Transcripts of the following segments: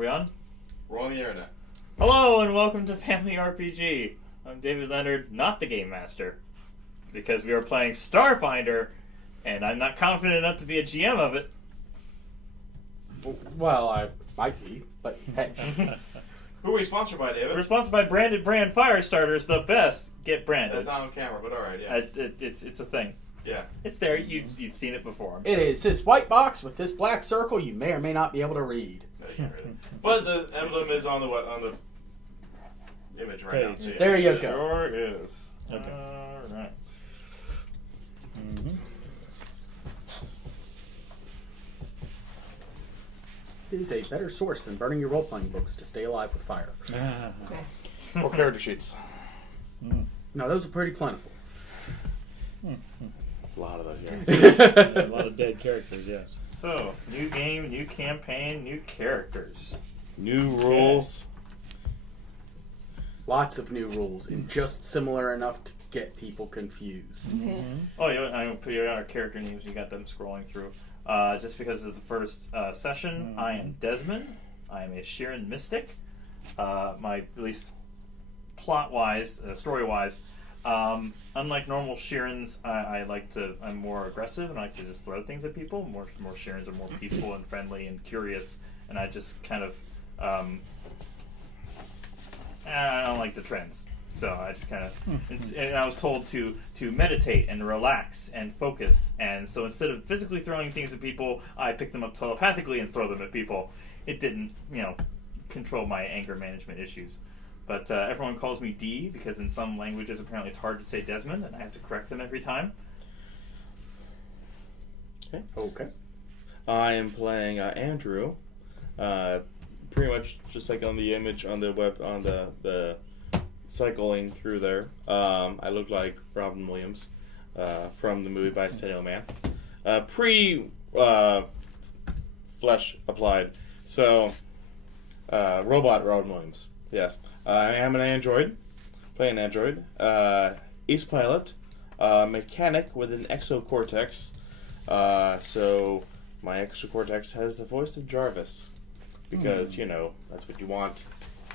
we on? We're on the air now. Hello and welcome to Family RPG. I'm David Leonard, not the Game Master, because we are playing Starfinder, and I'm not confident enough to be a GM of it. Well, I might be, but hey. Who are we sponsored by, David? We're sponsored by Branded Brand Fire Starters, the best. Get branded. That's not on camera, but alright, yeah. It's a thing. Yeah. It's there. You've seen it before. It is this white box with this black circle you may or may not be able to read. No, you can't really. But the emblem is on the image right now. So yeah. There you go. Sure is. Okay. Alright. Mm-hmm. It is a better source than burning your role-playing books to stay alive with fire. Or character sheets. No, those are pretty plentiful. A lot of those, yes. A lot of dead characters, yes. So, new game, new campaign, new characters. New rules. Lots of new rules, and just similar enough to get people confused. Oh, I don't put our character names. You got them scrolling through. Just because it's the first session, I am Desmond. I am a Sheeran mystic. At least plot-wise, story-wise, unlike normal Sheerans, I'm more aggressive and I like to just throw things at people. More Sheerans are more peaceful and friendly and curious, and I just kind of I don't like the trends. So I just kind of, and I was told to meditate and relax and focus. And so instead of physically throwing things at people, I pick them up telepathically and throw them at people. It didn't, control my anger management issues. But everyone calls me D because in some languages apparently it's hard to say Desmond, and I have to correct them every time. Okay. I am playing Andrew. Pretty much just like on the image on the web on the cycling through there. I look like Robin Williams from the movie Bicentennial Man. Flesh applied. So, robot Robin Williams. Yes. I am an android. Play an android. Ace pilot. Mechanic with an exocortex. So, my exocortex has the voice of Jarvis. Because, that's what you want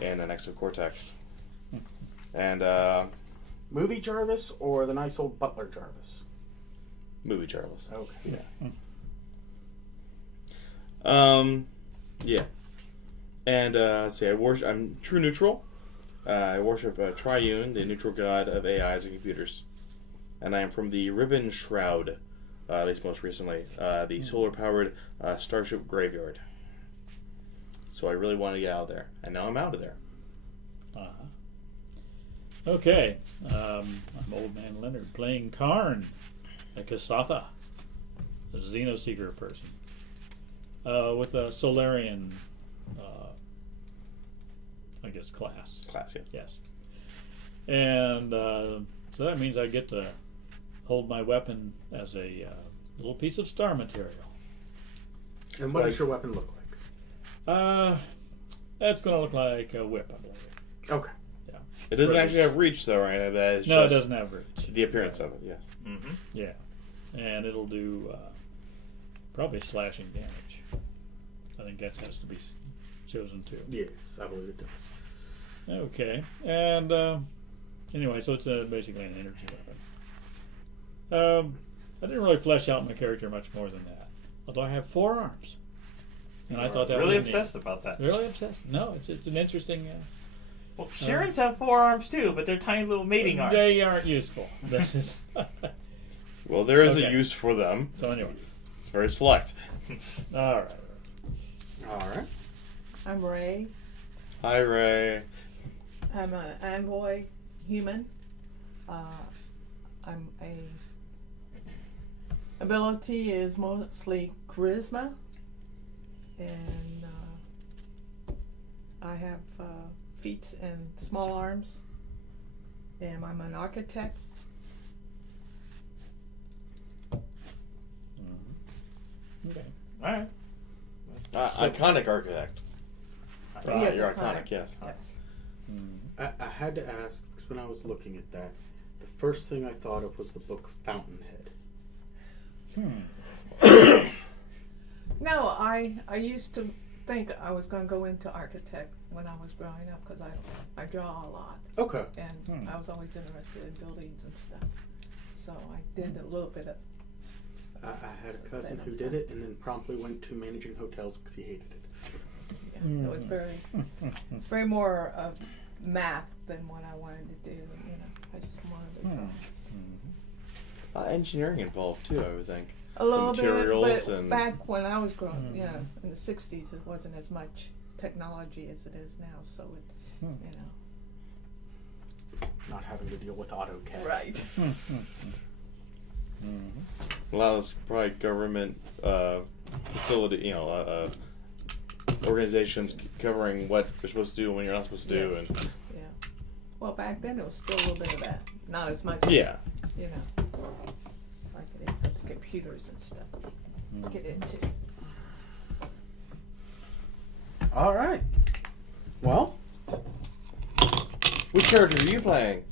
in an exocortex. And, Movie Jarvis or the nice old butler Jarvis? movie Jarvis. Okay. Yeah. Yeah. And, I'm true neutral. I worship Triune, the neutral god of AIs and computers. And I am from the Riven Shroud, at least most recently, the solar-powered Starship Graveyard. So I really want to get out of there. And now I'm out of there. Okay. I'm Old Man Leonard playing Karn, a Kasatha, a Xenoseeker person, with a Solarian, class. Class, yeah. Yes. And so that means I get to hold my weapon as a little piece of star material. And what does your weapon look like? It's going to look like a whip, I believe. Okay. Yeah. It doesn't actually have reach, though, right? That is No, it just doesn't have reach. the appearance of it, yes. Mm-hmm. Yeah. And it'll do probably slashing damage. I think that has to be chosen too. Yes, I believe it does. Okay. And anyway, so it's basically an energy weapon. I didn't really flesh out my character much more than that. Although I have 4 arms. And I thought that Really was obsessed about that. Really obsessed? No, it's an interesting... Well, Sheerans have 4 arms too, but they're tiny little mating arms. They aren't useful. Well, there is Okay. a use for them. So anyway. It's very select. All right. All right. I'm Ray. Hi, Ray. I'm an envoy human. I'm a ability is mostly charisma, and I have feet and small arms, and I'm an architect. Okay. All right. Iconic architect. Yes, You're iconic, yes. Yes. I had to ask, because when I was looking at that, the first thing I thought of was the book Fountainhead. No, I used to think I was going to go into architect when I was growing up because I draw a lot, Okay. and I was always interested in buildings and stuff. So I did a little bit of. I had a cousin who did it and then promptly went to managing hotels because he hated it. Yeah, it was very more of math than what I wanted to do. You know, I just wanted to draw. Engineering involved too, I would think. A little materials bit, but and- back when I was growing, you know, in the '60s, it wasn't as much technology as it is now. So it, you know. Not having to deal with AutoCAD. Right. A lot of those probably government facility, organizations covering what you're supposed to do and when you're not supposed to do, Yes. and Yeah. Well, back then it was still a little bit of that. Not as much. yeah. You know, like it is with the computers and stuff. Get into. All right. Well, Which character are you playing?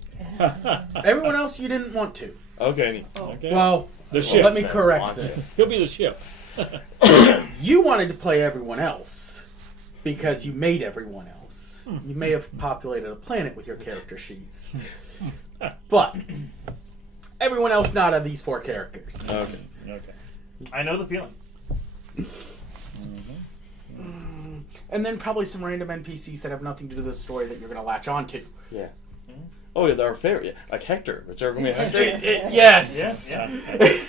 everyone else you didn't want to. Okay. Oh. Okay. Well, The ship. let me I correct want to. this. He'll be the ship. You wanted to play everyone else because you made everyone else. You may have populated a planet with your character sheets. But everyone else not of these 4 characters. Okay. Okay. I know the feeling. And then probably some random NPCs that have nothing to do with the story that you're going to latch onto. Yeah. Oh, yeah, our favorite, yeah. Like Hector. Is there going to be a Hector? Yes. Yeah.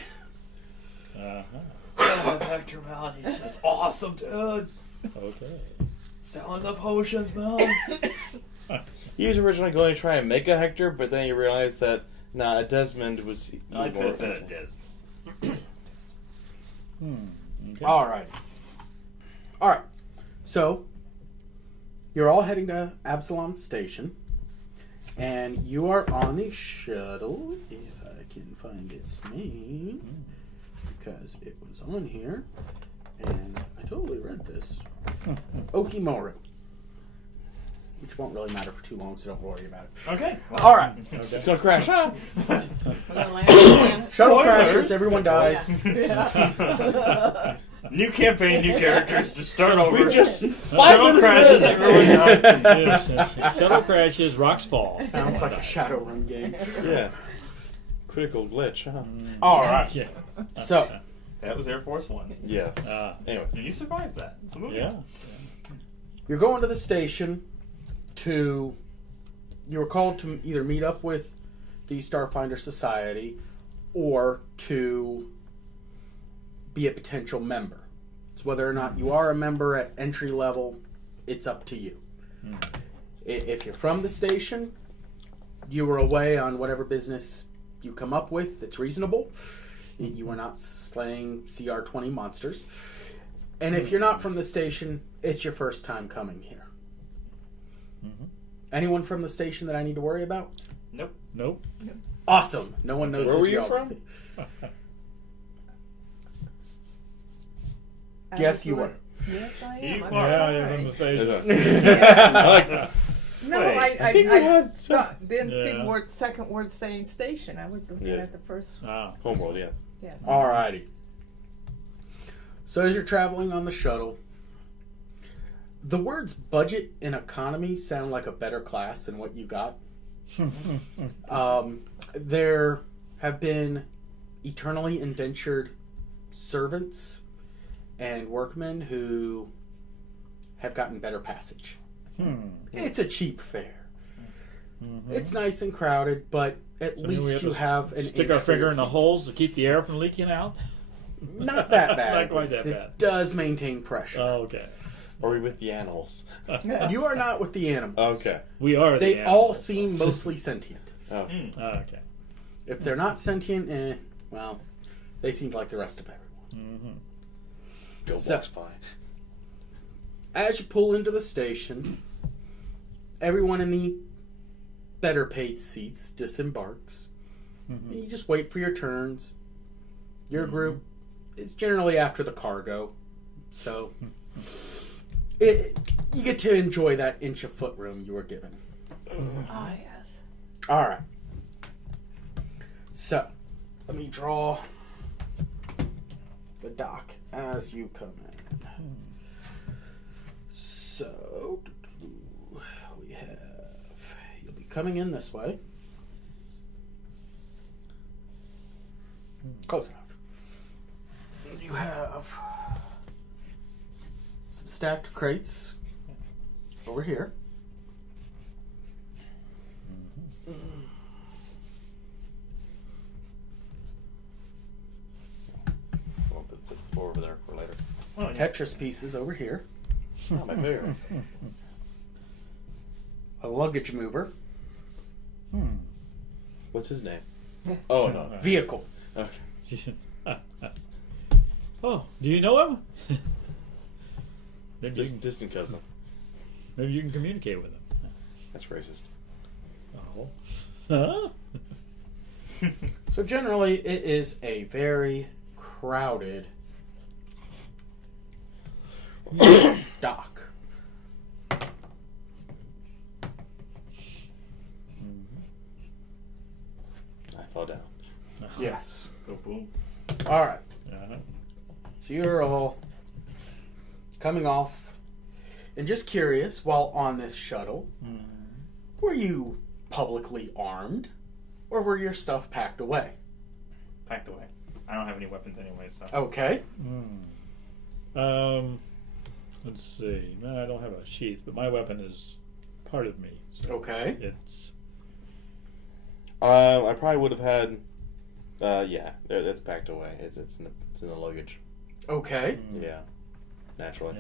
Uh-huh. Hector, man, he's just awesome, dude. Okay. Selling the potions, man. He was originally going to try and make a Hector, but then he realized that, a Desmond was I more could fit it, effective. Diz. Okay. All right. So, you're all heading to Absalom Station, and you are on the shuttle, if I can find its name, because it was on here, and I totally read this. Okimoru. Which won't really matter for too long, so don't worry about it. Okay. All right. It's going to crash. We're gonna land again. Shuttle Spoilers. crashes, everyone dies. Yeah. New campaign, new characters. Just start over. Shuttle crashes, everyone dies. Yes. Shuttle crashes, rocks fall. Sounds like a Shadowrun game. Yeah. Critical glitch, huh? All right. Yeah. So, That was Air Force One. Yes. Anyway. You survived that. It's a movie. Yeah. you're going to the station you were called to either meet up with the Starfinder Society or to be a potential member. It's whether or not you are a member at entry level, it's up to you. If you're from the station, you were away on whatever business you come up with that's reasonable. You are not slaying CR20 monsters. And if you're not from the station, it's your first time coming here. Anyone from the station that I need to worry about? Nope. Nope. Awesome. No one knows Where the were you geography. Yes, you were. Yes, I am. You I'm are. Yeah, sorry. you're from the station. I like that. No, Wait, I think you had- didn't see Yeah. second word saying station. I was looking Yes. at the first. Ah. Homeworld, yes. Yes. Alrighty. So as you're traveling on the shuttle, the words budget and economy sound like a better class than what you got. There have been eternally indentured servants and workmen who have gotten better passage. It's a cheap fare. It's nice and crowded, but at So maybe we least you to have an stick inch our for your finger in the feet. holes to keep the air from leaking out. Not that bad. Not quite that It bad. does maintain pressure. Oh, okay. Are we with the animals? You are not with the animals. Okay. We are. They the all animals. seem mostly sentient. Oh. Ah, okay. If they're not sentient, well, they seem like the rest of everyone. Go So- box pie. As you pull into the station, everyone in the better paid seats disembarks. And you just wait for your turns. Your group is generally after the cargo. So you get to enjoy that inch of foot room you were given. Oh yes. Alright. So, let me draw the dock as you come in. coming in this way. Close enough. And you have some stacked crates over here. I'll put the floor over there for later. Oh, yeah. Tetris pieces over here. Oh, my favorite. A luggage mover. What's his name? Oh, no. Vehicle. Okay. Oh, do you know him? Then you can, Distant cousin. maybe you can communicate with him. That's racist. Oh. Huh? So generally, it is a very crowded dock. I fell down. Yes. Go boom. All right. Uh-huh. So you're all coming off. And just curious, while on this shuttle, were you publicly armed? Or were your stuff packed away? Packed away. I don't have any weapons anyway, so. Okay. Let's see. No, I don't have a sheath, but my weapon is part of me. So Okay. It's I probably would have had. Yeah, it's packed away. It's in the luggage. Okay. Yeah, naturally.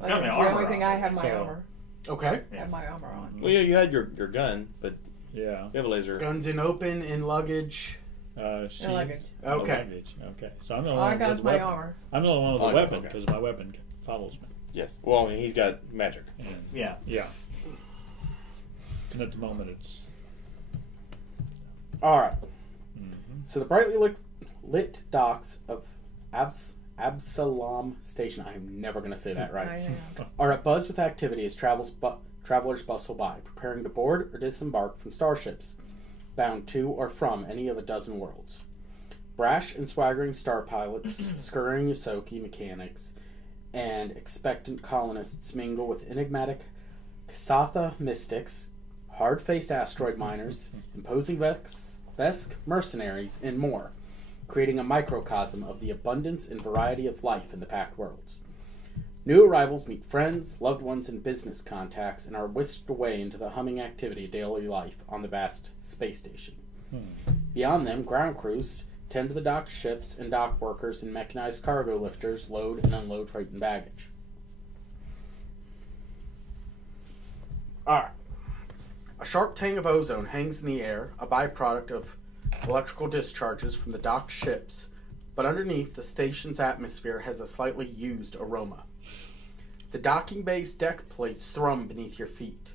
I got my the armor only thing on. I have my So- armor. Okay. I have my armor on. Well, yeah, you had your gun, but yeah. you have a laser. Guns in open, in luggage. Sheath. In luggage. No Okay. luggage. Okay. So I'm the All one I got with is the my weapon. armor. I'm the one with the Oh, weapon okay. because my weapon follows me. Yes. Well, I mean, he's got magic. And, Yeah. yeah. And at the moment, it's. All right. Mm-hmm. So the brightly lit docks of Absalom Station, I am never going to say that right, I know. are abuzz with activity as travelers bustle by, preparing to board or disembark from starships bound to or from any of a dozen worlds. Brash and swaggering star pilots, scurrying Yosoki mechanics, and expectant colonists mingle with enigmatic Kasatha mystics, hard-faced asteroid miners, imposing Vesk mercenaries, and more, creating a microcosm of the abundance and variety of life in the packed worlds. New arrivals meet friends, loved ones, and business contacts and are whisked away into the humming activity of daily life on the vast space station. Beyond them, ground crews tend to the dock ships, and dock workers and mechanized cargo lifters load and unload freight and baggage. Alright. A sharp tang of ozone hangs in the air, a byproduct of electrical discharges from the docked ships, but underneath, the station's atmosphere has a slightly used aroma. The docking bay's deck plates thrum beneath your feet,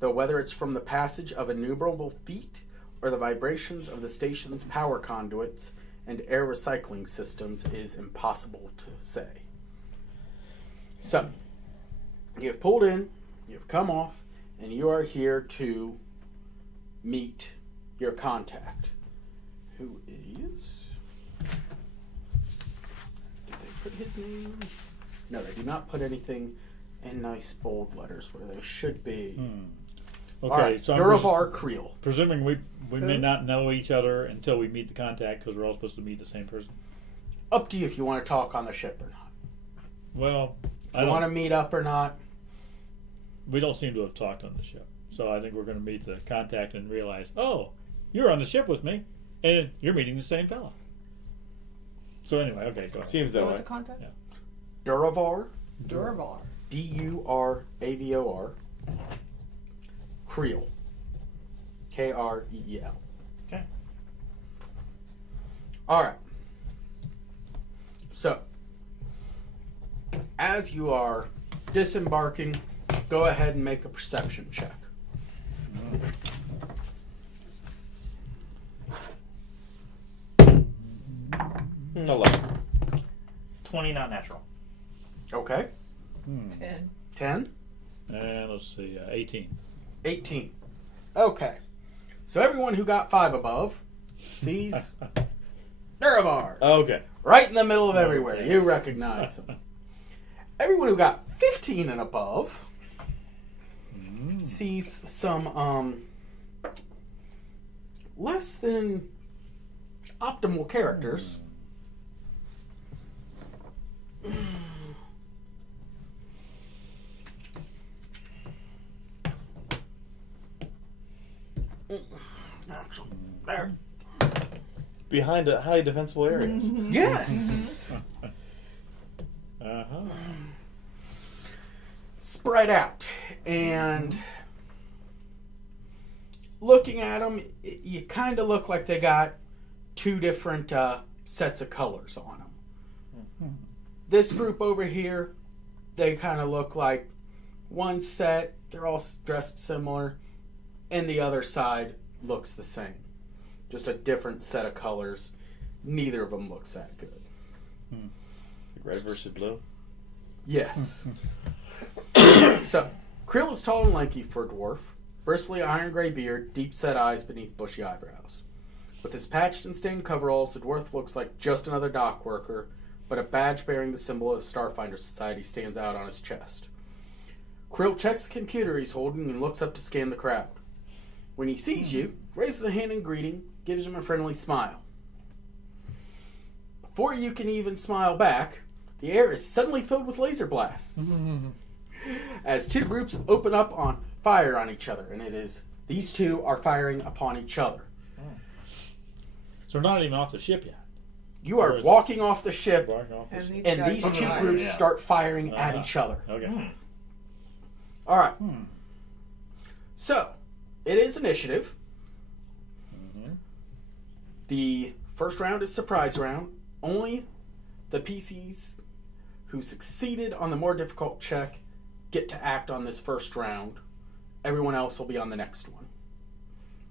though whether it's from the passage of innumerable feet or the vibrations of the station's power conduits and air recycling systems is impossible to say. So, you have pulled in, you have come off, and you are here to meet your contact, who is... Did they put his name? No, they do not put anything in nice bold letters where they should be. Okay, All right, so I'm Duravar Creel. presuming we may Who? not know each other until we meet the contact because we're all supposed to meet the same person. Up to you if you want to talk on the ship or not. Well, If you want to meet up or not. we don't seem to have talked on the ship, so I think we're going to meet the contact and realize, oh, you're on the ship with me, and you're meeting the same fella. So anyway, okay, go ahead. Seems that So way. what's the contact? Yeah. Duravar. Duravar. Duravor. Creel. Kreel. Okay. Alright. So, as you are disembarking, go ahead and make a perception check. 11. 20 not natural. Okay. 10. 10. And let's see, 18. 18. Okay. So everyone who got 5 above sees Duravar. Okay. Right in the middle of everywhere. Okay. You recognize him. Everyone who got 15 and above sees some less than optimal characters. Actually, there. Behind highly defensible areas. Yes. Uh-huh. Spread out, and looking at them, you kind of look like they got two different sets of colors on them. This group over here, they kind of look like one set. They're all dressed similar, and the other side looks the same, just a different set of colors. Neither of them looks that good. Red versus blue. Yes. So, Krill is tall and lanky for a dwarf, bristly iron gray beard, deep-set eyes beneath bushy eyebrows. With his patched and stained coveralls, the dwarf looks like just another dock worker, but a badge bearing the symbol of the Starfinder Society stands out on his chest. Krill checks the computer he's holding and looks up to scan the crowd. When he sees you, raises a hand in greeting, gives him a friendly smile. Before you can even smile back, the air is suddenly filled with laser blasts. As two groups open up on fire on each other, and it is these two are firing upon each other. So we're not even off the ship yet. You are walking off the ship, Walking off the And ship. these, and guys these are two firing. groups start firing at each other. Okay. All right. So, it is initiative. The first round is surprise round. Only the PCs who succeeded on the more difficult check get to act on this first round. Everyone else will be on the next one.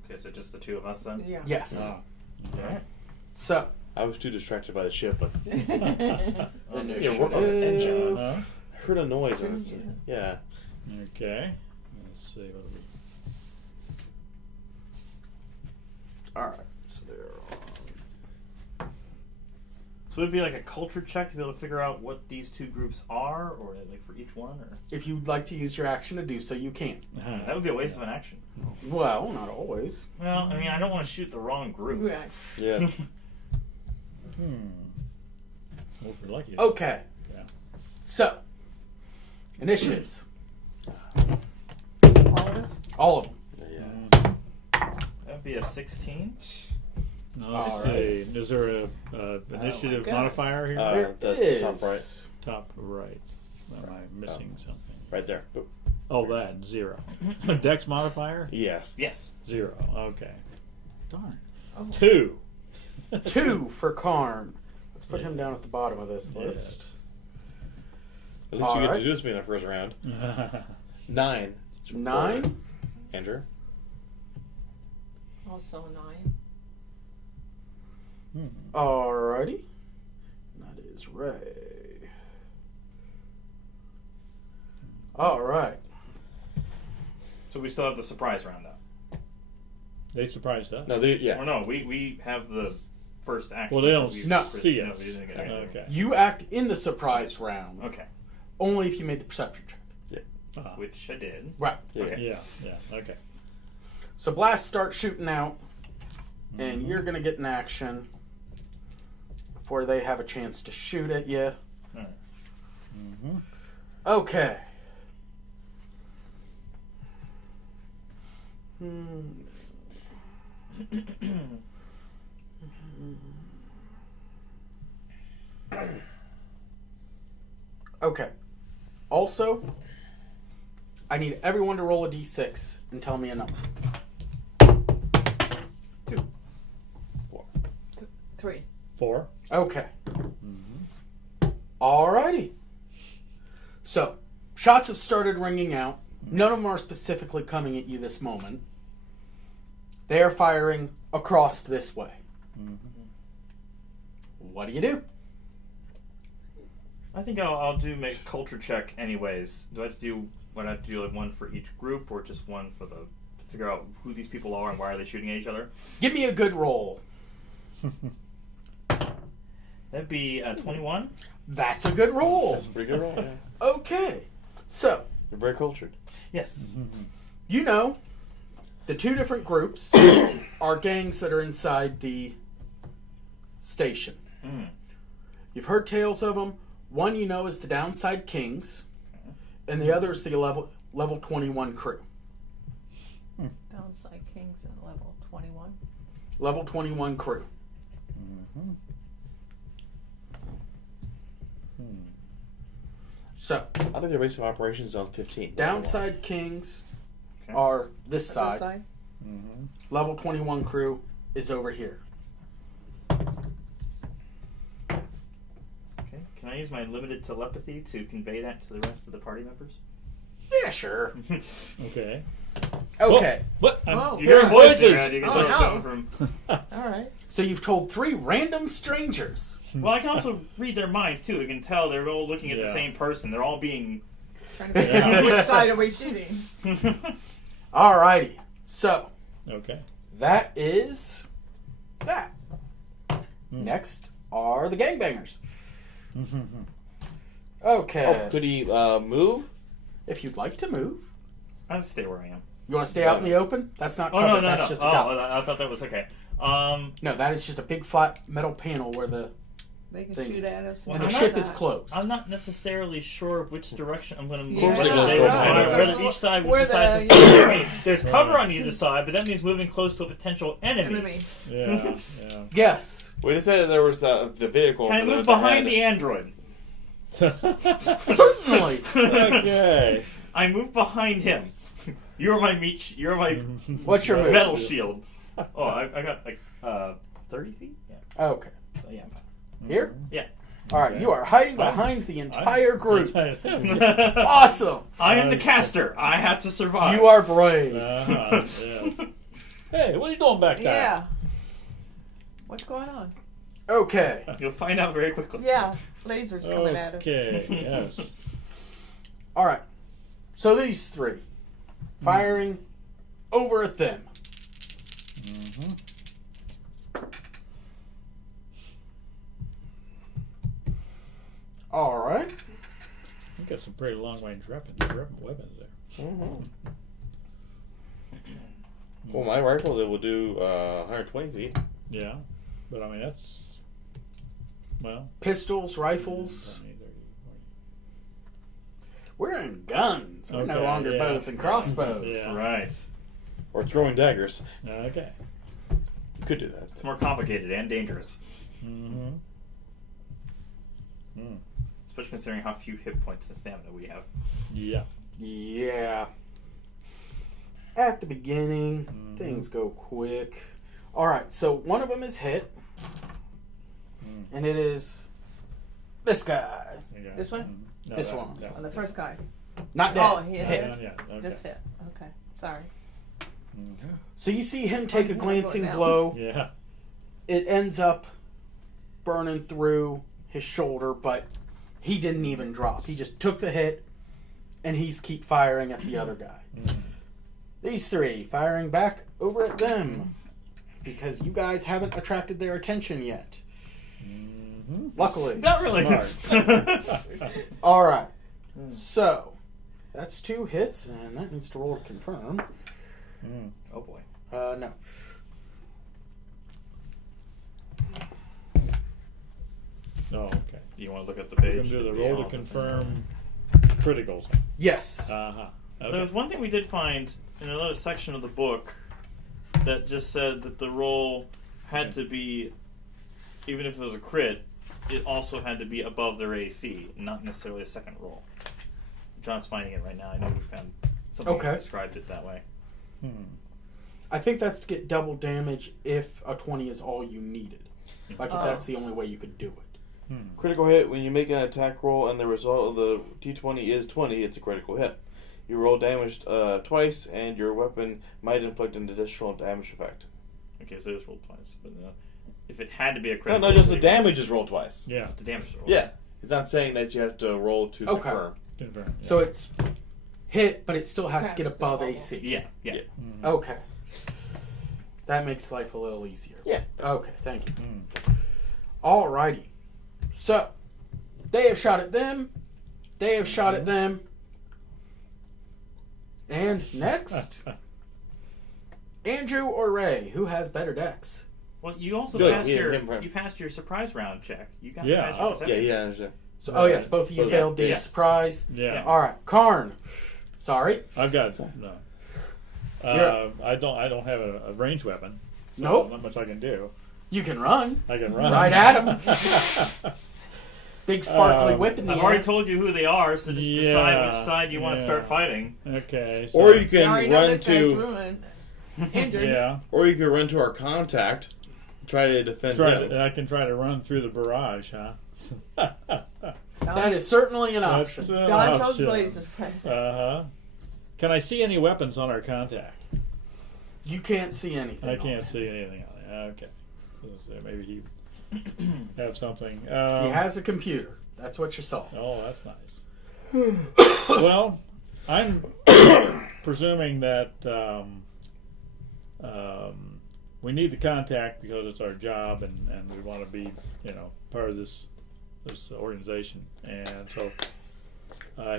Okay, so just the two of us then? Yeah. Yes. Oh. Okay. So, I was too distracted by the ship, but initiative. we're on the engine. Uh-huh. I heard a noise. And it's, yeah. Okay. Let's see what we. All right. So they're on. So it'd be like a culture check to be able to figure out what these two groups are, or like for each one, or If you'd like to use your action to do so, you can. that would be a waste of an action. Well, not always. Well, I mean, I don't want to shoot the wrong group. Right. Yeah. Well, if we're lucky. Okay. Yeah. So, initiatives. All of us? All of them. Yeah. That'd be a 16. Now, let's All see. right. Is there a initiative God. modifier here? There The is. top right. Top right. Am I missing something? Right there. Boop. Oh, that 0. Dex modifier? Yes. Yes. 0. Okay. Darn. Oh. 2. 2 for Karn. Let's put him down at the bottom of this Yeah. list. At least you get Alright. to do this in the first round. 9. 9. Andrew. Also 9. Alrighty. That is Ray. Alright. So we still have the surprise round though. They surprised us. No, they, Or yeah. no, we have the first action. Well, they don't We- No. see No, us. we didn't get it. Okay. You act in the surprise round. Okay. Only if you made the perception check. Ah, Which I did. Right. Yeah. Okay. yeah. Okay. So blasts start shooting out, and you're going to get an action before they have a chance to shoot at you. Alright. Okay. Okay. Also, I need everyone to roll a d6 and tell me a number. 2. 3. 4. Okay. Alrighty. So, shots have started ringing out. None of them are specifically coming at you this moment. They are firing across this way. What do you do? I think I'll do make culture check anyways. Do I have to do like one for each group or just one for to figure out who these people are and why are they shooting at each other? Give me a good roll. That'd be 21. That's a good roll. That's a pretty good roll. Yeah. Okay. So, You're very cultured. Yes. you know The two different groups are gangs that are inside the station. Mm. You've heard tales of them. One you know is the Downside Kings, and the other is the level 21 crew. Downside Kings at level 21. Level 21 crew. Mm-hmm. So, I think their base of operations is on 15. Downside Kings Okay. are this Other side. side? Mm-hmm. Level 21 crew is over here. Okay. Can I use my limited telepathy to convey that to the rest of the party members? Yeah, sure. Okay. Okay. What? Whoa. You hear voices. voices. You can Oh, tell it's no. coming from. All right. So you've told 3 random strangers. Well, I can also read their minds too. I can tell they're all looking at the Yeah. same person. They're all being. Trying to figure out which side are we shooting. Alrighty. So, Okay. that is that. Next are the gangbangers. Okay. Oh, could he move? If you'd like to move. I'll just stay where I am. You want to stay out in the open? That's not Oh covered. no, That's no. just Oh, a dock. I thought that was okay. No, that is just a big flat metal panel where the They can Thing shoot is. at us. Well, and the I'm ship not is closed. I'm not necessarily sure which direction I'm going to move. Yeah, Course it goes They toward would fire- us. whether each side would Where decide the- to fire me. There's cover on either side, but that means moving close to a potential enemy. Enemy. Yeah. Yeah. Yes. We decided there was the vehicle. Can I move behind the android? Certainly. Okay. I move behind him. You're my meat. You're my What's your move? metal shield. Oh, I got like 30 feet. Yeah. Okay. So, yeah. I'm fine. Here? Yeah. Alright, Okay. you are hiding behind the entire group. Uh-huh, Awesome. I am the caster. I have to survive. You are brave. yes. Hey, what are you doing back there? Yeah. What's going on? Okay. You'll find out very quickly. Yeah. Lasers coming at us. Okay. Yes. Alright. So these 3 firing over at them. Mm-hmm. Alright. You got some pretty long range weapons there. Mm-hmm. Well, my rifle it will do 120 feet. Yeah, but I mean that's well. Pistols, rifles. 20, 30, 40. We're in guns. We're no Okay, longer yeah. bows and crossbows. Yeah. Right. Or throwing daggers. Okay. You could do that. It's more complicated and dangerous, Mm-hmm. Mm. especially considering how few hit points and stamina we have. Yeah. Yeah. At the beginning, Mhm. things go quick. Alright, so one of them is hit. Mm. And it is this guy. Okay. This one? Mhm. No, This that- one. that On the first guy. Not dead. Oh, he hit. hit. Yeah, okay. Just hit. Okay. Sorry. Mhm. So you see him take a Oh, glancing now. blow. Yeah. It ends up burning through his shoulder, but he didn't even drop. He just took the hit, and he's keep firing at the other guy. Mm. These 3 firing back over at them because you guys haven't attracted their attention yet. Mm-hmm. Luckily. Not really. All right. So that's 2 hits, and that needs to roll to confirm. Mm. Oh boy. No. Oh, okay. You want to look at the We're page? gonna do the roll to confirm criticals. Yes. Uh-huh. Okay. There's one thing we did find in another section of the book that just said that the roll had to be, even if it was a crit, it also had to be above their AC, not necessarily a second roll. John's finding it right now. I know we found something Okay. that described it that way. Hmm. I think that's to get double damage if a 20 is all you needed. Like if Oh. that's the only way you could do it. Critical hit, when you make an attack roll and the result of the d20 is 20, it's a critical hit. You roll damage twice, and your weapon might inflict an additional damage effect. Okay, so just rolled twice. But if it had to be a No, crit, no, just the damage is rolled twice. Yeah. Just the damage roll. Yeah. It's not saying that you have to roll to Okay. confirm. Confirm. Yeah. So it's hit, but it still has to get Perhaps above the AC. Yeah. Yeah. Yeah. Mhm. Okay. That makes life a little easier. Yeah. Okay, thank you. Mm. Alrighty. So, they have shot at them. They have shot at them. And next Andrew or Ray, who has better decks? Well, you also Good, passed yeah, you passed your surprise round check. You got Yeah. passed your Oh, Yeah, perception. yeah, I understand. So, oh yes, both of you Both- failed the yes. surprise. Yeah. All right, Karn. Sorry. I've got no. You're- I don't have a ranged weapon. So Nope. Not much I can do. You can run. I can run Right at him. Big sparkly whip in the I've air. already told you who they are, so just decide which side you want to yeah. start fighting. Okay. So, Or you I can already know run this guy's to, ruined. Andrew. yeah. or you can run to our contact, try to defend him. I can try to run through the barrage, huh? That is certainly an That's option. an Dodge those option. lasers. Uh-huh. Can I see any weapons on our contact? You can't see anything. I on can't it. see anything on it. Okay. So maybe he have something. He has a computer. That's what you saw. Oh, that's nice. Well, I'm presuming that we need the contact because it's our job, and we want to be, part of this organization. And so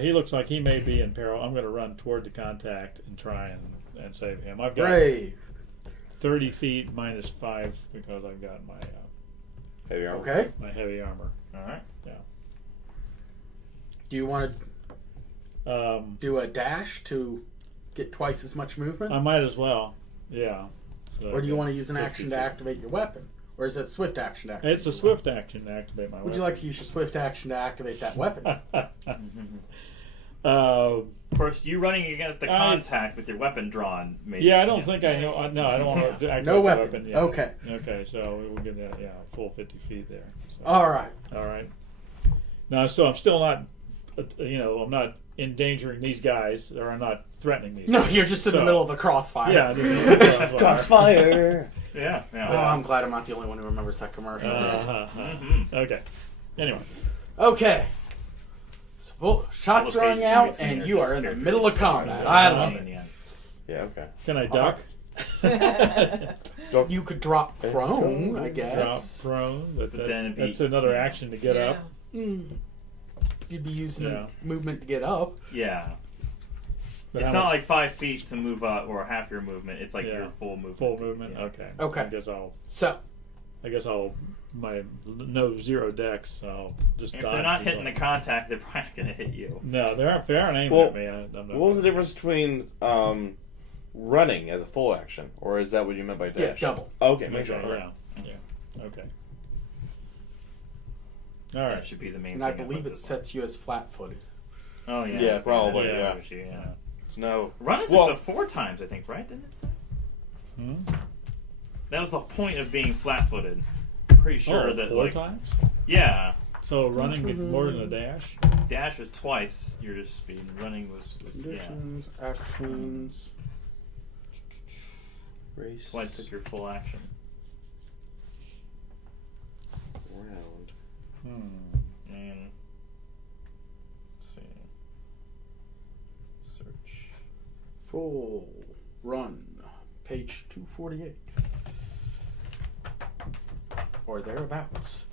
he looks like he may be in peril. I'm going to run toward the contact and try and save him. I've got Brave. 30 feet minus 5 because I've got my Heavy armor. Okay. my heavy armor. All right. Do you want to Um, do a dash to get twice as much movement? I might as well. Yeah. So Or do you want to use an 50 action to feet. activate your weapon? Or is it a swift action to activate? It's a swift action to activate my Would you like to use your swift action to activate that weapon? Of course, you running against the contact with your weapon drawn. Maybe. Yeah, I don't think I know. No, I don't want to activate No the weapon. yet. Okay. Okay, so we'll get that. Yeah, full 50 feet there. So. All right. All right. Now, so I'm still not. I'm not endangering these guys, or I'm not threatening these. No, guys. you're just in the So- middle of the crossfire. Yeah. I'm Crossfire. Yeah. Oh, I'm glad I'm not the only one who remembers that commercial. Okay. Anyway. Okay. So, shots Little rang pages in out, between and are you just are in the character middle of design, combat. so I it's love fun it. in the end. Yeah, okay. Can I duck? You could drop prone, I Drop guess. prone, but then it'd be- that's another action to get up. You'd be using Yeah. movement to get up. Yeah. But It's how not much- like 5 feet to move up or half your movement. It's like Yeah. your full movement. full movement. Yeah. Okay. Okay. I guess I'll my no zero dex. So I'll just. If dodge they're not as hitting the well. contact, they're probably not going to hit you. No, they aren't aiming Well, at me. I'm not What was the difference between running as a full action, or is that what you meant by Yeah, dash? double. Okay, Okay, make sure. yeah. Okay. All That right. should be the main And I thing. believe about it this one. sets you as flat-footed. Oh, yeah. Yeah, probably, That's yeah. what yeah. It's no. Run is Well- up to 4 times, I think, right? Didn't it say? Hmm? That was the point of being flat-footed. Pretty sure Oh, that, 4 like, times. yeah, So running is more than a dash. dash was twice your speed, and running was yeah. Conditions, actions. Race. That's why it took your full action. Round. And let's see, search. Full run. Page 248. Or thereabouts.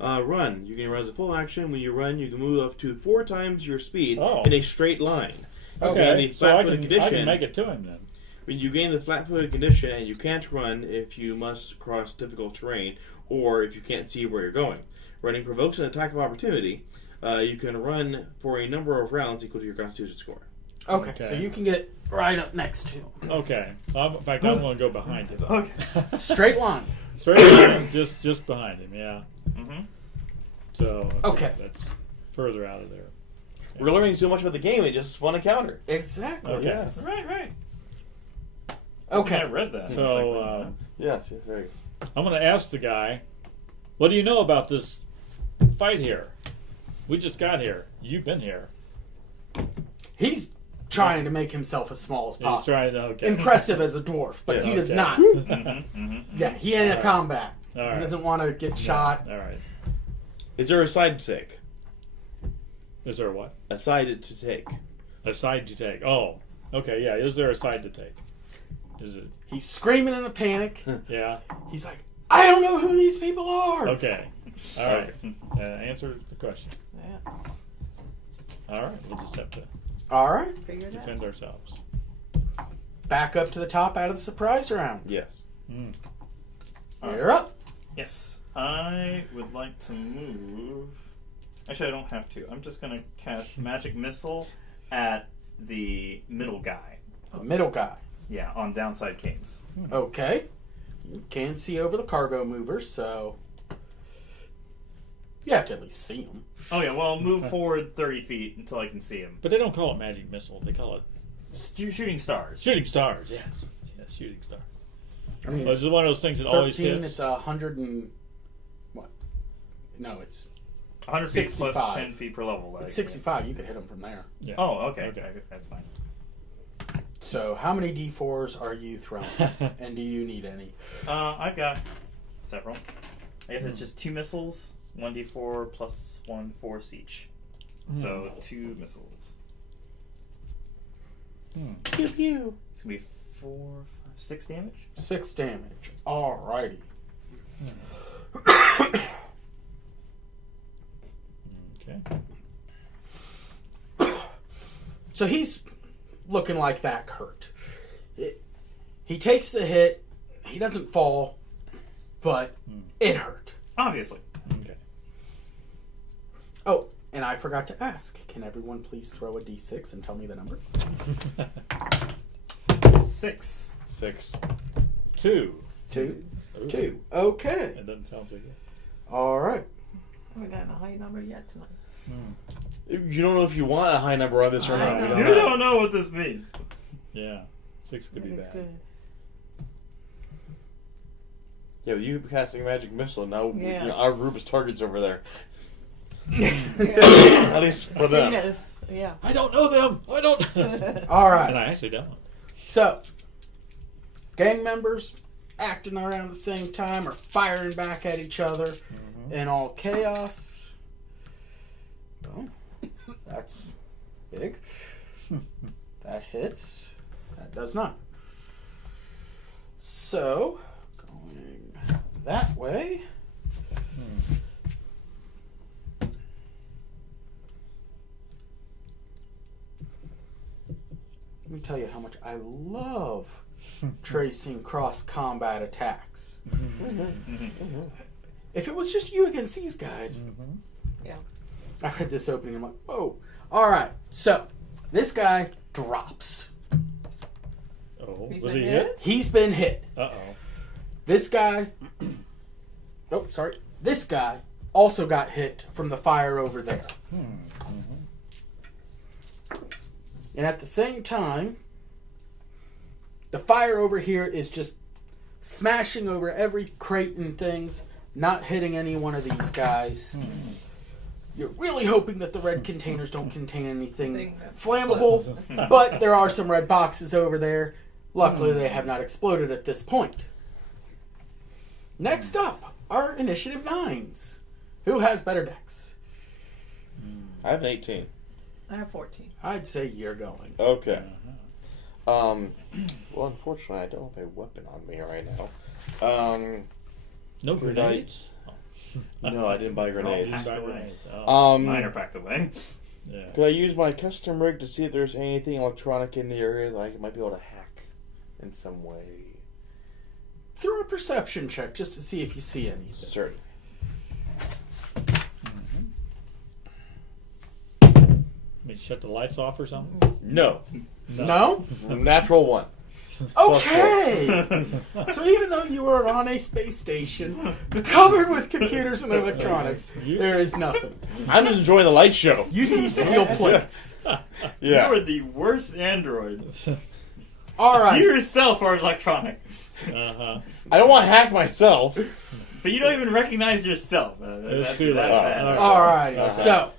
Run. You can run as a full action. When you run, you can move up to 4 times your speed Oh. in a straight line. Okay. In the So I flat-footed can condition, make it to him then. when you gain the flat-footed condition, and you can't run if you must cross difficult terrain, or if you can't see where you're going. Running provokes an attack of opportunity. You can run for a number of rounds equal to your Constitution score. Okay, Okay. so you can get right up next to him. Okay. In fact, I'm going to go behind him. Okay. Straight line. Straight behind, just behind him. Yeah. Mm-hmm. So Okay. that's further out of there. We're learning so much about the game, we just want to counter. Exactly. Okay. Yes. Right. Okay. I read that. So Yes, very good. I'm going to ask the guy, what do you know about this fight here? We just got here. You've been here. He's trying to make himself as small as He's possible. trying to. Okay. Impressive as a dwarf, but he does Okay. not. Yeah, he ain't a combat. All He right. doesn't want to get shot. All right. Is there a side to take? Is there what? A side to take. A side to take. Oh, okay. Yeah. Is there a side to take? Is it? He's screaming in a panic. Yeah. He's like, I don't know who these people are. Okay. All right. Answer the question. Yeah. All right, we'll just have to All right. Figure it out. defend ourselves. Back up to the top out of the surprise round. Yes. Mm. You're up. Yes, I would like to move. Actually, I don't have to. I'm just gonna cast Magic Missile at the middle guy. The middle guy. Yeah, on Downside Kings. Okay. You can see over the cargo mover, so you have to at least see him. Oh yeah, well, move forward 30 feet until I can see him. But they don't call it magic missile. They call it Shooting stars. shooting stars. Yes, yes, shooting stars. I mean, Well, it's one of those things that always 13, hits. it's 100 and... What? No, it's 100 feet plus 65. 10 feet per level. Like, 65. You could hit him from there. Yeah. Oh, okay. Okay. That's fine. So how many D4s are you throwing? And do you need any? I've got several. I guess it's just 2 missiles, 1d4 plus 1 force each. So 2 missiles. Pew pew. It's gonna be 4, 5, 6 damage. 6 damage. Alrighty. Okay. So he's looking like that hurt. He takes the hit. He doesn't fall, but it hurt. Obviously. Okay. Oh, and I forgot to ask. Can everyone please throw a d6 and tell me the number? 6. 6. 2. 2. Ooh. 2. Okay. It doesn't sound so good. All right. We haven't gotten a high number yet tonight. You don't know if you want a high number on this or I not. know. We You don't know what this means. Yeah. 6 could be It's bad. good. Yeah, but you casting magic missile. Now Yeah. you know, our group is targets over there. Yeah. At least for them. Venus, yeah. I don't know them. I don't. All And right. I actually don't. So, gang members acting around the same time or firing back at each other in all chaos. Oh, that's big. That hits. That does not. So, going that way. Let me tell you how much I love tracing cross-combat attacks. If it was just you against these guys, Yeah. I read this opening, I'm like, whoa. All right, so this guy drops. Oh, He's was been he hit? hit? He's been hit. Uh-oh. This guy, oh, sorry. This guy also got hit from the fire over there. And at the same time, the fire over here is just smashing over every crate and things, not hitting any one of these guys. You're really hoping that the red containers don't contain anything flammable, but there are some red boxes over there. Luckily, they have not exploded at this point. Next up, our initiative 9s. Who has better decks? I have an 18. I have 14. I'd say you're going. Okay. Well, unfortunately, I don't have a weapon on me right now. No Could I- grenades? No, I didn't buy grenades. Didn't buy Packed away. grenades. Oh. Mine are packed away. Yeah. Could I use my custom rig to see if there's anything electronic in the area that I might be able to hack in some way? Throw a perception check just to see if you see anything. Certainly. I mean, shut the lights off or something? No. No? Natural 1. Okay! So even though you are on a space station covered with computers and electronics, there is nothing. I'm just enjoying the light show. You see steel plates. Yeah. You are the worst android. All right. You yourself are electronic. Uh-huh. I don't want to hack myself. But you don't even recognize yourself. It's That's too that late. bad. All right. Okay. So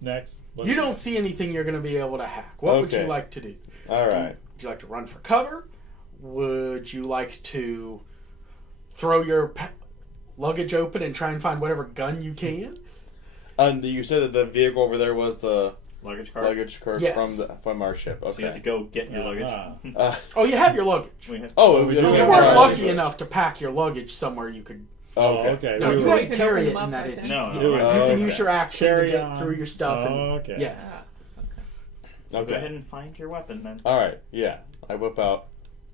Next. you don't see anything you're going to be able to hack. What would you Okay. like to do? All right. Would you like to run for cover? Would you like to throw your luggage open and try and find whatever gun you can? And you said that the vehicle over there was the Luggage cart. luggage cart Yes. from our ship. So you have to Okay. go get your luggage. Uh-huh. Oh, you have your luggage. We have- Oh, we we do You have weren't our lucky luggage. enough to pack your luggage somewhere you could. Oh, Okay. okay. No, We you were- can't carry it them in up that right itch. there. No, Do no. it. You can Okay. use your action Carry to get on. through your stuff. And, Oh, okay. Yes. So Okay. go ahead and find your weapon then. All right. Yeah. I whip out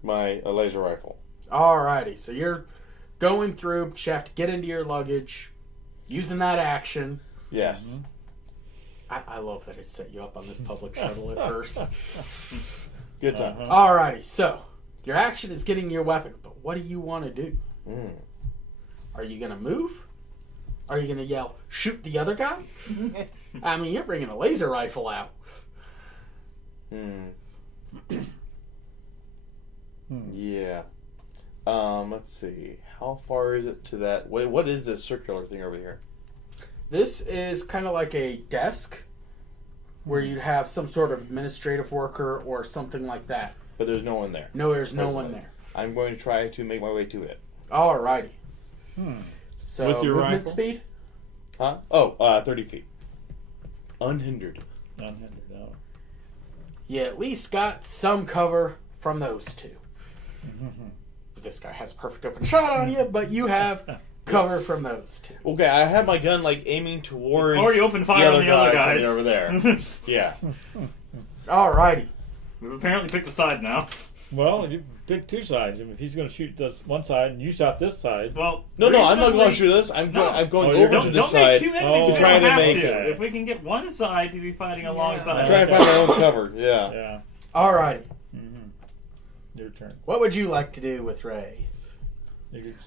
my laser rifle. Alrighty, so you're going through, but you have to get into your luggage, using that action. Yes. I love that it set you up on this public shuttle at first. Good times. Alrighty, so your action is getting your weapon, but what do you want to do? Are you going to move? Are you going to yell, shoot the other guy? I mean, you're bringing a laser rifle out. Yeah. Let's see. How far is it to that? What is this circular thing over here? This is kind of like a desk where you'd have some sort of administrative worker or something like that. But there's no one there. No, there's no Presently. one there. I'm going to try to make my way to it. Alrighty. So, With your movement rifle? speed? Huh? Oh, 30 feet. Unhindered. Unhindered, no. You at least got some cover from those two. This guy has a perfect open shot on you, but you have cover from those two. Okay, I have my gun like aiming towards. Already opened fire on the other guys. over there. Yeah. Alrighty. We've apparently picked a side now. Well, you pick two sides. I mean, if he's going to shoot this one side and you shot this side, Well, No, I'm not going to reasonably- shoot this. I'm No. going Oh, you're over to Don't, this don't make side. two enemies to if try we to don't have make to. it. If we can get one side to be fighting alongside. Try to find my own cover. Yeah. yeah. Alrighty. Your turn. What would you like to do with Ray?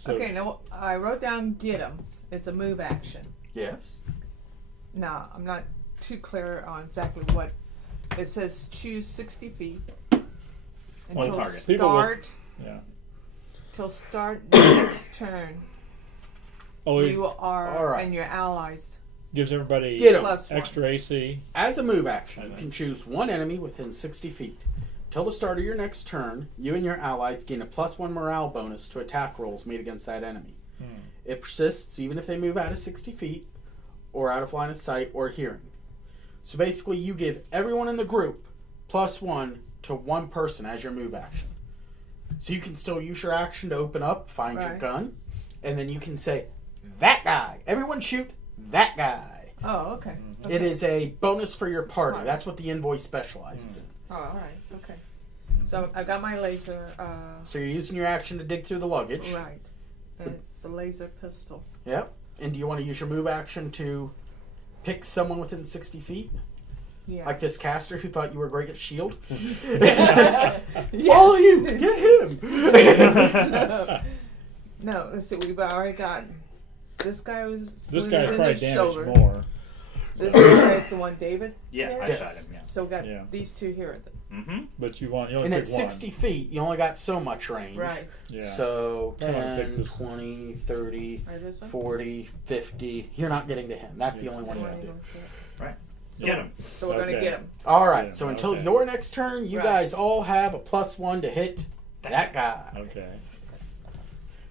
Okay, now I wrote down get him. It's a move action. Yes. Now, I'm not too clear on exactly what it says. Choose 60 feet One until target. People will- start. Yeah. Till start the next turn. Oh, it You are All right. and your allies gives everybody Get him. plus one. extra AC. As a move action, you can choose one enemy within 60 feet. Till the start of your next turn, you and your allies gain a +1 morale bonus to attack rolls made against that enemy. It persists even if they move out of 60 feet, or out of line of sight or hearing. So basically, you give everyone in the group +1 to one person as your move action. So you can still use your action to open up, find your Right. gun, and then you can say, that guy. Everyone shoot that guy. Oh, okay. It is a bonus for your party. Right. That's what the invoice specializes in. Oh, all right. Okay. So I got my laser. So you're using your action to dig through the luggage. Right. It's a laser pistol. Yep. And do you want to use your move action to pick someone within 60 feet? Yeah. Like this caster who thought you were great at shield? Yes. All of you, get him! No, let's see. We've already got this guy was. This wounded guy's in probably the damaged shoulder. more. This guy is the one, David. Yeah, I Yes. shot him. Yeah. So we got Yeah. these two here. But you only And at pick one. 60 feet, you only got so much range. Right. Yeah. So I wanna pick 10, this 20, 30, Right, this one. 40, 50. You're not getting to him. That's the only one you One have to do. of them fit. Right. Get him. So we're gonna Okay. get him. All right. Yeah, So until okay. your next turn, you Right. guys all have a +1 to hit that guy, Okay.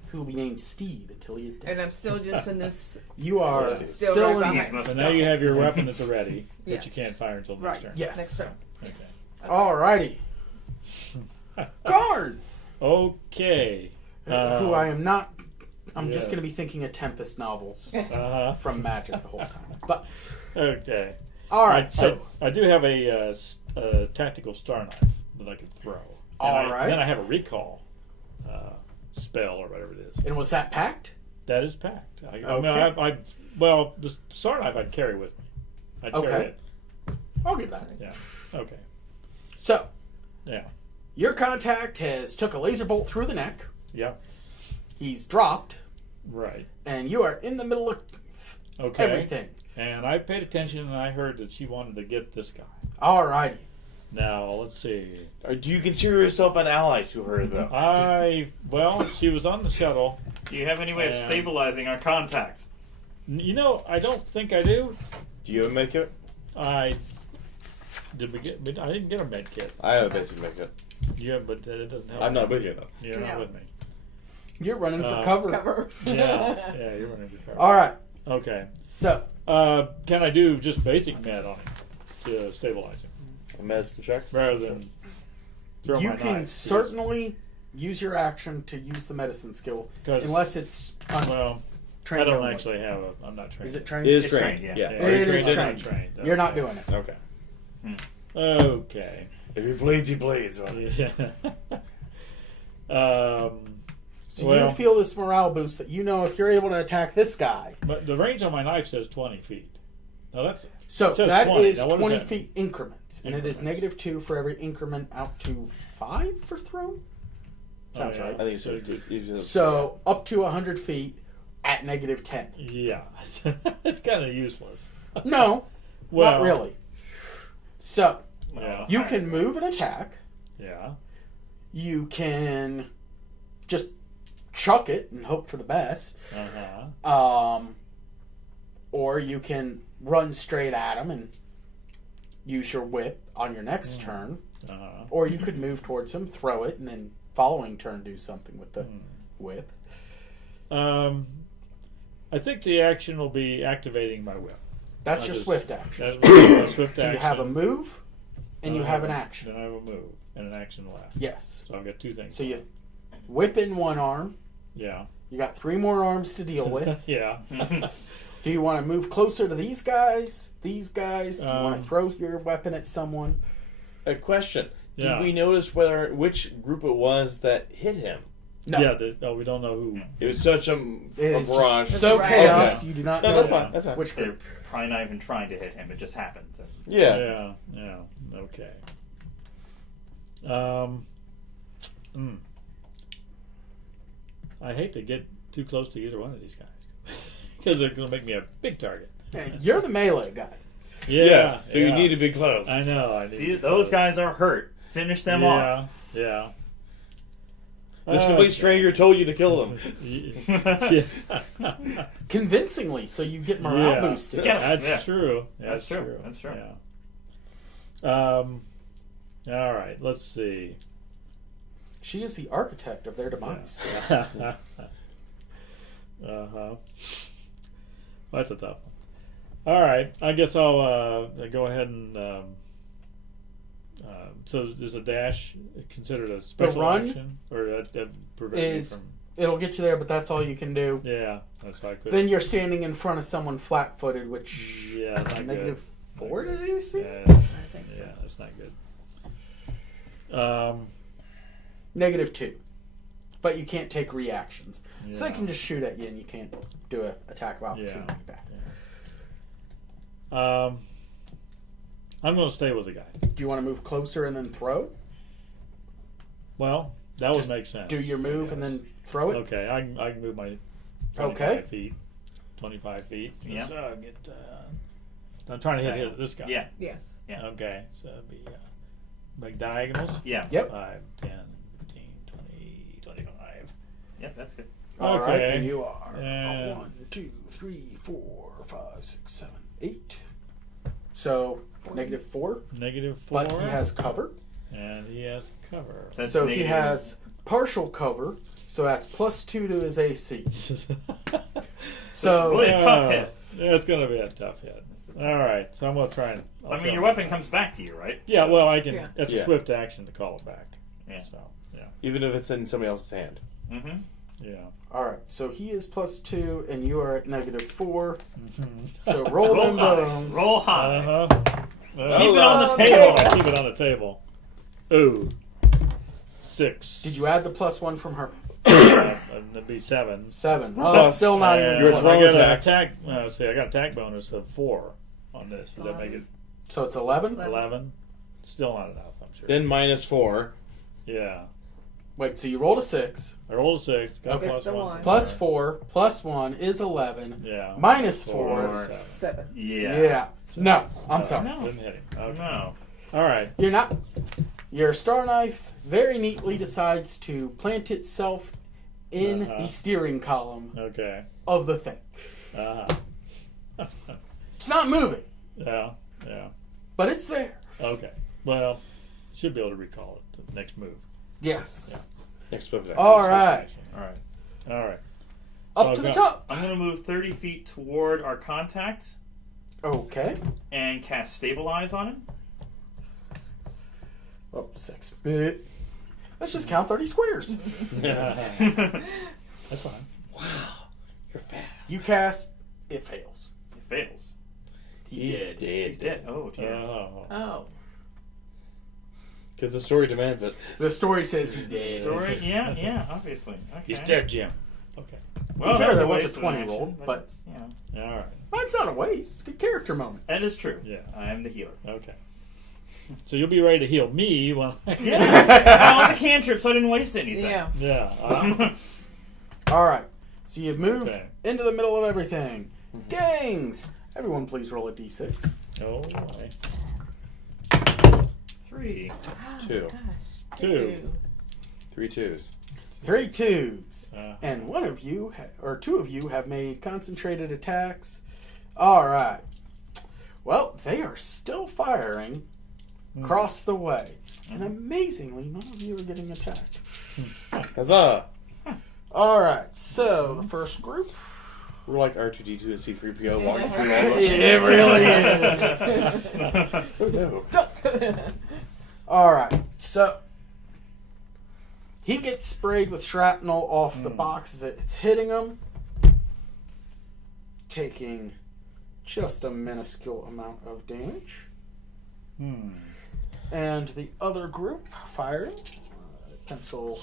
who will be named Steve until he is dead. And I'm still just in this. You are Steve. still Still in right the... So now you have your weapon at the ready, but Yes. you can't fire until next Right. turn. Yes. Next turn. Okay. Alrighty. Guard! Okay. Who I am not... I'm just yeah. going to be thinking of Tempest novels Uh-huh. from Magic the whole time. But, Okay. alright, so... I do have a tactical star knife that I can throw. All And right. Then I have a recall spell or whatever it is. And was that packed? That is packed. I mean, Okay. well, the star knife I'd carry with me. I'd carry Okay. it. I'll get that. Yeah. Okay. So, Yeah. your contact has took a laser bolt through the neck. Yeah. He's dropped. Right. And you are in the middle of Okay. everything. And I paid attention and I heard that she wanted to get this guy. Alrighty. Now, let's see. Do you consider yourself an ally to her, though? Well, she was on the shuttle. Do you have any way of And- stabilizing our contact? You know, I don't think I do. Do you have a med kit? Did we get? I didn't get a med kit. I have a basic med kit. Yeah, but it doesn't help. I'm not with you, though. You're Yeah. not with me. You're running for Uh, cover. Cover. Yeah, you're running to cover. Alright. Okay. So, Can I do just basic med on him to stabilize him A medicine check? rather than throw you my can knife? certainly use your action to use the medicine skill. 'Cause- Unless it's Well, trained I don't only. actually have a. I'm not trained. Is it trained? It is It's trained. trained, Yeah. yeah. Are you It trained is in it? trained. Trained. You're not Okay. doing it. Okay. Okay. If he bleeds, he bleeds. Yeah. So Well- you feel this morale boost that you know if you're able to attack this guy. But the range on my knife says 20 feet. Now that's So It says that 20. is Now, what is 20 that? feet increments. And it is Increments. -2 for every increment out to 5 for throw? Sounds yeah. right. I think so. So up to 100 feet at -10. yeah. It's kind of useless. No, Well, not really. So Yeah. you can move and attack. Yeah. You can just chuck it and hope for the best. Uh-huh. Or you can run straight at him and use your whip on your next turn. Uh-huh. Or you could move towards him, throw it, and then following turn do something with the whip. I think the action will be activating my whip. That's I'll your just- swift action. That's my swift So action. you have a move and you Then I have an action. Then I have a move and an action left. Yes. So I've got 2 things. So you whip in one arm. Yeah. You got 3 more arms to deal with. Yeah. Do you want to move closer to these guys? These guys? Do you want to throw your weapon at someone? A question. Did Yeah. we notice which group it was that hit him? No. Yeah. We don't know who. It was such a It is barrage. just so Right. chaos. Okay. You do not No, know that's fine. That's fine. which They're group. probably not even trying to hit him. It just happened. Yeah. Yeah. Yeah. Okay. I hate to get too close to either one of these guys because they're going to make me a big target. Hey, you're the melee guy. Yeah. Yes. So you yeah. need to be close. I know. I need Those guys are hurt. Finish them off. Yeah. This complete stranger told you to kill them. Yeah. Convincingly, so you get morale Yeah. boosted. Yeah. That's true. That's true. That's true. Yeah. All right. Let's see. She is the architect of their demise. Uh-huh. That's a tough one. All right. I guess I'll go ahead and. So is a dash considered a special run action, or that prevent me is- from? It'll get you there, but that's all you can do. Yeah, that's how I could. Then you're standing in front of someone flat-footed, which Yeah, that's not good. -4 to AC? Yeah, I think so. yeah, that's not good. -2. But you can't take reactions. So they Yeah. can just shoot at you and you can't do an attack of opportunity Yeah. back. I'm going to stay with the guy. Do you want to move closer and then throw? Well, that would Just make sense. Do your move and then throw it? Okay, I can move my 25 Okay. feet. 25 feet. Yeah. So I'll get. I'm trying to hit this guy. Yeah. Yes. Yeah. Okay, so it'd be make diagonals. Yeah. Yep. 5, 10, 15, 20, 25. Yep. That's good. All right, Okay. and you are And- 1, 2, 3, 4, 5, 6, 7, 8. So -4, -4. but he has cover. And he has cover. That's So he negative. has partial cover. So that's +2 to his AC. So Really a tough hit. Yeah, it's going to be a tough hit. All right, so I'm going to try and. I mean, your weapon comes back to you, right? Yeah, well, I can. Yeah. It's a Yeah. swift action to call it back. Yeah. So yeah, Even if it's in somebody else's hand. Mm-hmm. yeah. all right, so he is +2, and you are at -4. Mm-hmm. So roll them high. bones. Roll high. Uh-huh. Keep it on the table. Keep it on the table. Ooh. 6. Did you add the +1 from her? That'd be 7. 7. Oh, that's still not even. And You're close. throwing I got an attack. attack. See, I got attack bonus of 4 on this. Does that make it So it's 11. 11? Still not enough, I'm sure. Then -4. Yeah. Wait, so you rolled a 6. I rolled a 6. Got Okay. plus It's the 1. one. +4 +1 is 11. Yeah. -4. 7. 7. Yeah. No, I'm sorry. No. Didn't hit him. Okay. No. All right. You're not. Your star knife very neatly decides to plant itself in Uh-huh. the steering column Okay. of the thing. Uh-huh. It's not moving, Yeah. Yeah. but it's there. Okay. Well, should be able to recall it. The next move. Yes. Next swift action. All right. All right. All right. Up to the top. I'm going to move 30 feet toward our contact Okay. and cast Stabilize on him. Oh, 6 bit. Let's just count 30 squares. That's fine. You're fast. You cast, it fails. It fails. He's dead. dead. He's dead. Oh, dear. Oh. Oh. Because the story demands it. The story says he did. Story? Yeah, obviously. Okay. He's dead, Jim. Okay. Well, Fair, that there was waste a of 20 action, roll, but- it's, you know, All right. Well, it's not a waste. It's a good character moment. that is true. Yeah. I am the healer. Okay. So you'll be ready to heal me when I... Yeah. Well, it's a cantrip, so I didn't waste anything. Yeah. Yeah. All right. So you've moved Okay. into the middle of everything. Gangs! Everyone please roll a d6. Oh, boy. 3. Two. Gosh. Two. 3 twos. 3 twos. Uh, And one of you, or two of you, have made concentrated attacks. All right. Well, they are still firing across the way. And amazingly, none of you are getting attacked. Huzzah! All right. So, the first group. We're like R2D2 and C3PO walking through all It the... really is. Oh, no. All right. So, he gets sprayed with shrapnel off the box as it's hitting him, taking just a minuscule amount of damage. And the other group firing. Pencil.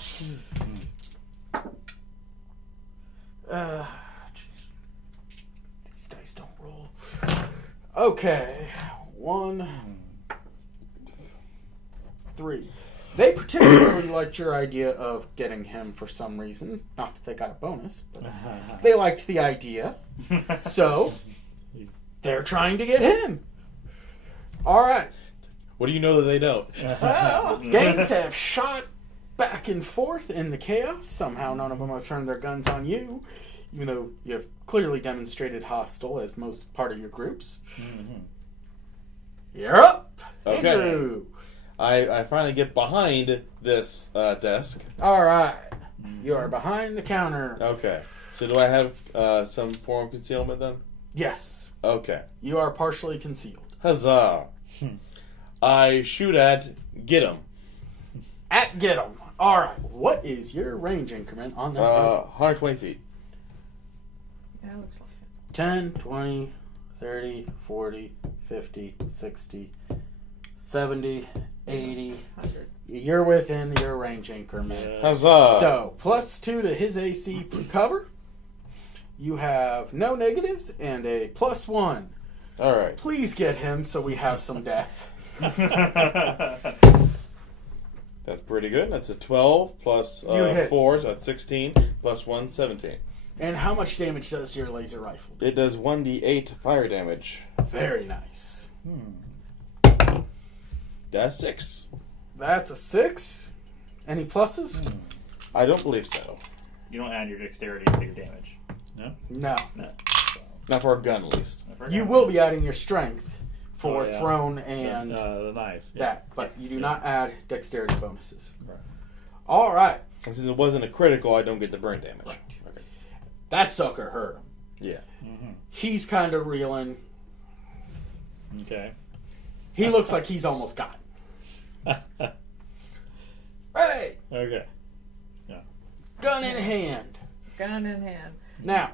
These dice don't roll. Okay. 1, 3. They particularly liked your idea of getting him for some reason. Not that they got a bonus, but they liked the idea. So, they're trying to get him. All right. What do you know that they don't? Oh. Gangs have shot back and forth in the chaos. Somehow none of them have turned their guns on you, even though you have clearly demonstrated hostile as most part of your groups. You're up. Okay. Andrew. I finally get behind this desk. All right. You are behind the counter. Okay. So do I have some form of concealment then? Yes. Okay. You are partially concealed. Huzzah. I shoot at get him. At get 'em. All right. What is your range increment on that? 120 feet. Yeah, looks like it. 10, 20, 30, 40, 50, 60, 70, 80. 100. You're within your range increment. Huzzah. So, +2 to his AC for cover. You have no negatives and a +1. All right. Please get him so we have some death. That's pretty good. That's a 12 plus You hit. 4, so that's 16 plus 1, 17. And how much damage does your laser rifle do? It does 1d8 fire damage. Very nice. That's 6. That's a 6. Any pluses? I don't believe so. You don't add your dexterity to your damage. No. Not for a gun, at least. You will be adding your strength for Oh, yeah. thrown and the knife. Yeah. that, but you do not add dexterity bonuses. Right. All right. And since it wasn't a critical, I don't get the burn damage. Right. Okay. That sucker hurt him. Yeah. He's kind of reeling. Okay. He looks like he's almost got it. Hey! Okay. Gun in hand. Gun in hand. Now,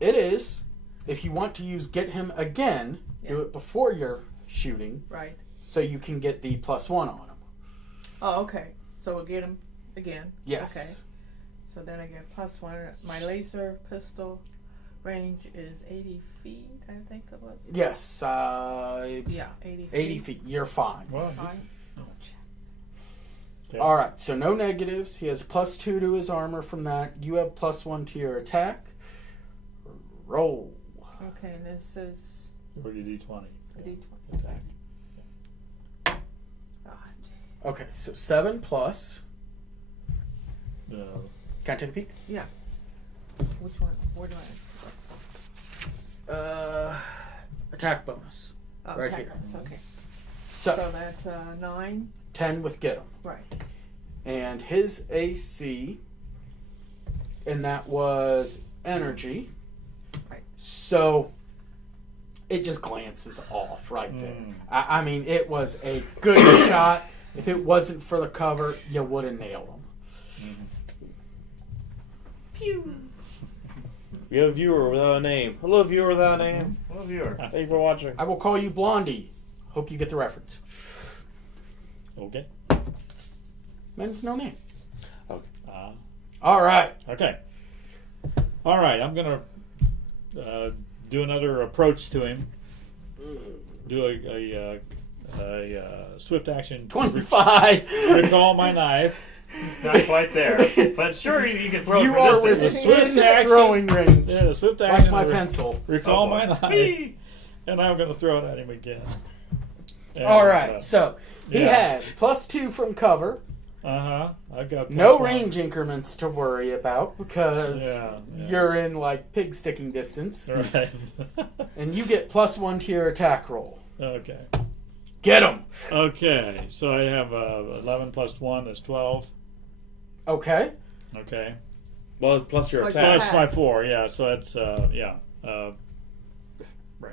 it is, if you want to use get him again, do Yeah. it before you're shooting Right. so you can get the +1 on him. Oh, okay. So we'll get him again. Yes. Okay. So then I get +1. My laser pistol range is 80 feet, I think it was. Yes. Yeah, 80 feet. 80 feet. You're fine. Well, Fine. okay. All right. So no negatives. He has +2 to his armor from that. You have +1 to your attack. Roll. Okay, and this is Or your D20. a D20. Attack. Oh, gee. Okay. So 7 plus. No. Can I take a peek? Yeah. Which one? Where do I? Attack bonus. Oh, Right attack here. bonus, okay. So So that's 9. 10 with get him. Right. And his AC, and that was energy. Right. So it just glances off right there. Mm. I mean, it was a good shot. If it wasn't for the cover, you would have nailed him. Pew. We have a viewer without a name. Hello, viewer without a name. Well, viewer. Thank you for watching. I will call you Blondie. Hope you get the reference. Okay. Man's no name. Okay. All right. Okay. All right. I'm gonna do another approach to him. Do a swift action. 25. Recall my knife. Not quite there, but sure you can throw You it are from distance. within action. throwing range. Yeah, the swift action. Like my pencil. Recall Oh, my boy. knife, and I'm gonna throw it at him again. And, All right. So he yeah. has +2 from cover. I've got No +1. range increments to worry about because Yeah. you're in like pig sticking distance, Right. and you get +1 to your attack roll. Okay. Get him. Okay. So I have 11 plus 1 is 12. Okay. Okay. Well, plus your Plus attack. Plus my 4. Yeah. So that's right.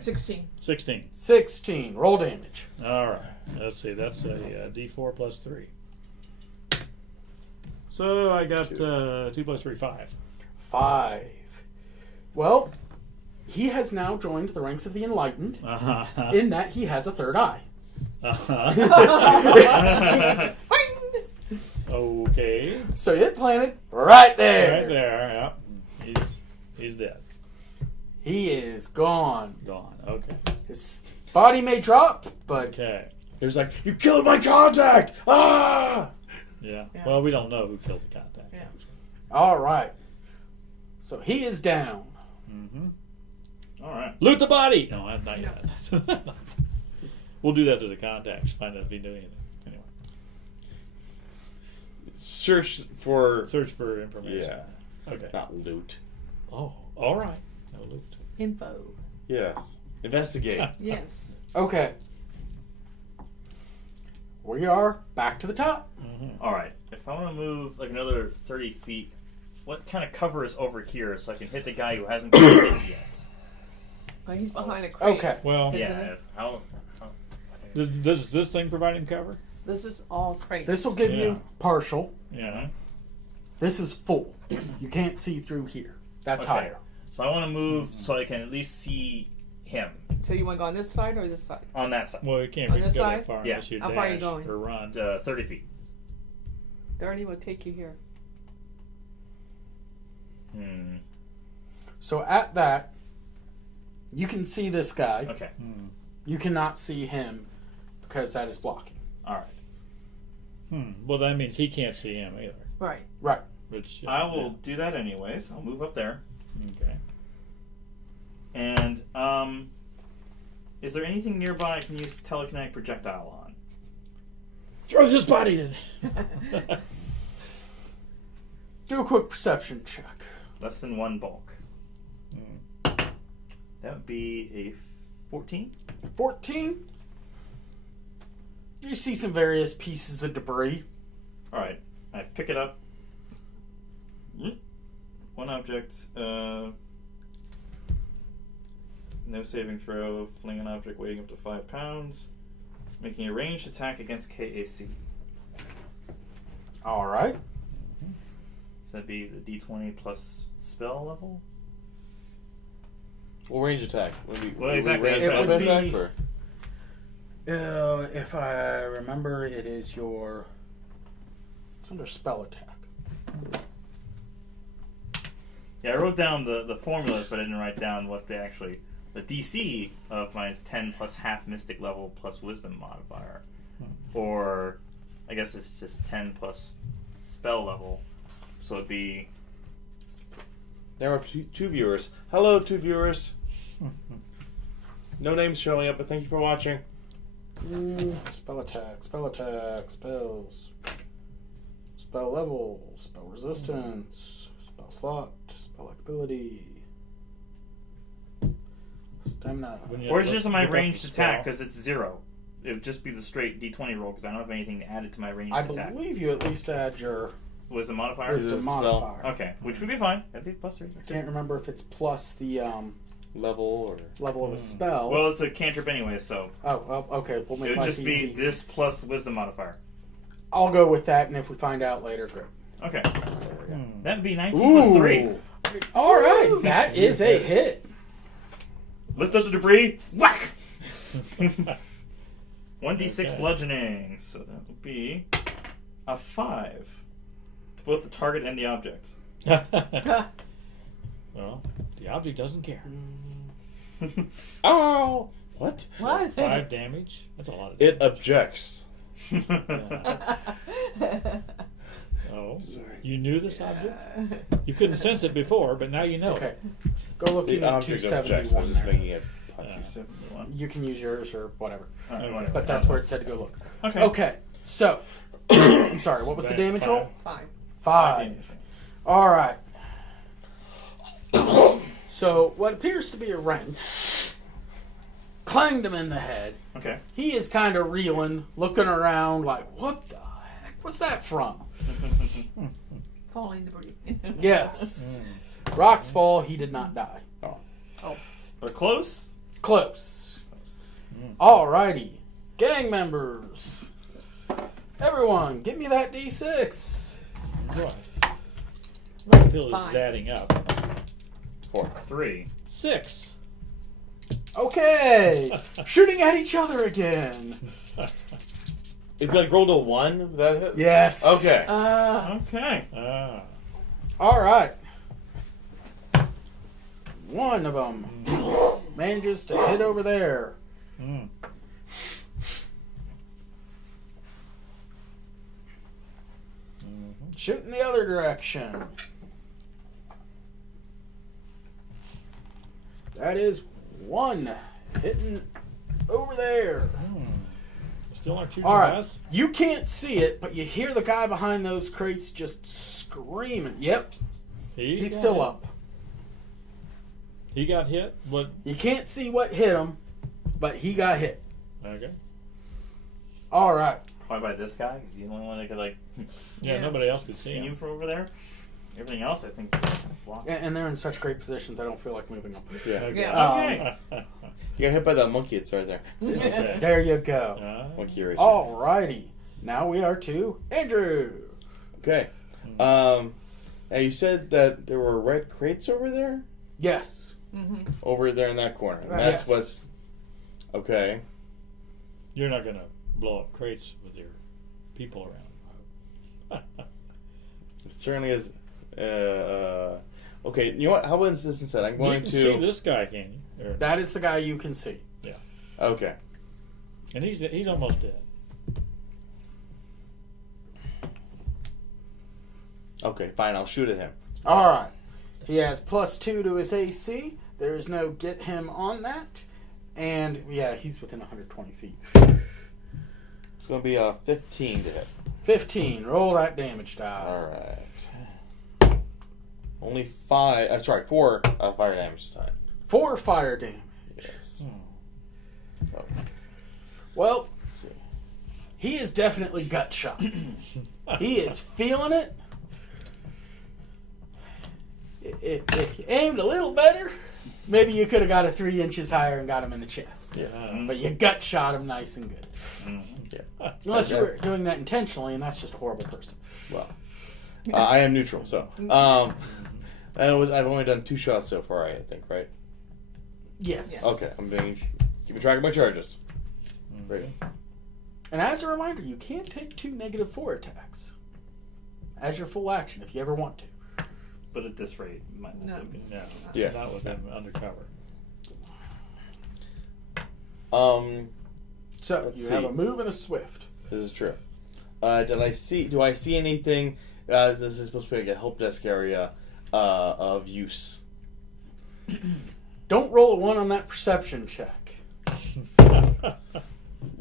16. 16. 16. Roll damage. All right. Let's see. That's a D4 plus 3. So I got 2 plus 3, 5. 5. Well, he has now joined the ranks of the enlightened Uh-huh. in that he has a third eye. Uh-huh. Okay. So it planted right there. Right there. Yeah. He's dead. He is gone. Gone. Okay. His body may drop, but Okay. There's like, you killed my contact! Ah! Yeah. Yeah. Well, we don't know who killed the contact. Yeah. all right. So he is down. Mm-hmm. All right. Loot the body. No, not yet. We'll do that to the contacts. Find out if he knew anything. Anyway, Search for... search for information. Yeah. Okay. Not loot. Oh, all right. No loot. Info. Yes. Investigate. Yes. Okay. We are back to the top. Mm-hmm. All right. If I want to move like another 30 feet, what kind of cover is over here so I can hit the guy who hasn't been hit yet? Well, he's behind a crate. Okay. Well, Isn't Yeah. it? How? does this thing provide him cover? This is all crates. This will give Yeah. you partial. Yeah. This is full. You can't see through here. That's Okay. higher. So I want to move so I can at least see him So you want to go on this side or this side? on that side. Well, you can't On really this go side? that far Yeah. unless you How dash far are you going? or run. 30 feet. 30 will take you here. So at that, you can see this guy. Okay. You cannot see him because that is blocking. All right. Well, that means he can't see him either. Right. Right. Which I will do that anyways. I'll move up there. Okay. And is there anything nearby I can use telekinetic projectile on? Throw his body in. Do a quick perception check. Less than 1 bulk. That would be a 14. 14. You see some various pieces of debris. All right. I pick it up. One object. No saving throw. Fling an object weighing up to 5 pounds. Making a ranged attack against KAC. All right. So that'd be the D20 plus spell level. Well, range attack. Well, exactly. Range It would attack be- or- If I remember, it is your. It's under spell attack. Yeah, I wrote down the formulas, but I didn't write down what they actually. The DC of mine is 10 plus half mystic level plus wisdom modifier. Or, I guess it's just 10 plus spell level. So it'd be. There are two viewers. Hello, 2 viewers. No names showing up, but thank you for watching. Spell attack, spells. Spell level, spell resistance, spell slot, spell ability. Stamina. Or it's just my Look up ranged the attack spell. because it's 0. It would just be the straight D20 roll because I don't have anything added to my ranged I attack. believe you at least add your Wisdom modifier? Wisdom. wisdom spell. modifier. Okay, which would be fine. That'd be plus 3. That's Can't good. remember if it's plus the Level or... level of a spell. Well, it's a cantrip anyway, so oh, well, okay. We'll it make would life just be easy. this plus wisdom modifier. I'll go with that, and if we find out later, great. Okay. That'd be 19 plus 3. All right, that is a hit. Lift up the debris. Whack! 1d6 Okay. bludgeoning. So that would be A 5 to both the target and the object. Well, the object doesn't care. Oh! What? What? 5 damage. That's a lot of It damage. objects. Oh, you knew this object? You couldn't sense it before, but now you know. Okay. Go looking The at object objects. I'm 271 just there. making it punch. 271. You can use yours or whatever. Alright, Okay. whatever. But that's where it said to go look. Okay. Okay, so, I'm sorry, what was the Right, damage 5. roll? 5. 5. damage. All right. So, what appears to be a wrench clanged him in the head. Okay. He is kind of reeling, looking around like, what the heck was that from? Falling debris. Yes. Rocks fall, he did not die. But close. Close. Alrighty. Gang members. Everyone, give me that D6. Right. I feel this is 5. adding up. 4. 3. 6. Okay. Shooting at each other again. If you like rolled a 1, would that hit? Yes. Okay. Okay. Ah. Alright. One of them manages to hit over there. Mm. Shooting the other direction. That is 1 hitting over there. Still aren't shooting All right. us? You can't see it, but you hear the guy behind those crates just screaming. Yep, he's got still hit. up. He got hit? What? You can't see what hit him, but he got hit. Okay. All right. Probably by this guy. He's the only one that could Yeah, Yeah. nobody else could see see him him. from over there. Everything else, I think, blocked. And they're in such great positions, I don't feel like moving them. Yeah. Okay. Yeah. Okay. You got hit by that monkey. It's right there. Okay. There you go. Monkey eraser. All righty. Now we are to Andrew. Okay. Now you said that there were red crates over there? Yes. Over there in that corner. And Right. that's Yes. what's... Okay. You're not going to blow up crates with your people around. It certainly is... okay, you know what? How about this instead? I'm going you can to... see this guy, can you? Or- That is the guy you can see. Okay. and he's almost dead. Okay, fine. I'll shoot at him. All right. He has +2 to his AC. There is no get him on that. And, yeah, he's within 120 feet. It's going to be a 15 to hit. 15. Roll that damage die. All right. Only 4 fire damage this time. 4 fire damage. Yes. Oh. Well, let's see. He is definitely gut shot. He is feeling it. If you aimed a little better, maybe you could have got it 3 inches higher and got him in the chest. Yeah. But you gut shot him nice and good. Yeah. Unless you were doing that intentionally, and that's just a horrible person. Well, I am neutral, so. I've only done 2 shots so far, I think, right? Yes. Yes. Okay, I'm keeping track of my charges. Great. And as a reminder, you can take 2 -4 attacks as your full action if you ever want to. But at this rate, you might not No. be. No, Yeah. not with him undercover. So Let's you have see. a move and a swift. This is true. Do I see anything? This is supposed to be like a help desk area of use. Don't roll a 1 on that perception check.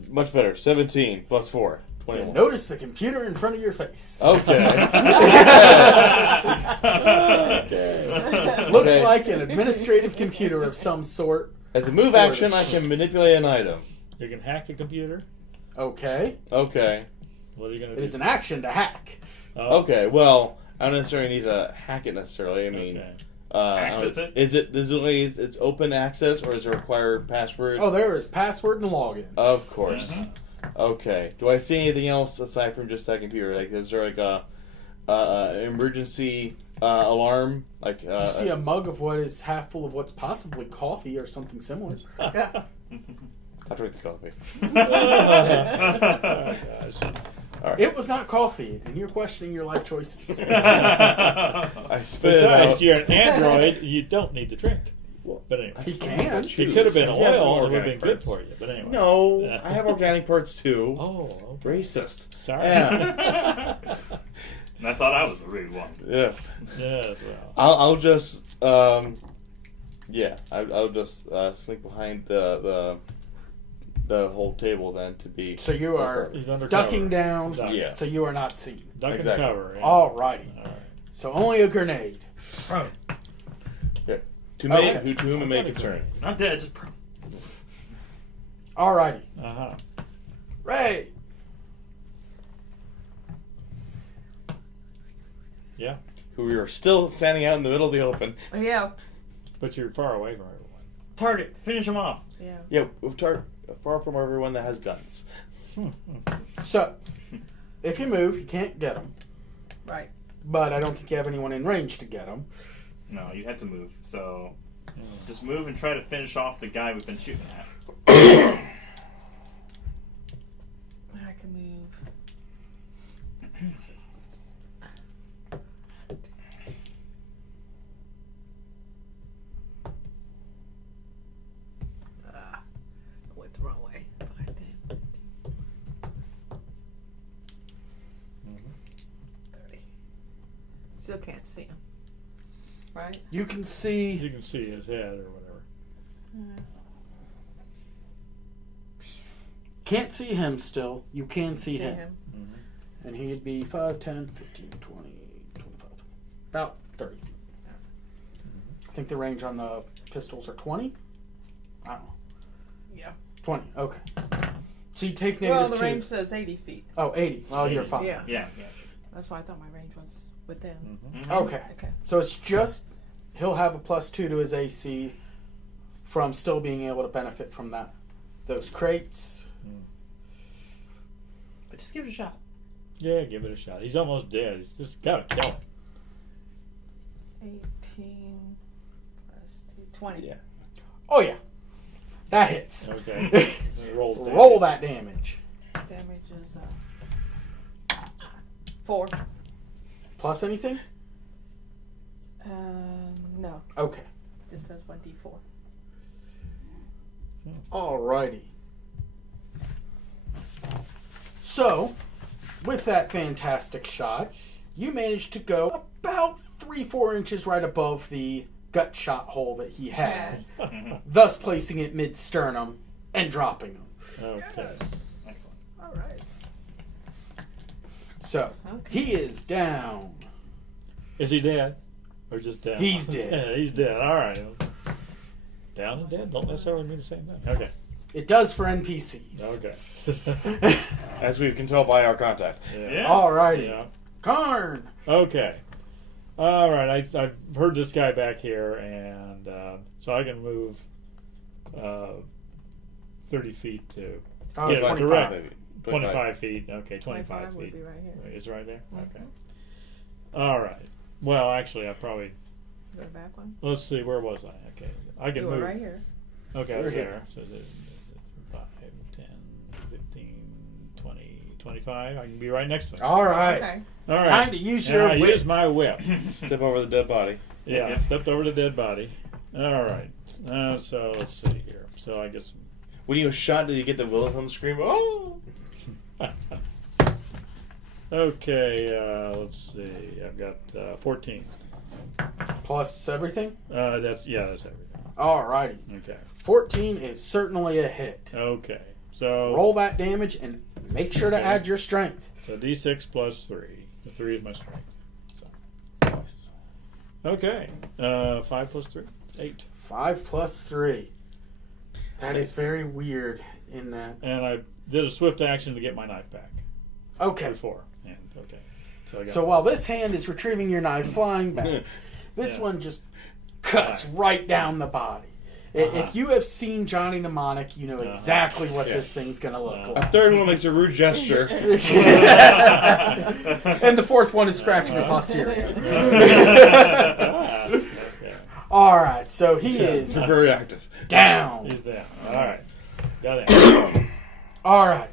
Much better. 17 plus 4. 21. Notice the computer in front of your face. Okay. Looks Okay. like an administrative computer of some sort. As a move action, I can manipulate an item. You can hack a computer. Okay. Okay. What are you going to It do? is an action to hack. Oh, Okay. Well, I don't necessarily need to hack it necessarily. I mean, okay. Access it? Is it it's open access or does it require password? Oh, there is password and login. Of course. Okay. Do I see anything else aside from just that computer? Like, is there like a emergency alarm? Like, You see a mug of what is half full of what's possibly coffee or something similar. I'll drink the coffee. Oh, gosh. All right. It was not coffee, and you're questioning your life choices. I spit it Besides, out. you're an android. You don't need to drink. But anyway, He can. it could have been He has some oil. It would have been organic good parts. for you. But anyway. No, I have organic parts too. Oh, okay. Racist. Sorry. Yeah. And I thought I was the rude one. Yeah. Yes, well. I'll just I'll just sneak behind the whole table then to be. So you are He's undercover. ducking down. Duck. Yeah. So you are not seen. Duck and Exactly. cover. Yeah. Alrighty. All right. So only a grenade. Prone. Yeah. To Okay. me, to whom it may concern. Not dead, just prone. Alrighty. Uh-huh. Ray. Yeah. Who are still standing out in the middle of the open. Yeah. But you're far away from everyone. Target, finish him off. Yeah. Yeah, far from everyone that has guns. So, if you move, you can't get them. Right. But I don't think you have anyone in range to get them. No, you had to move. So just move and try to finish off the guy we've been shooting at. I can move. I went the wrong way. 5, 10, 15, 30. Still can't see him. Right? You can see. You can see his head or whatever. Can't see him still. You can see him. Mm-hmm. And he'd be 5, 10, 15, 20, 25. About 30 feet. I think the range on the pistols are 20. I don't know. Yeah. 20. Okay. So you take Well, negative the 2. range says 80 feet. Oh, 80. Well, you're 80. fine. Yeah. Yeah. That's why I thought my range was within. Mm-hmm. Okay. Okay. So it's just he'll have a +2 to his AC from still being able to benefit from those crates. But just give it a shot. Yeah, give it a shot. He's almost dead. He's just got to kill him. 18 plus 2, 20. Yeah. Oh yeah, that hits. Okay. Roll Roll that damage. Damage is 4. Plus anything? No. Okay. Just says 1d4. Alrighty. So, with that fantastic shot, you managed to go about 3-4 inches right above the gut shot hole that he had, thus placing it mid-sternum and dropping him. Okay. Excellent. All right. So, Okay. he is down. Is he dead? Or just dead? He's dead. Yeah, he's dead. All right. Down and dead don't necessarily mean the same thing. Okay. It does for NPCs. Okay. As we can tell by our contact. Yeah. Yes. Alrighty. Yeah. Karn! Okay. All right. I've heard this guy back here, and so I can move 30 feet to Oh, Yeah, 25. direct. Maybe. 25 feet. Okay, 25 25 feet. would be right here. It's right there? Mhm. Okay. All right. Well, actually, I probably... Go back one. Let's see, where was I? Okay. I can You were move. right here. Okay, We're there. here. So 5, 10, 15, 20, 25. I can be right next to him. Alright. Okay. All right. Time to use Now your I whip. use my whip. Step over the dead body. Yeah, Yep. stepped over the dead body. All right. So let's see here. So I guess... When you were shot, did you get the Wilhelm scream? Oh! Okay, let's see. I've got 14. Plus everything? That's everything. Alrighty. Okay. 14 is certainly a hit. Okay. So Roll that damage and make sure to Okay. add your strength. So D6 plus 3. The 3 is my strength. Nice. Okay. 5 plus 3. 8. 5 plus 3. That is very weird in that. And I did a swift action to get my knife back. Okay. Before. And okay. So I got So while this hand is retrieving your knife, flying back, this Yeah. one just cuts right down the body. If you have seen Johnny Mnemonic, you know exactly what this thing's going to look A like. third one makes a rude gesture. And the fourth one is scratching your posterior. okay. All right, so he is Very active. down. He's down. All right. Got it. All right.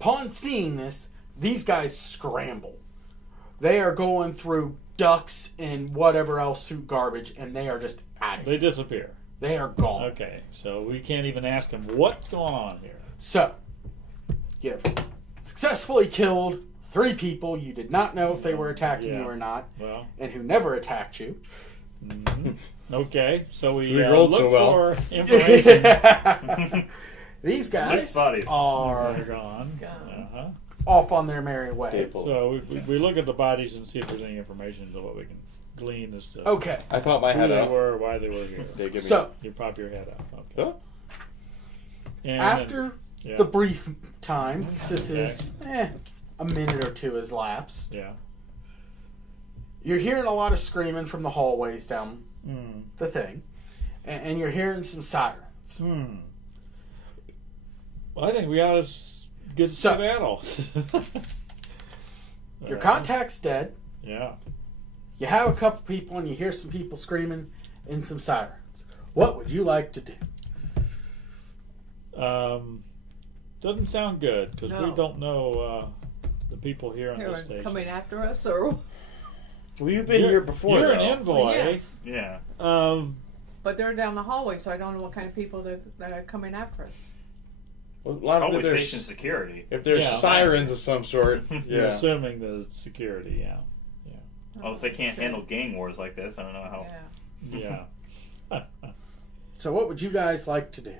Upon seeing this, these guys scramble. They are going through ducks and whatever else through garbage, and they are just out of They here. disappear. They are gone. Okay, so we can't even ask them what's going on here. So, you have successfully killed 3 people you did not know if they were attacking you or not, Well, and who never attacked you. okay, so we We rolled look so well. for information. These guys Nice bodies. They're are gone. Gone. Uh-huh. off on their merry way. Staple. So we look at the bodies and see if there's any information so what we can glean as to Okay, I pop my who head they out. were, why they were here. They give me. so You pop your head out. Okay. Oh, And after yeah. the brief time, this Okay. is a minute or 2 has lapsed. Yeah. You're hearing a lot of screaming from the hallways down Mm. the thing, and you're hearing some sirens. Well, I think we ought to get So- to battle. Your contact's dead. Yeah. You have a couple people, and you hear some people screaming and some sirens. What would you like to do? Doesn't sound good because we No. don't know the people here on They the were station. coming after us, or well, you've been here before. You're an though. envoy. yes. Yeah. But they're down the hallway, so I don't know what kind of people that are coming after us. Well, a lot of Probably if there's, station security. if there's Yeah. sirens of some sort. You're Yeah. assuming the security. Yeah. Oh, if they can't handle gang wars like this, I don't know how. Yeah. Yeah. So, what would you guys like to do?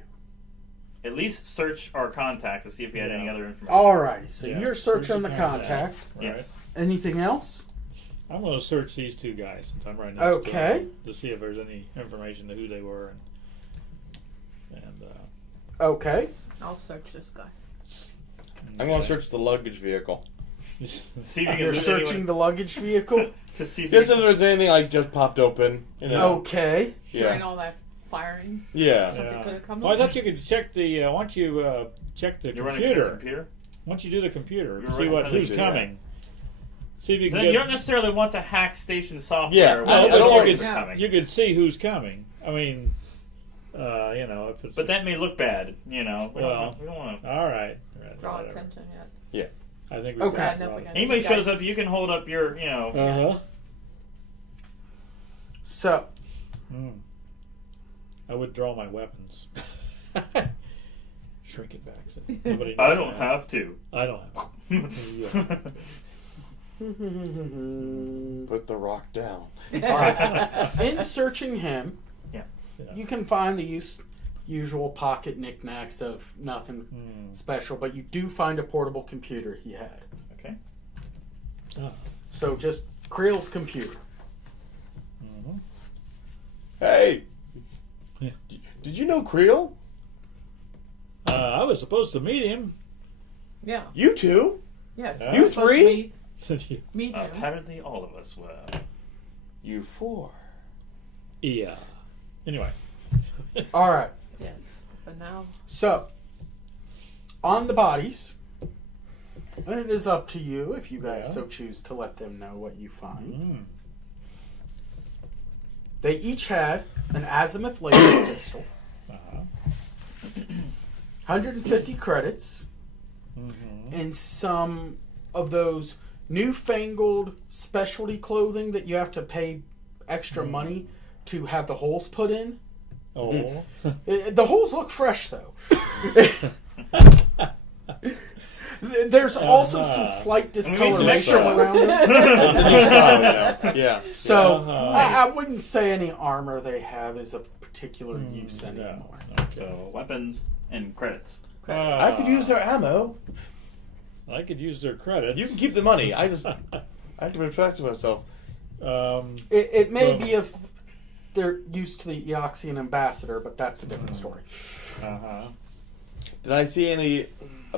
At least search our contact to see if we had any Yeah. other information. Alrighty, so Yeah. you're searching the Search the contact. Right. Yes. Anything else? I'm going to search these 2 guys since I'm right next Okay. to them to see if there's any information to who they were. And Okay. I'll search this guy. I'm going to search the luggage vehicle. See if you can You're loot searching anyone the luggage vehicle. to see if Just you if there's anything like just popped open. You know. Okay. During Yeah. all that firing. Yeah. Something could have come Well, I up. thought you could check the. Why don't you check the you're running computer? a computer. Once you do the computer, You're see right, what I who's think so, yeah. coming. See if you can Then get. you don't necessarily want to hack station software. Yeah, when no, the but other you party's could- coming. You could see who's coming. I mean, if it's. But that may look bad. You know. We Well, don't want to. all right. Draw Whatever. attention yet. I think we Okay. got Enough we got. Anybody These shows guys. up, you can hold up your. You know. Uh huh. So, I would draw my weapons. Shrink it back. So nobody I knows don't that. have to. I don't have. Put the rock down. in searching him, Yeah. you can find the usual pocket knickknacks of nothing special, but you do find a portable computer he had. Okay. Oh. So, just Creel's computer. Hey. Yeah. Did you know Creel? I was supposed to meet him. Yeah. You two? Yes. You I was supposed to three? Meet him. Apparently, all of us were. You 4. Yeah. Anyway. All right. Yes. But now. So, on the bodies, and it is up to you if you guys Yeah. so choose to let them know what you find. Mm. They each had an azimuth laser pistol, Uh-huh. 150 credits, and some of those newfangled specialty clothing that you have to pay extra money to have the holes put in. Oh. The holes look fresh, though. There's also some slight some discoloration extra around them. That's the new style, you know? Yeah. So Uh-huh. I wouldn't say any armor they have is of particular use Yeah. anymore. Okay. So weapons and credits. I could use their ammo. I could use their credits. You can keep the money. I have to retract to myself. It may Well- be if they're used to the Eoxian ambassador, but that's a different story. Uh-huh. Did I see any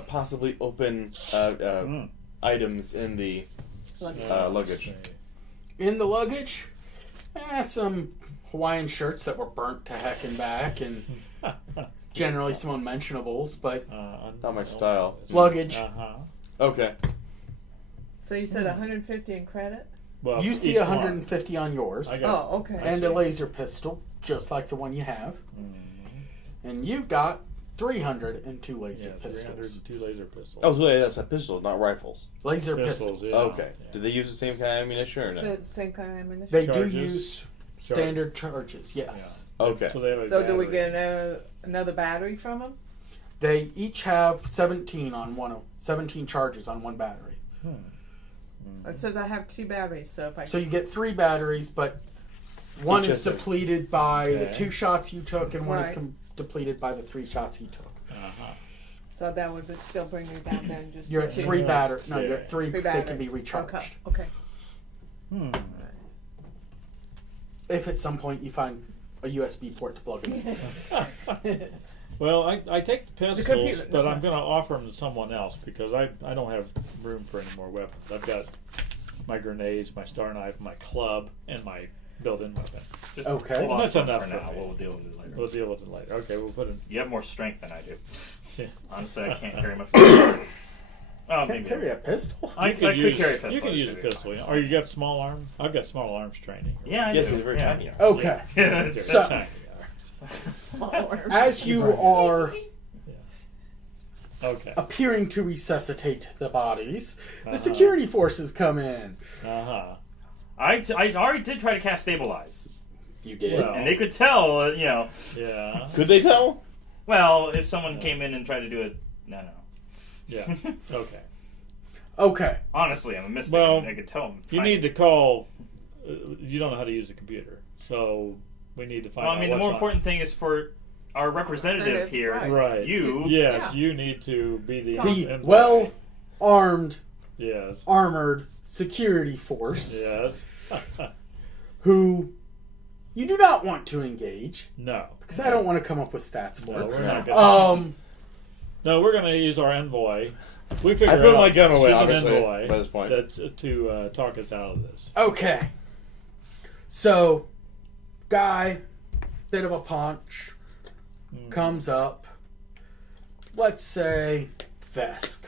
possibly open items in the luggage? In the luggage, some Hawaiian shirts that were burnt to heck and back, and generally some unmentionables, but Not my style. luggage. Uh-huh. Okay. So you said 150 in credit? Well, You see each one. 150 on yours, I got Oh, okay. and a laser pistol, just like the one you have. And you've got 300 and 2 laser Yeah, pistols. 300 and 2 laser pistols. Oh, so that's a pistol, not rifles. Laser Pistols, pistols. yeah. Okay. Do they use the same kind of ammunition or no? So, same kind of ammunition. They Charges? do use standard charges, yes. Okay. So, they have a So do we battery. get another battery from them? They each have 17 charges on one battery. It says I have 2 batteries, so if I So you get 3 batteries, but one Each is is a- depleted by the Okay. 2 shots you took, and one is Right. depleted by the 3 shots he took. Uh-huh. so that would still bring me down then just You're to at 2. 3 Yeah. batteries. No, you're Yeah. at 3 3 because they can battery. be recharged. Okay. If at some point you find a USB port to plug them in. Well, I take the pistols, computer, but no. I'm going to offer them to someone else because I don't have room for any more weapons. I've got my grenades, my star knife, my club, and my built-in weapon. Just Okay. hold on That's for it enough for for now. me. We'll deal with it later. We'll deal with it later. Okay, we'll put it. You have more strength than I do. Yeah. Honestly, I can't carry much. Oh, Can't maybe. carry a pistol? I You could use, carry a pistol. You can use a actually. pistol. Or you got small arm? I've got small arms training. Yeah, I Yes, do. it's very yeah. tiny. Okay. Yeah. That's So- tiny. As you are Okay. appearing to resuscitate the bodies, Uh-huh. the security forces come in. Uh-huh. I already did try to cast stabilize, You did. Well. and they could tell. Yeah. Could they tell? Well, if someone came in and tried to do it, no. Yeah. Okay. Okay. Honestly, I'm a mystic. Well, and I could tell them. You need to call. You don't know how to use a computer, so we need to find Well, out. I mean, the what's more on- important thing is for our representative here, Right. you. Yes, Yeah. you need to be the The envoy. well-armed, Yes. armored security force Yes. who you do not want to engage No. because I don't want to come up with stats for No, it. we're not gonna. No, We're going to use our envoy. We figure I put out my gun away, she's an obviously, envoy by this point. That's to talk us out of this. okay. So, guy, bit of a punch, comes up. Let's say Vesk.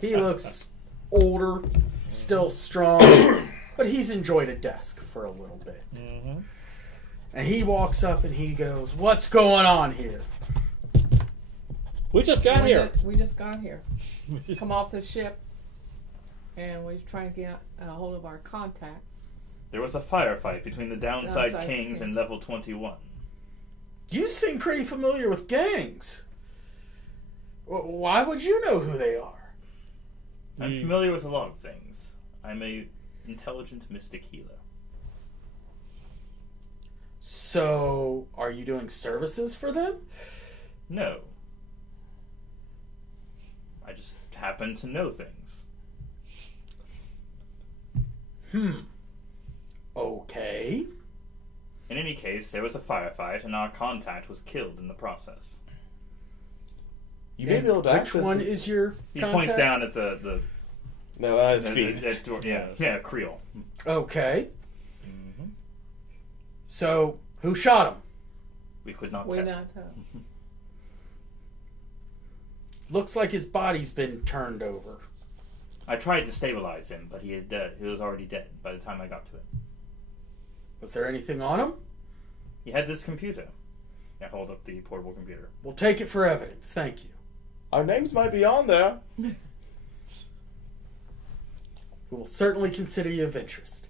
He looks older, still strong, but he's enjoyed a desk for a little bit. Mm-hmm. And he walks up and he goes, "What's going on here?" We just got here. We just got here. Come off the ship, and we're trying to get a hold of our contact. There was a firefight between the Downside Downside Kings Kings. and Level 21. You seem pretty familiar with gangs. Why would you know who they are? I'm familiar with a lot of things. I'm a intelligent mystic healer. So, are you doing services for them? No. I just happen to know things. Okay. In any case, there was a firefight, and our contact was killed in the process. You may be able to Which access one it. is your He contact? points down at the No, that's feet. yeah, Creel. Okay. Mm-hmm. So, who shot him? We could not We're tell. not. Looks like his body's been turned over. I tried to stabilize him, but he was already dead by the time I got to him. Was there anything on him? He had this computer. I hold up the portable computer. We'll take it for evidence. Thank you. Our names might be on there. We will certainly consider you of interest.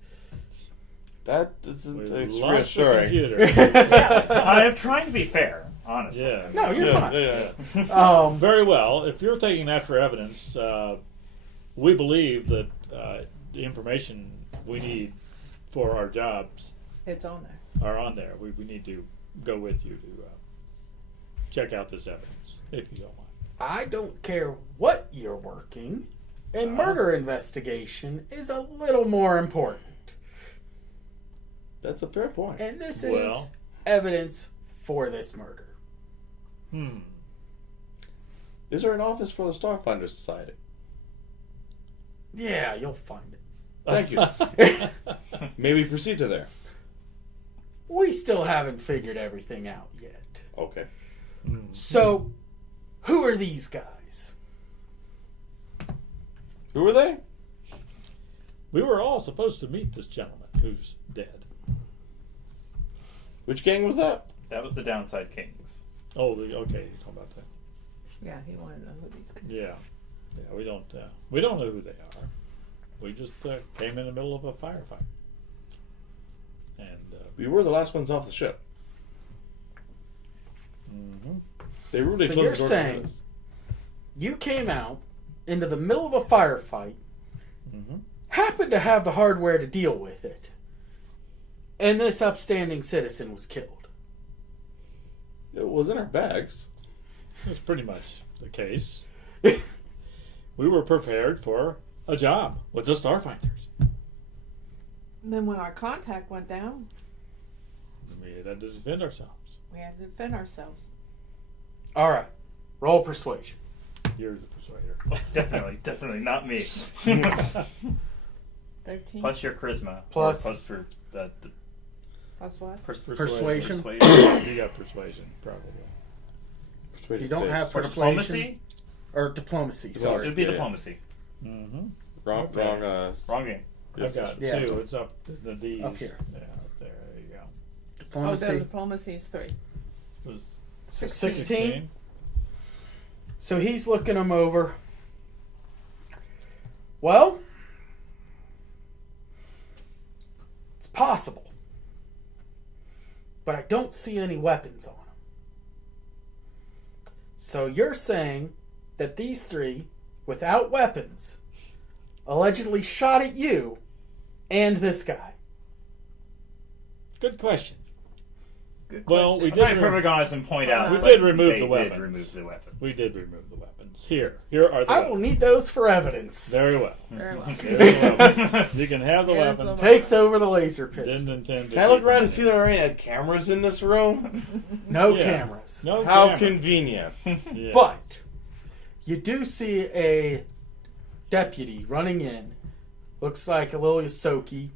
That isn't With it's lots of reassuring. computer. I am trying to be fair, honestly. Yeah. No, you're fine. Yeah. Very well. If you're taking that for evidence, we believe that the information we need for our jobs It's on there. are on there. We need to go with you to check out this evidence, if you don't mind. I don't care what you're working. A murder investigation is a little more important. That's a fair point. And this Well. is evidence for this murder. Is there an office for the Starfinder Society? Yeah, you'll find it. Thank you. May we proceed to there? We still haven't figured everything out yet. Okay. So, who are these guys? Who are they? We were all supposed to meet this gentleman who's dead. Which gang was that? That was the Downside Kings. Oh, okay, you're talking about that. Yeah, he wanted to know who these guys. Yeah, we don't know who they are. We just came in the middle of a firefight, and We were the last ones off the ship. mhm. They really So closed you're the door saying- to us. You came out into the middle of a firefight, Mhm. happened to have the hardware to deal with it, and this upstanding citizen was killed. It was in our bags. That's pretty much the case. We were prepared for a job with the Starfinders. And then when our contact went down, We had to defend ourselves. we had to defend ourselves. All right, roll persuasion. You're the persuader. Definitely not me. 13 Plus your charisma. Plus- Or plus your plus what? Persuasion. You got persuasion, probably. If you don't have For persuasion diplomacy, or diplomacy, it sorry. would be Yeah. diplomacy. Mm-hmm. Wrong. Okay. Wrong game. I've got Yes. two. It's up the D's. Up here. Yeah, there you go. Oh, Diplomacy. the diplomacy is 3. It was 16. So he's looking him over. Well, it's possible, but I don't see any weapons on him. So you're saying that these three, without weapons, allegedly shot at you and this guy. Good question. Good Well, question. we I'm did very perfectly honest and point out. We but did remove they the did weapons. remove the weapons. We did remove the weapons. Here are the I weapons. will need those for evidence. Very well. Very well. Very well. You can have the Hands weapons. over. Takes over the laser Didn't pistol. intend to. Can I look keep around them and see in. there are any cameras in this room? No Yeah. cameras. No How camera. convenient. Yeah. But you do see a deputy running in. Looks like a little Yosoki.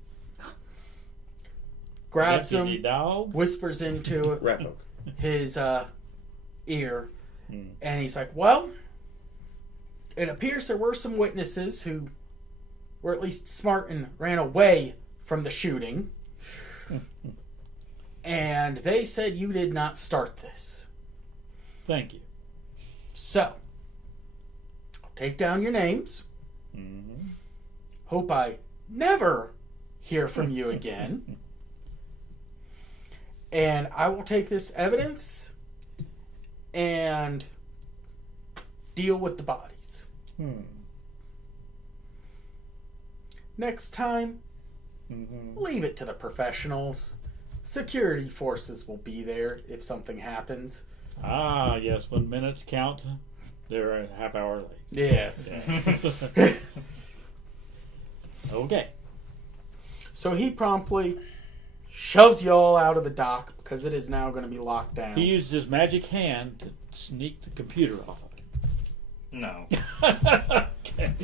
Grabs Deputy him, dog. whispers into Rat folk. his ear, Hmm. and he's like, well, it appears there were some witnesses who were at least smart and ran away from the shooting. And they said you did not start this. Thank you. So, I'll take down your names. Mm-hmm. Hope I never hear from you again. And I will take this evidence and deal with the bodies. Next time, Mm-hmm. leave it to the professionals. Security forces will be there if something happens. Ah, yes. When minutes count, they're a half hour late. Yes. Yeah. Okay. So he promptly shoves you all out of the dock because it is now going to be locked down. He used his magic hand to sneak the computer off of No. it. Okay.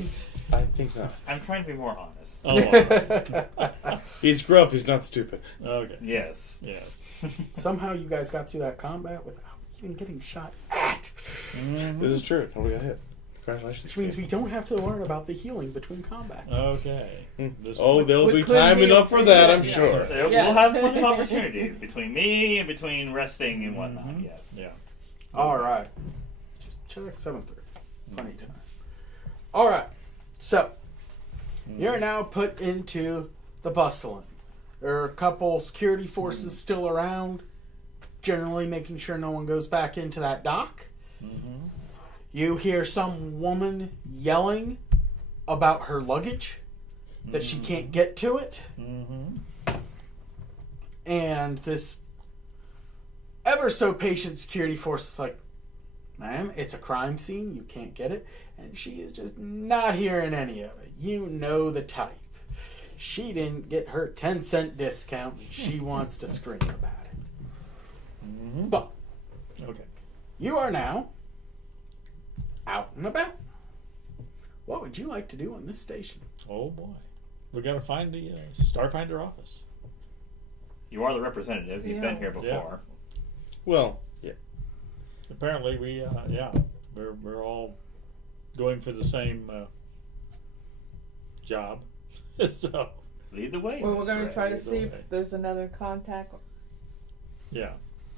I think not. I'm trying to be more honest. Oh, all right. He's gruff. He's not stupid. Okay. Yes. Yes. Somehow you guys got through that combat without even getting shot at. Mhm. This is true. Nobody got hit. Congratulations. Which means team. we don't have to learn about the healing between combats. Okay. This Oh, one. there'll We be couldn't time be enough for that, I'm yeah. sure. We'll Yes. have plenty of opportunity between me and between resting and whatnot. Mhm. Yes. Yeah. All right. Just check 7:30. Plenty of time. All right. So, you're now put into the bustling. There are a couple security forces still around, generally making sure no one goes back into that dock. Mm-hmm. You hear some woman yelling about her luggage, that she can't get to it. Mm-hmm. And this ever so patient security force is like, ma'am, it's a crime scene. You can't get it. And she is just not hearing any of it. You know the type. She didn't get her 10-cent discount. And she wants to scream about it. Mm-hmm. But Okay. you are now out and about. What would you like to do on this station? Oh boy. We got to find the Starfinder office. You are the representative. You've Yeah. been here before. Well, yeah. Apparently, we're all going for the same job. So Lead the way. Well, we're Miss going to Ray. try to Either see way. if there's another contact. yeah,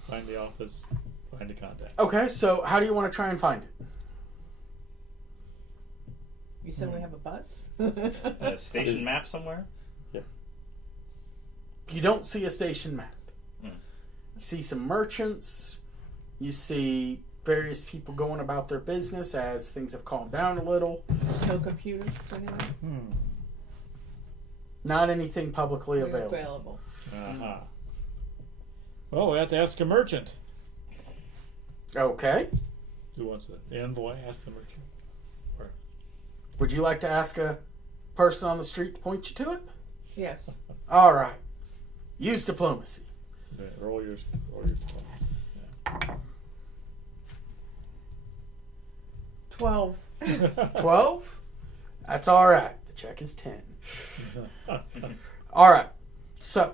find the office. Find the contact. Okay, so how do you want to try and find it? You said we have a bus? A station map somewhere? You don't see a station map. Hmm. You see some merchants. You see various people going about their business as things have calmed down a little. No computers anyway? Not anything publicly available. Available. Uh-huh. Well, we have to ask a merchant. Okay. Who wants the envoy? Ask the merchant. Or, Would you like to ask a person on the street to point you to it? Yes. All right. Use diplomacy. yeah, roll your yeah. 12. 12? That's all right. The check is 10. All right. So,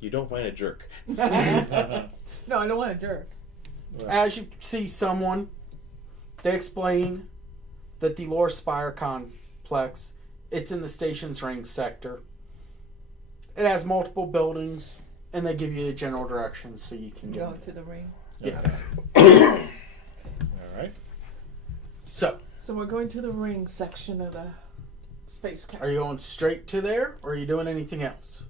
You don't find a jerk. No, I don't want a jerk. as you see someone, they explain that the Lore Spire complex, it's in the station's ring sector. It has multiple buildings, and they give you a general direction so you can Go get to the ring. Yeah. All right. So, So we're going to the ring section of the spacecraft. are you going straight to there, or are you doing anything else?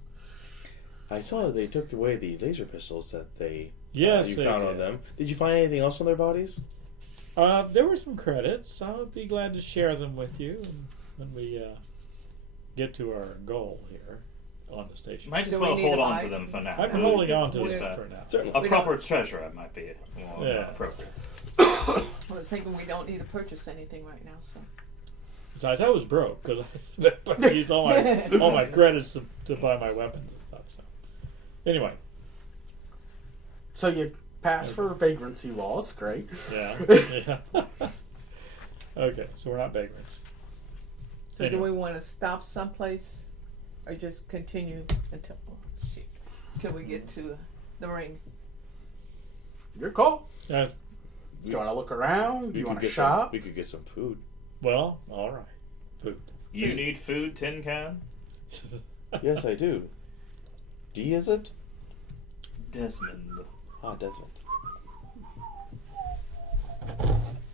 I saw they took away the laser pistols that they Yes, you they found did. on them. Did you find anything else on their bodies? There were some credits. I'll be glad to share them with you when we get to our goal here on the station. Might as Do we well need hold to on buy- to them for now. I've been holding on to We're- them for now. Certainly. A We proper don't- treasurer might be more Yeah. appropriate. I was thinking we don't need to purchase anything right now, so. Besides, I was broke because I used all my credits to buy my weapons and stuff. So, anyway, So you pass for vagrancy laws, great. yeah. Okay, so we're not vagrants. So do we want to stop someplace or just continue until we get to the ring? Your call. Uh, Do you want to look around? Do you could want to get shop? We could get some food. well, all right. Food. You need food, tin can? Yes, I do. D is it? Desmond. Ah, Desmond.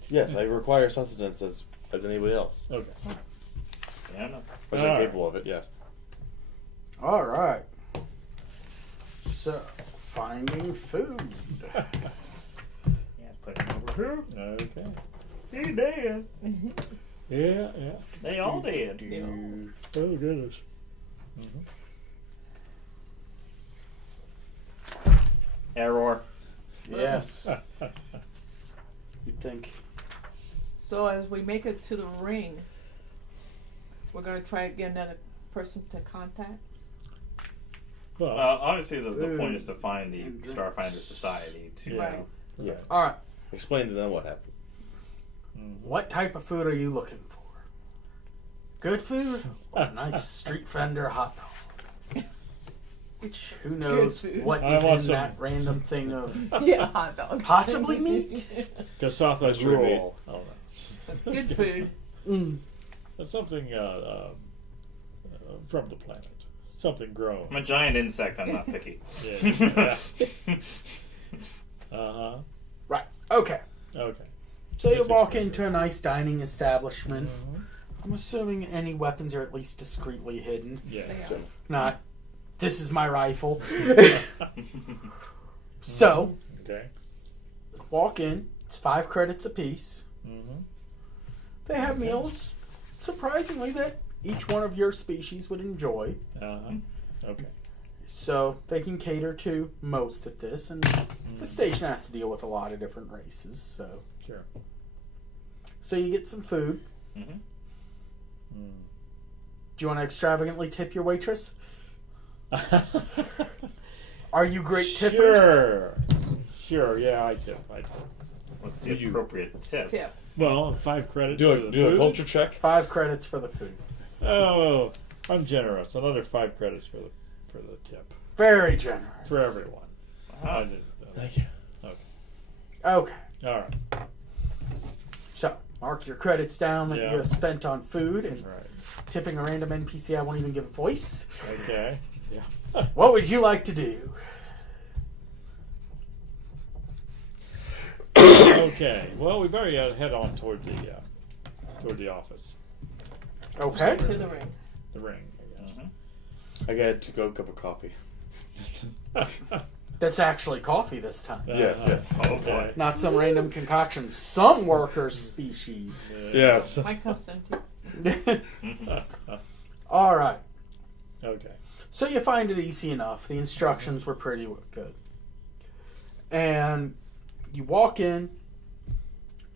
Yes, I require sustenance as anybody else. Okay. Yeah, no. I'm Alright. capable of it, yes. All right. So, finding food. Yeah, put him over here. Okay. He did. Yeah. They all did. Oh goodness. Error. Yes. You'd think. So as we make it to the ring, we're going to try to get another person to contact. Well, Obviously, the point is to find the And Starfinder Society to Right. Yeah. All right. Explain to them what happened. What type of food are you looking for? Good food or a nice street vendor hot dog? Which, who knows food. what I is want in some- that random thing of Yeah, hot dog. possibly meat? Kasatha Mystery meat. roll. All right. Good food. Mm. That's something from the planet. Something grown. I'm a giant insect. I'm not picky. Yeah. Uh-huh. Right. Okay. Okay. So you That's walk expensive. into a nice dining establishment. Mhm. I'm assuming any weapons are at least discreetly hidden. Yeah. Yeah. Not, this is my rifle. So, Okay. walk in. It's 5 credits apiece. Mm-hmm. They have meals, surprisingly, that each one of your species would enjoy. Uh-huh. Okay. So they can cater to most of this, and the station has to deal with a lot of different races. Sure. So you get some food. Mhm. Mm. Do you want to extravagantly tip your waitress? Are you great tippers? Sure. Yeah, I tip. What's the appropriate tip? Tip. Well, 5 credits Do for the a food. culture check. 5 credits for the food. Oh, I'm generous. Another 5 credits for the tip Very generous. for everyone. Wow. Thank you. Okay. All right. So mark your credits down that Yeah. you have spent on food and Right. tipping a random NPC I won't even give a voice. Okay. Yeah. What would you like to do? Okay. Well, we better head on toward the office, Okay. To the ring. the ring. I got a to-go cup of coffee. That's actually coffee this time. Yes. Oh boy. Not some random concoction. Some workers' species. Yes. My cup's empty. All right. Okay. So you find it easy enough. The instructions were pretty good. And you walk in,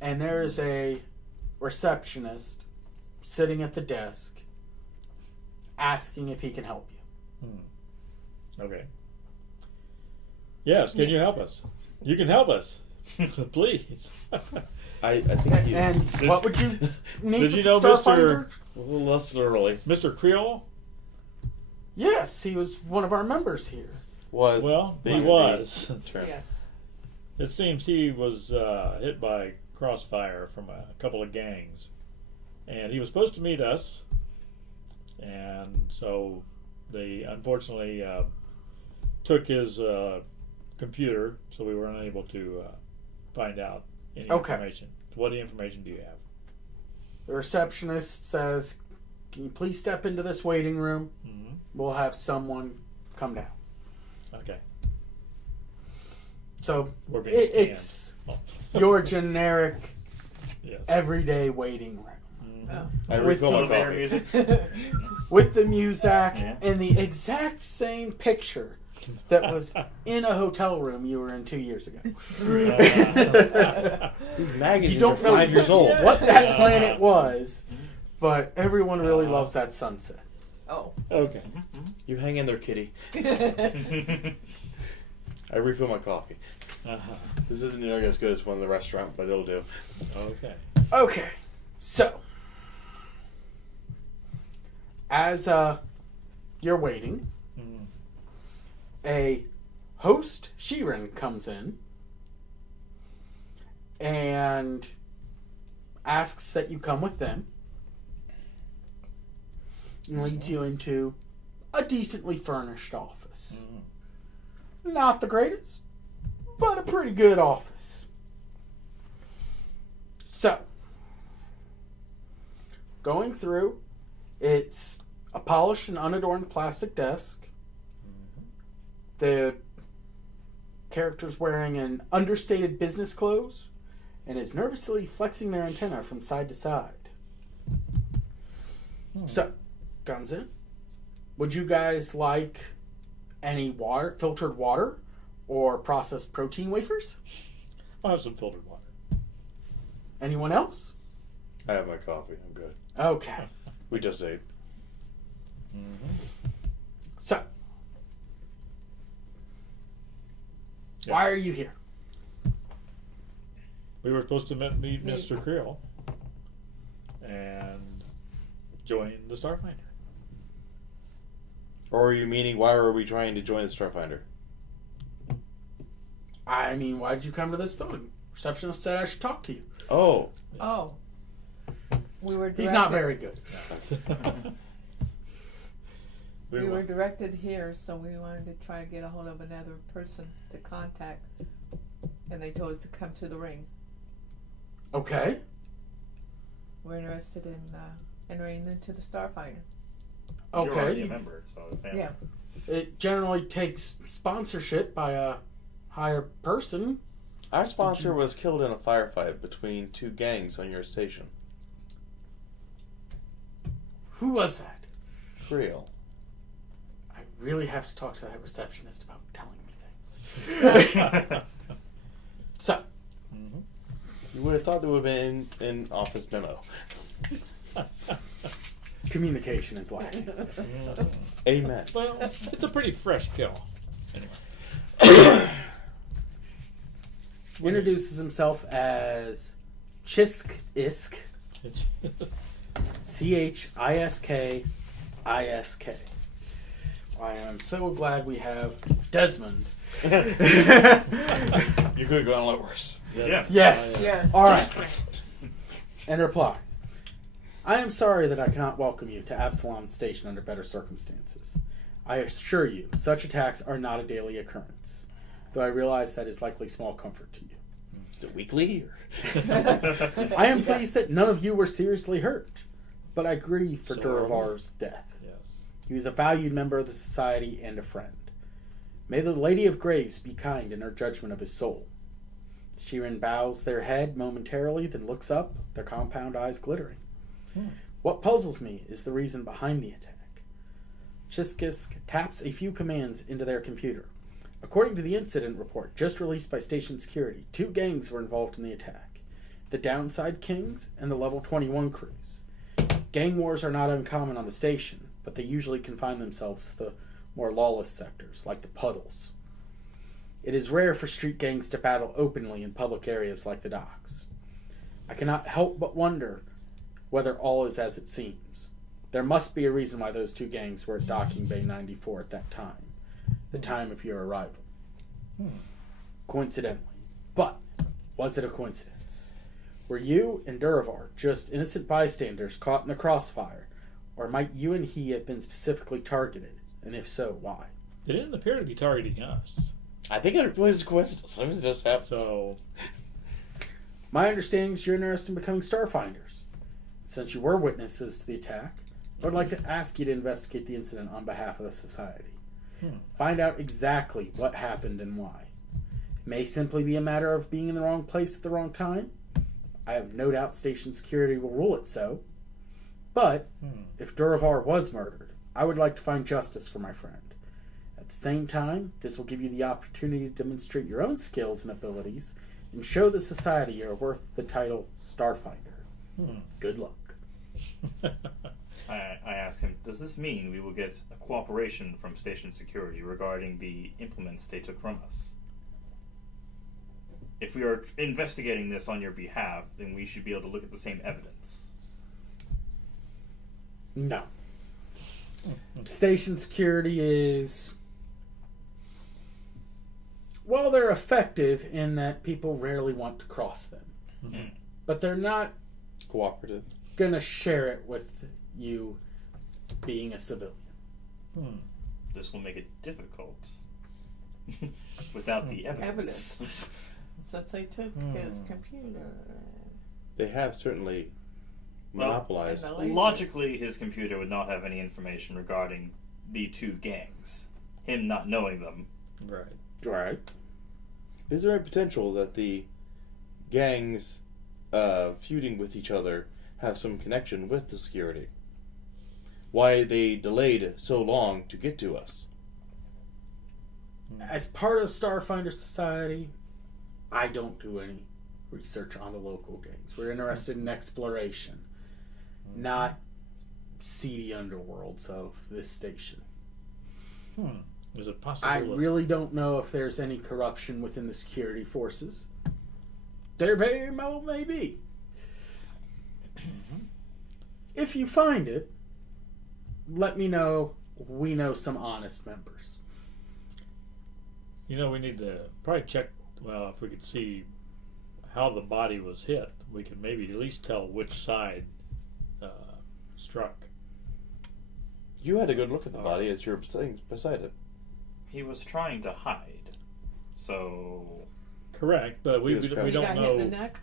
and there is a receptionist sitting at the desk asking if he can help you. Okay. Yes, can you help us? You can help us. Please. I think you... And what would you need Did you with know the Starfinder? A little less early. Mr. Creole? Yes, he was one of our members here. Was... Well, he the- was. Sure. Yes. It seems he was hit by crossfire from a couple of gangs. And he was supposed to meet us. And so they unfortunately took his computer, so we were unable to find out any information. What information do you have? The receptionist says, "Can you please step into this waiting room? Mm-hmm. We'll have someone come down." Okay. So We're being it's Oh. your generic, Yes. everyday waiting room. Oh. I With refill my Elevator coffee. music. With the music Yeah. and the exact same picture that was in a hotel room you were in 2 years ago. These magazines You don't are know 5 years old. what that planet was, but everyone really loves that sunset. Oh. Okay. You hang in there, kitty. I refill my coffee. Uh-huh. This isn't nearly as good as one in the restaurant, but it'll do. Okay. Okay, so as you're waiting, Mm. a host, Sheeran, comes in and asks that you come with them and leads you into a decently furnished office. Not the greatest, but a pretty good office. So, going through, it's a polished and unadorned plastic desk. The character's wearing an understated business clothes and is nervously flexing their antenna from side to side. So, comes in. Would you guys like any water, filtered water, or processed protein wafers? I'll have some filtered water. Anyone else? I have my coffee. I'm good. Okay. We just ate. So, why are you here? We were supposed to meet Mr. Creole and join the Starfinder. Or are you meaning why were we trying to join the Starfinder? I mean, why did you come to this building? Receptionist said I should talk to you. Oh. Oh. We were directed, He's not very good. We were directed here, so we wanted to try to get a hold of another person to contact. And they told us to come to the ring. Okay. We're interested in entering into the Starfinder. You're already a Okay. member, so it's Yeah. It generally takes sponsorship by a higher person. Our sponsor was killed in a firefight between two gangs on your station. Who was that? Creole. I really have to talk to that receptionist about telling me things. So, You would have thought there would have been an office memo. communication is lacking. Amen. Well, it's a pretty fresh kill. Anyway. Introduces himself as Chisk Isk. Chiskisk. I am so glad we have Desmond. You could have gone a lot worse. Yes. Yes. Yeah. All right. And replies, I am sorry that I cannot welcome you to Absalom Station under better circumstances. I assure you, such attacks are not a daily occurrence, though I realize that is likely small comfort to you. Is it weekly? I am pleased that none of you were seriously hurt, but I grieve for So Duravar's death. Yes. He was a valued member of the society and a friend. May the Lady of Graves be kind in her judgment of his soul. Sheeran bows their head momentarily, then looks up, their compound eyes glittering. What puzzles me is the reason behind the attack. Chiskisk taps a few commands into their computer. According to the incident report just released by station security, 2 gangs were involved in the attack. The Downside Kings and the Level 21 crews. Gang wars are not uncommon on the station, but they usually confine themselves to the more lawless sectors, like the puddles. It is rare for street gangs to battle openly in public areas like the docks. I cannot help but wonder whether all is as it seems. There must be a reason why those 2 gangs were at Docking Bay 94 at that time, the time of your arrival. Coincidentally. But, was it a coincidence? Were you and Duravar just innocent bystanders caught in the crossfire, or might you and he have been specifically targeted? And if so, why? They didn't appear to be targeting us. I think it was a coincidence. Something just happened. So, My understanding is you're interested in becoming Starfinders. Since you were witnesses to the attack, I would like to ask you to investigate the incident on behalf of the Society. Find out exactly what happened and why. It may simply be a matter of being in the wrong place at the wrong time. I have no doubt station security will rule it so. But, if Duravar was murdered, I would like to find justice for my friend. At the same time, this will give you the opportunity to demonstrate your own skills and abilities and show the Society you're worth the title Starfinder. Good luck. I ask him, does this mean we will get a cooperation from station security regarding the implements they took from us? If we are investigating this on your behalf, then we should be able to look at the same evidence. No. Station security is... Well, they're effective in that people rarely want to cross them. But they're not Cooperative. going to share it with you being a civilian. This will make it difficult without the evidence. Since they took his computer. They have certainly monopolized. and the lasers. Logically, his computer would not have any information regarding the 2 gangs. Him not knowing them. right. Right. Is there a potential that the gangs feuding with each other have some connection with the security? Why they delayed so long to get to us? As part of Starfinder Society, I don't do any research on the local gangs. We're interested in exploration, not seedy underworlds of this station. Is it possible? I really don't know if there's any corruption within the security forces. There very well may be. If you find it, let me know. We know some honest members. You know, we need to probably check. Well, if we could see how the body was hit, we could maybe at least tell which side struck. You had a good look at the body as you were sitting beside it. He was trying to hide. So, Correct, but we He don't got hit in the know. neck.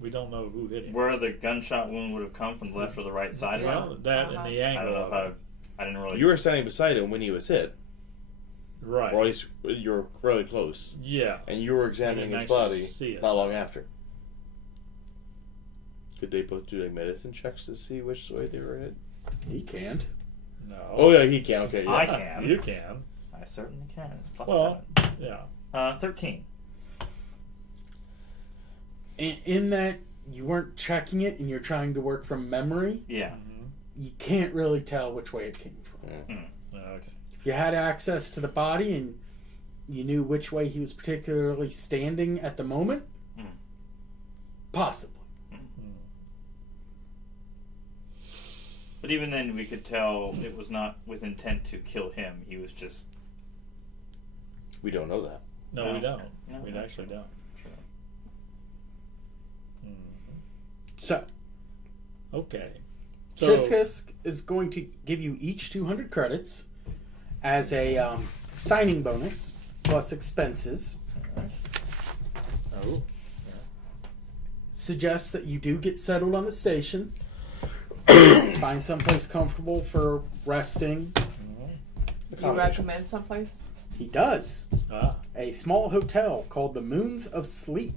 We don't know who hit him. where the gunshot wound would have come from the left or the right side of him. Well, that and the I angle. don't know of if I didn't really... You were standing beside him when he was hit, right. or at least you were really close, Yeah. and you were examining You his didn't actually body see it. not long after. Could they both do like medicine checks to see which way they were hit? He can't. No. Oh yeah, he can. Okay, yeah. I can. You can. I certainly can. It's plus Well, 7. yeah. 13. In that you weren't checking it and you're trying to work from memory, Yeah. you can't really tell which way it came from. Okay. If you had access to the body and you knew which way he was particularly standing at the moment, possibly. But even then, we could tell it was not with intent to kill him. He was just... We don't know that. No, we don't. No, We no. actually don't. True. So, Okay. Chiskisk is going to give you each 200 credits as a signing bonus plus expenses. Oh. suggests that you do get settled on the station, find someplace comfortable for resting. Do you recommend someplace? He does. Ah. A small hotel called the Moons of Sleep.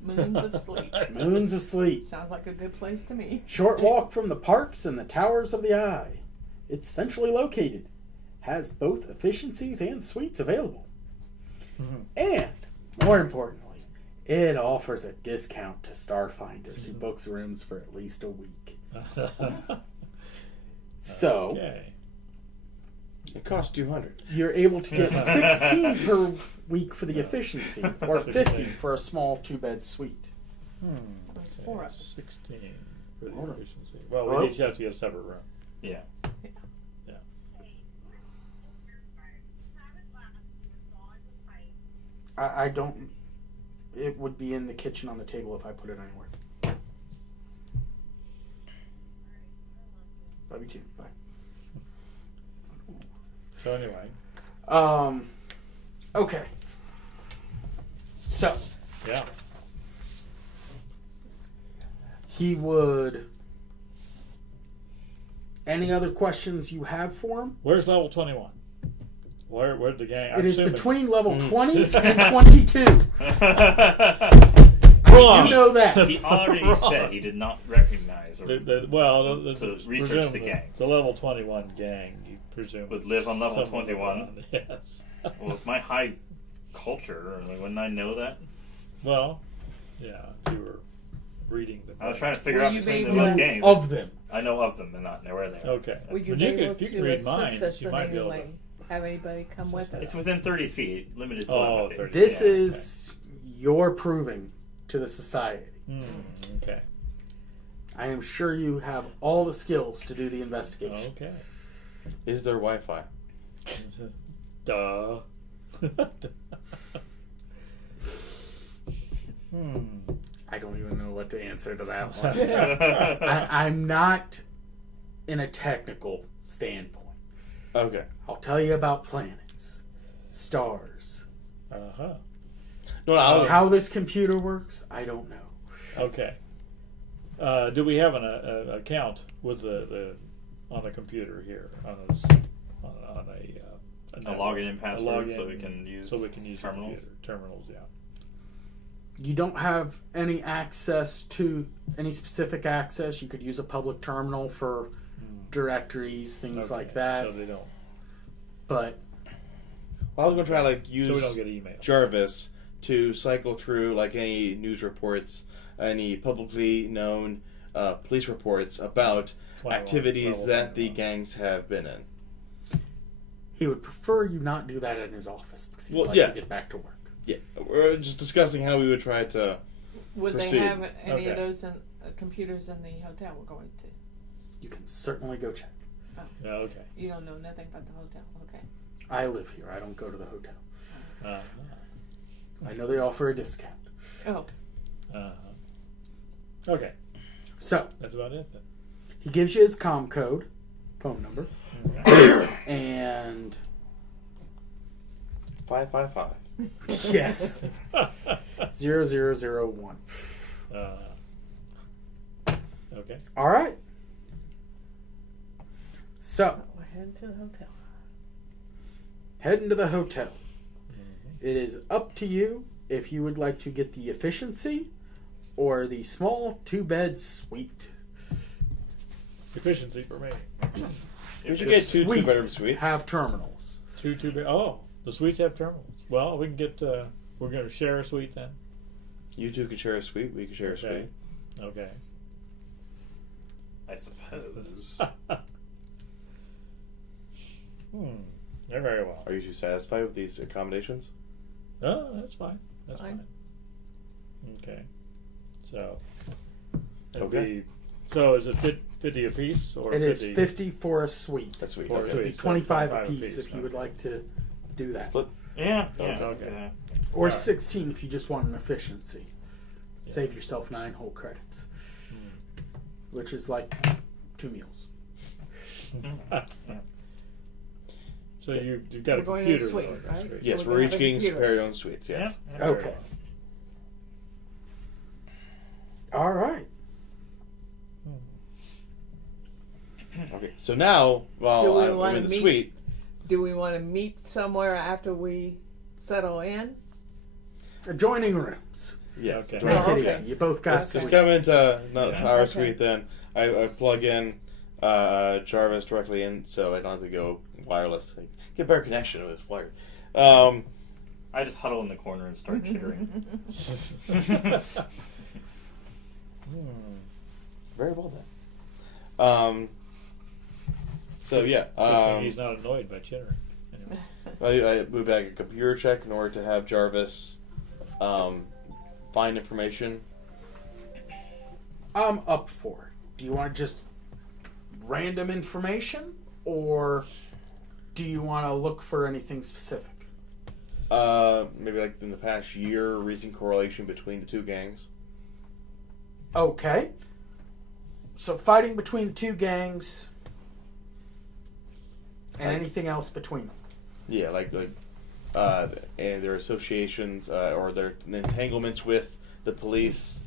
Moons of Sleep. Moons of Sleep. Sounds like a good place to me. Short walk from the parks and the towers of the eye. It's centrally located. Has both efficiencies and suites available. And, more importantly, it offers a discount to Starfinders who books rooms for at least a week. So, Okay. It costs $200. you're able to get 16 per week for the efficiency, or 50 for a small 2-bed suite. There's 4 of us. 16 for Hold the on. efficiency. Well, Hello? we each have to get a separate room. Yeah. I don't. It would be in the kitchen on the table if I put it anywhere. Love you too. Bye. So anyway, Okay. So yeah. he would. Any other questions you have for him? Where's level 21? Where'd the gang? It is between level Mm. 20 and 22. Wrong. You know that. He already said he did not recognize or To research the gangs. The level 21 gang, you presume, would live on level somewhere 21. around. Yes. Well, with my high culture, wouldn't I know that? Well, yeah, you were reading the. I was trying to figure Will out you between be the able- games. Of them. I know of them and not know where they are. Okay. Would you But be able if you can to read assist minds, us you in might be any able to. way? Have anybody come with us? It's within 30 feet, limited Oh, telepathy. 30. This Yeah. is your proving to the society. Okay. I am sure you have all the skills to do the investigation. Okay. Is there Wi-Fi? Duh. I don't even know what to answer to that one. I'm not in a technical standpoint. Okay. I'll tell you about planets, stars. Uh-huh. No, I was, How this computer works, I don't know. Okay. Do we have an account with the on the computer here on A login and password so we can use terminals. terminals. Terminals, yeah. You don't have any access to any specific access. You could use a public terminal for directories, things Okay, like that. So they don't. But I was going to try to So we use don't get email. Jarvis to cycle through like any news reports, any publicly known police reports about 21, activities level that the 21. gangs have been in. he would prefer you not do that in his office because he'd Well, like yeah. to get back to work. Yeah, we're just discussing how we would try to. Would Proceed. they have any Okay. of those computers in the hotel we're going to? You can certainly go check. Yeah, okay. You don't know nothing about the hotel. Okay. I live here. I don't go to the hotel. Uh-huh. I know they offer a discount. Oh, Uh-huh. Okay. So That's about it then. he gives you his comm code, phone number, Okay. and 555. yes, 0001. Okay. All right. So we're heading to the hotel. heading to the hotel. It is up to you if you would like to get the efficiency or the small 2-bed suite. Efficiency for me. We should get two Suites bedroom suites. have terminals. Two bed. Oh, the suites have terminals. Well, we can get. We're going to share a suite then. You two can share a suite. We can share a Okay. suite. Okay. I suppose. They're very well. Are you two satisfied with these accommodations? Oh, that's fine. That's Fine. fine. Okay. So. it'd Okay. be- so is it 50 apiece or It is 50? 50 for a suite. That's sweet. For a Okay. It'd be suite. So 25 25 apiece apiece, if you would okay. like to do that. Split. Yeah. Okay. Yeah. Or Alright. 16 if you just want an efficiency. Save yourself 9 whole credits. Which is like 2 meals. So you've got We're a going to the computer. suite, though, right? that's Yes, So we're we're each gonna have a getting computer. superior own suites. Yes. Yeah. Okay. All right. Okay, so now, while I'm wanna in the meet? suite, Do we want to meet somewhere after we settle in? Adjoining rooms. yes, Okay. Make Oh, it okay. easy. You both got Just suites. come into our Okay. suite then. I plug in Jarvis directly in, so I don't have to go wireless. I get better connection if it's wired. I just huddle in the corner and start chittering. Very well then. So yeah, Good thing he's not annoyed by chittering. Anyway. I move back a computer check in order to have Jarvis find information. I'm up for it. Do you want just random information, or do you want to look for anything specific? Maybe like in the past year, recent correlation between the two gangs. Okay. So fighting between the two gangs, and anything else between them. Yeah, and their associations or their entanglements with the police,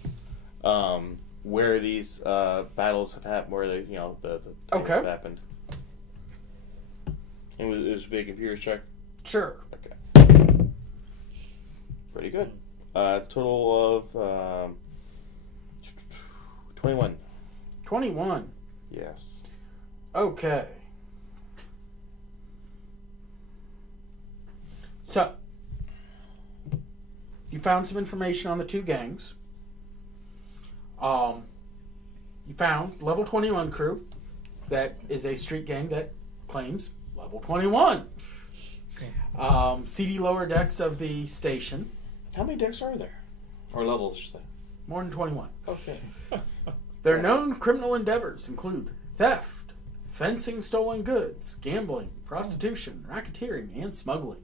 where these battles have happened, where they, the things have happened. And it was a big computer check. Sure. Okay. Pretty good. Total of 21. 21. Yes. Okay. So, you found some information on the two gangs. You found level 21 crew. That is a street gang that claims level 21. CD lower decks of the station. How many decks are there? Or levels, I should say. More than 21. Okay. Their known criminal endeavors include theft, fencing stolen goods, gambling, prostitution, racketeering, and smuggling.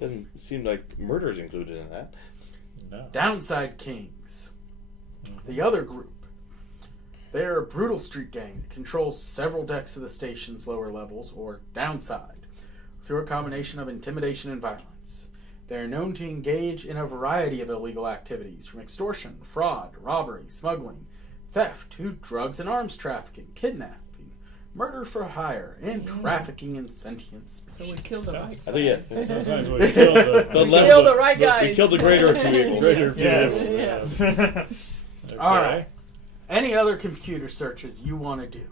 Doesn't seem like murder is included in that. No. Downside Kings. The other group. They are a brutal street gang that controls several decks of the station's lower levels, or downside, through a combination of intimidation and violence. They are known to engage in a variety of illegal activities, from extortion, fraud, robbery, smuggling, theft, to drugs and arms trafficking, kidnapping, murder for hire, and trafficking in sentient species. So we killed the right I side. think Sometimes we kill the, The We less killed of- the right guys. we killed the greater of two evils. greater Yes. evils. Yeah. Okay. All right. Any other computer searches you want to do?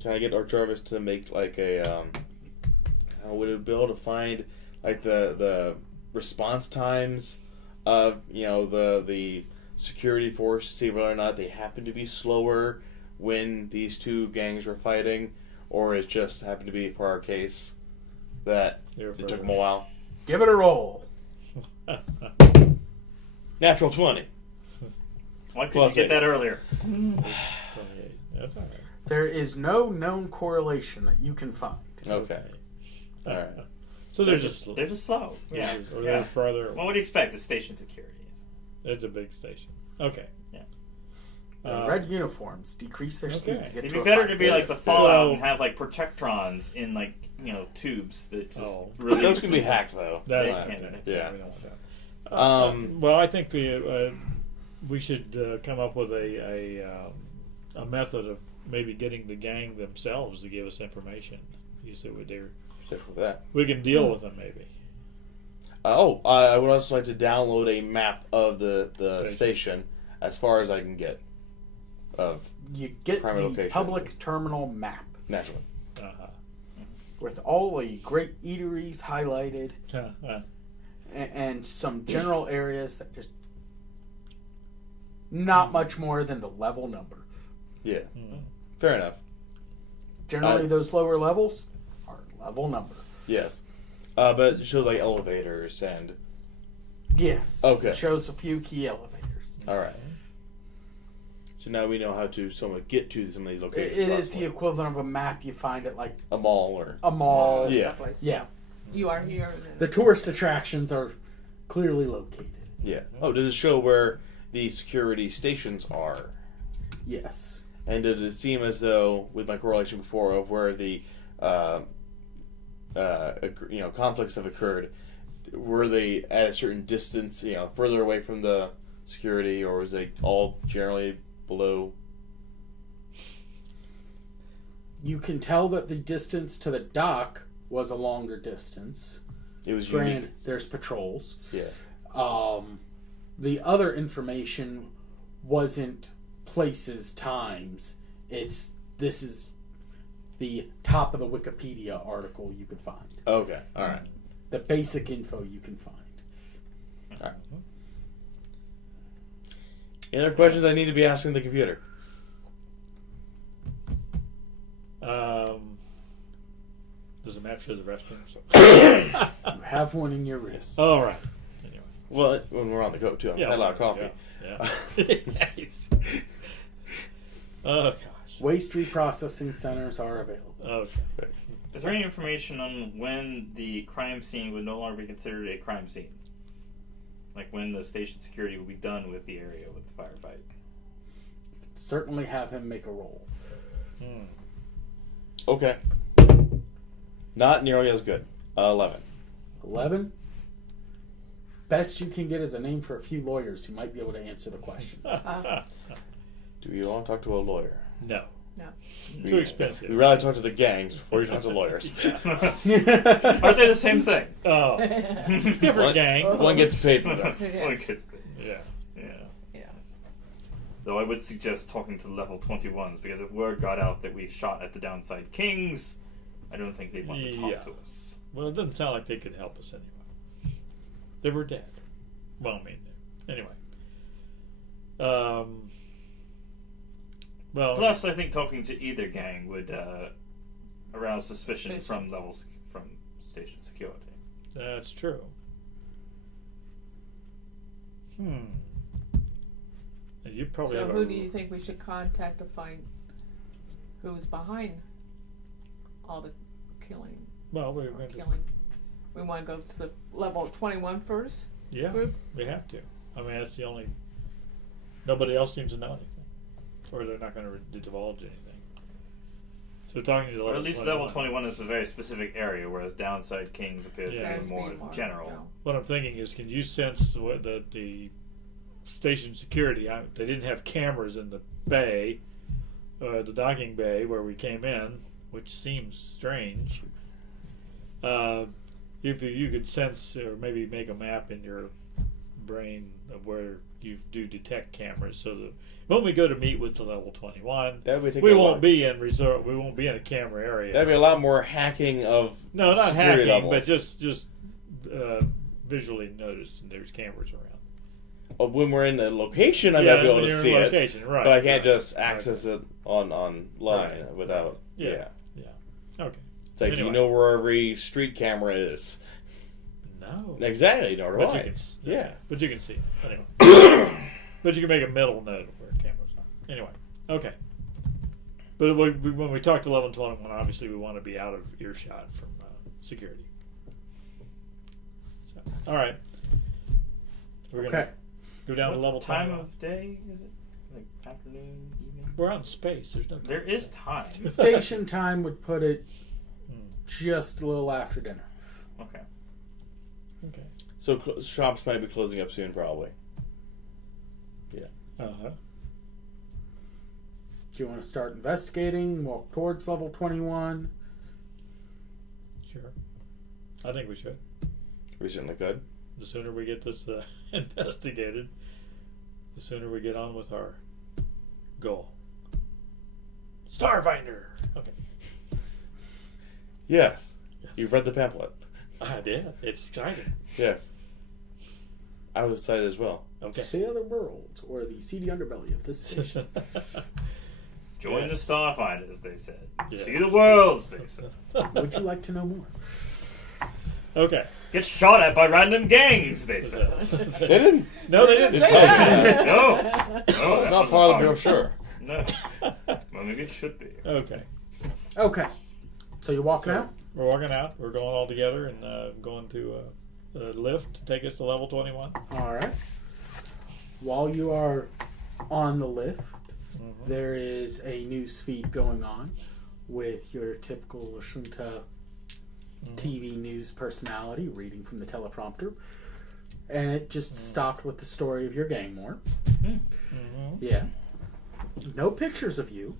Can I get our Jarvis to make like a how would it be able to find like the response times of the security force, see whether or not they happen to be slower when these two gangs were fighting, or it just happened to be for our case that it took them a while. Give it a roll. Natural 20. Why couldn't Plus you get eight. that earlier? 28. That's all right. There is no known correlation that you can find. Okay. All right. So they're just They're just slow. Yeah. or they're Yeah. further. What would you expect? The station security is. It's a big station. Okay. Yeah. The red uniforms decrease their speed okay. to get It'd to be a better fight. to be like the Fallout and have like protectrons in like tubes that just release. Those can be hacked though. That They is can, okay. yeah. We don't want that. Well, I think we should come up with a method of maybe getting the gang themselves to give us information. You see what they're. With that. We can deal with them maybe. I would also like to download a map of the station as far as I can get. Of You get primary the locations. public terminal map naturally. with all the great eateries highlighted and some general areas that just not much more than the level number. Yeah. Fair enough. Generally, those lower levels are level number. Yes. But it shows like elevators and. Yes. Okay. It shows a few key elevators. All right. So now we know how to somewhat get to some of these locations. It is the roughly. equivalent of a map you find at like A mall or. a mall. Yeah. Someplace. Yeah. You are here. The tourist attractions are clearly located. Yeah. Oh, does it show where the security stations are? Yes. And does it seem as though, with my correlation before of where the conflicts have occurred, were they at a certain distance, further away from the security, or was they all generally below? You can tell that the distance to the dock was a longer distance. It was Granted, unique. there's patrols. Yeah. The other information wasn't places, times. This is the top of the Wikipedia article you could find. Okay. All right. The basic info you can find. All right. Any other questions I need to be asking the computer? Does the map show the restrooms? You have one in your wrist. All right. Anyway. Well, when we're on the go too, I've had a lot of coffee. Yeah. Oh gosh. Waste reprocessing centers are available. Okay. Is there any information on when the crime scene would no longer be considered a crime scene? Like when the station security will be done with the area with the firefight? Certainly have him make a roll. Okay. Not nearly as good. 11. 11. Best you can get is a name for a few lawyers who might be able to answer the questions. Do you want to talk to a lawyer? No. No. Too expensive. We'd rather talk to the gangs before you talk to lawyers. Aren't they the same thing? Oh. Different gang. One gets paid for that. One gets paid. Yeah. Yeah. Though I would suggest talking to level 21s, because if word got out that we shot at the downside kings, I don't think they'd want to talk to us. Well, it doesn't sound like they could help us anyway. They were dead. Well, I mean, anyway. Well, Plus, I think talking to either gang would arouse suspicion from station security. that's true. And you probably So have who do you think we should contact to find who's behind all the killing? Well, we're or going to. killing. We want to go to the level 21 first Yeah, group? we have to. I mean, that's the only. Nobody else seems to know anything, or they're not going to divulge anything. So talking to the Or level at least 21. level 21 is a very specific area, whereas downside kings appears Yeah. to be more general. What I'm thinking is, can you sense the station security? They didn't have cameras in the bay, the docking bay where we came in, which seems strange. If you could sense or maybe make a map in your brain of where you do detect cameras, so that when we go to meet with the level 21, That would take we a won't lot. be in resort. We won't be in a camera area. That'd be a lot more hacking of No, not security hacking, levels. but just visually notice there's cameras around. When we're in the location, I might be able when to you're see in it, location, right? but I can't right. just access it online Right. without. Yeah. Okay. It's like, do you Anyway. know where every street camera is? No. Exactly, nor do But I. you can, Yeah. But you can see it. Anyway. But you can make a mental note of where cameras are. Anyway. Okay. But when we talk to level 21, obviously we want to be out of earshot from security. So, all right. We're going to go down to level time 21. of day is it? Like afternoon, evening? We're out in space. There's no time. There is time. Station time would put it just a little after dinner. Okay. Okay. So shops might be closing up soon, probably. Uh-huh. Do you want to start investigating, walk towards level 21? Sure. I think we should. We certainly could. The sooner we get this investigated, the sooner we get on with our goal. Starfinder! Okay. Yes. You've read the pamphlet. I did. It's exciting. Yes. I was excited as well. Okay. See other worlds, or the seedy underbelly of this station. Join the Starfinders, they said. Yeah. See the worlds, they said. Would you like to know more? Okay. Get shot at by random gangs, they said. They didn't. No, they didn't It's say not- that. No. No, Not part of your sure. No. Well, maybe it should be. Okay. Okay. So you're walking out? We're walking out. We're going all together and going to a lift to take us to level 21. All right. While you are on the lift, there is a news feed going on with your typical Lashunta TV news personality reading from the teleprompter. And it just stopped with the story of your gang war. Yeah. No pictures of you.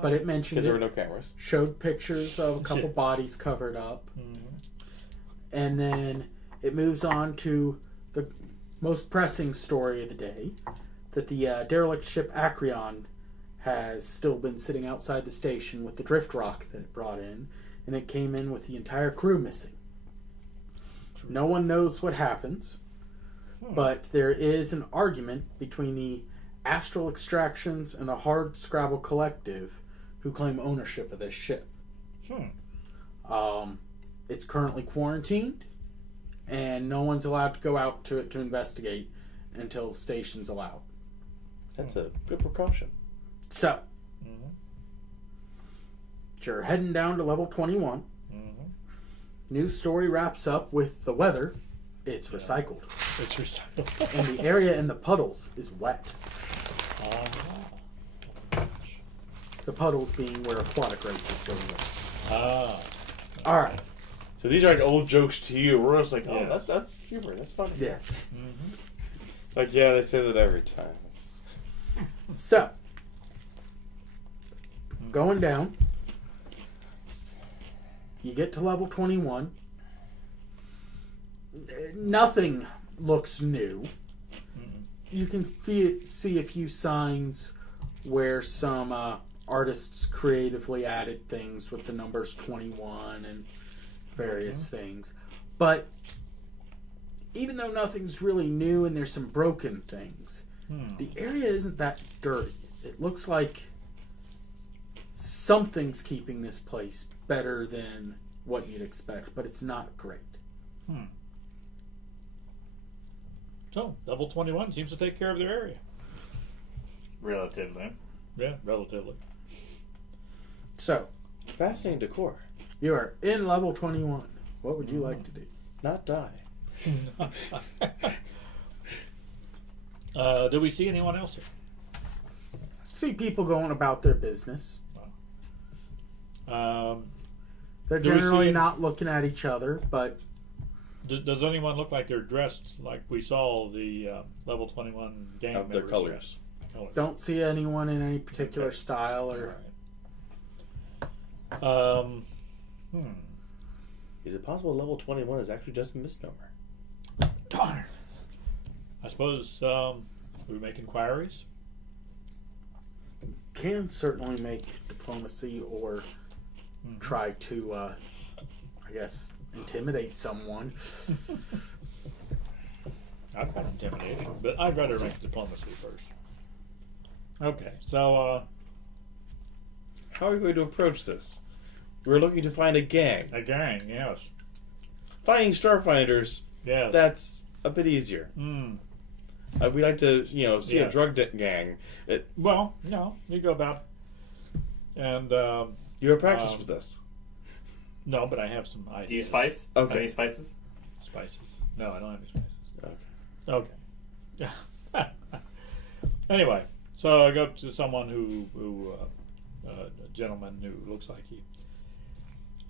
But it mentioned Because there were no cameras. Showed pictures of a couple bodies covered up. And then it moves on to the most pressing story of the day. That the derelict ship Acreon has still been sitting outside the station with the drift rock that it brought in. And it came in with the entire crew missing. No one knows what happens. But there is an argument between the Astral Extractions and the Hard Scrabble Collective who claim ownership of this ship. It's currently quarantined, and no one's allowed to go out to it to investigate until the station's allowed. That's a good precaution. So, you're heading down to level 21. News story wraps up with the weather. It's recycled. It's recycled. And the area in the puddles is wet. The puddles being where aquatic races go on. Alright. So these are like old jokes to you. We're just like, oh, Yeah. that's humor. That's funny. Yes. Like, yeah, they say that every time. So, going down, you get to level 21. Nothing looks new. You can see a few signs where some artists creatively added things with the numbers 21 and various things. But even though nothing's really new and there's some broken things, the area isn't that dirty. It looks like something's keeping this place better than what you'd expect, but it's not great. So, level 21 seems to take care of their area. Relatively. Yeah, relatively. So, Fascinating decor. you are in level 21. What would you like to do? Not die. Do we see anyone else here? See people going about their business. They're Do we generally see- not looking at each other, but Does anyone look like they're dressed like we saw the level 21 gang Of their members colors. dressed? Colors. don't see anyone in any particular style or... Right. Is it possible level 21 is actually just a misnomer? Darn. I suppose we make inquiries. Can certainly make diplomacy or try to, I guess, intimidate someone. I've got intimidating, but I'd rather make diplomacy first. Okay, so How are we going to approach this? We're looking to find a gang. a gang, yes, Finding Starfinders, yes. that's a bit easier. We'd like to, see a Yes. drug gang. Well, no, you go about, and You have practice with this. no, but I have some ideas. Do you spice? Okay. Any spices? Spices? No, I don't have any spices. Okay. Anyway, so I go up to someone who a gentleman who looks like he,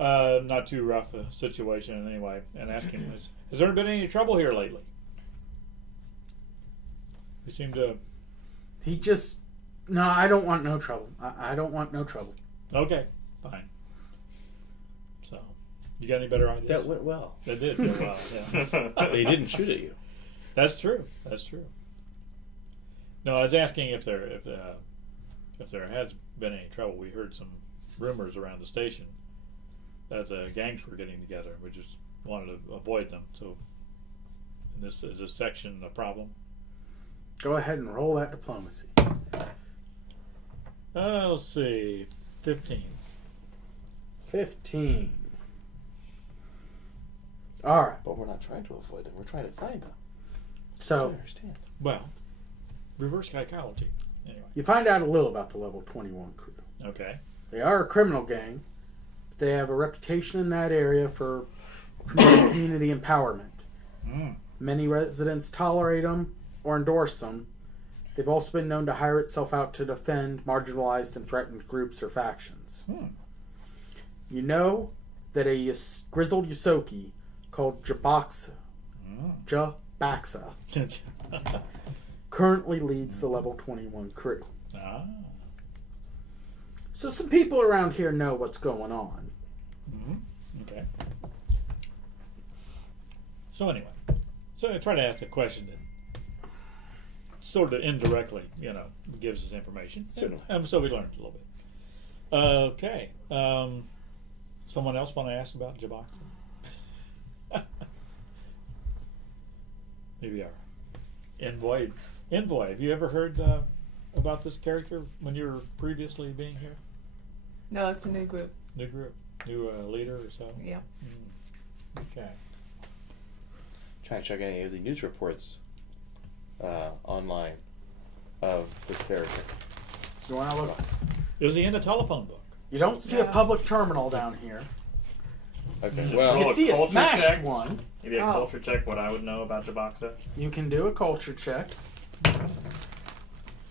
not too rough a situation anyway, and ask him, has there been any trouble here lately? We seem to. He just... No, I don't want no trouble. I don't want no trouble. Okay, fine. So, you got any better ideas? That went well. That did go well. Yeah. But he didn't shoot at you. That's true. That's true. No, I was asking if there has been any trouble. We heard some rumors around the station that the gangs were getting together. We just wanted to avoid them. So, is this section a problem? Go ahead and roll that diplomacy. Let's see, 15. 15. All right. But we're not trying to avoid them. We're trying to find them. I So, understand. Well, reverse psychology. Anyway, you find out a little about the level 21 crew. okay. They are a criminal gang. They have a reputation in that area for promoting community empowerment. Many residents tolerate them or endorse them. They've also been known to hire itself out to defend marginalized and threatened groups or factions. You know that a grizzled Yosoki called Jabaxa currently leads the level 21 crew. Ah. So some people around here know what's going on. Okay. So anyway, I try to ask a question that sort of indirectly, gives us information. Certainly. So we learned a little bit. Okay. Someone else want to ask about Jabaxa? Here we are. Envoy, have you ever heard about this character when you were previously being here? No, it's a new group. New group? New leader or so? Yeah. Okay. Try to check any of the news reports online of this character. You want to look? Is he in the telephone book? You don't see a public terminal down here. Okay. Just Well, roll You see a culture smashed check. one. Maybe a Oh. culture check. What I would know about Jabaxa. You can do a culture check.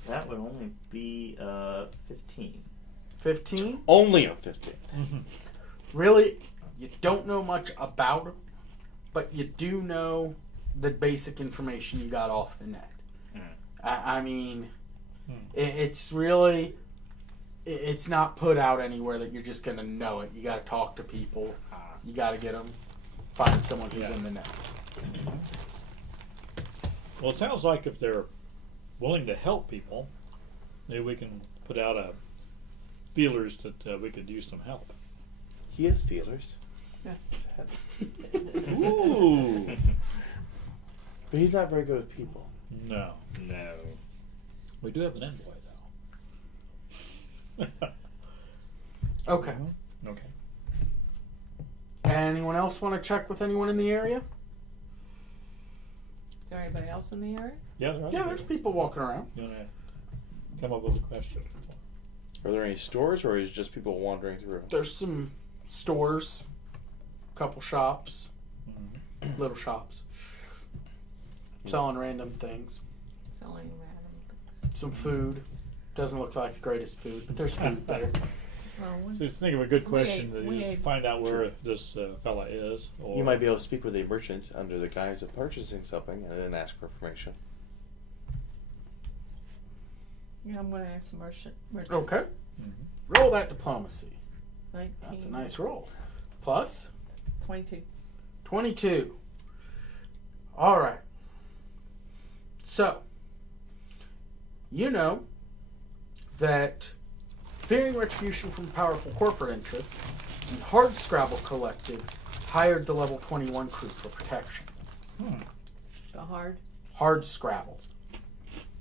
That would only be 15. 15. only a 15. Really, you don't know much about him, but you do know the basic information you got off the net. I mean, it's really, it's not put out anywhere that you're just going to know it. You got to talk to people. You got to get them, find someone who's in the net. Well, it sounds like if they're willing to help people, maybe we can put out a feelers that we could use some help. He has feelers. Ooh. But he's not very good with people. No. We do have an envoy, though. Okay. Okay. Anyone else want to check with anyone in the area? Is there anybody else in the area? Yeah, there are. Yeah, there's people walking around. You want to come up with a question? Are there any stores, or is it just people wandering through? There's some stores, couple shops, little shops, selling random things. Selling random things. Some food. Doesn't look like the greatest food, but there's food there. Well, Just think of a good question we to ate- find out where this fella is. Or You might be able to speak with a merchant under the guise of purchasing something and then ask for information. yeah, I'm going to ask the merchant. Okay. Mhm. Roll that diplomacy. 19. That's a nice roll. Plus 22. 22. All right. So, you know that fearing retribution from powerful corporate interests, the Hard Scrabble Collective hired the level 21 crew for protection. The hard. Hard Scrabble.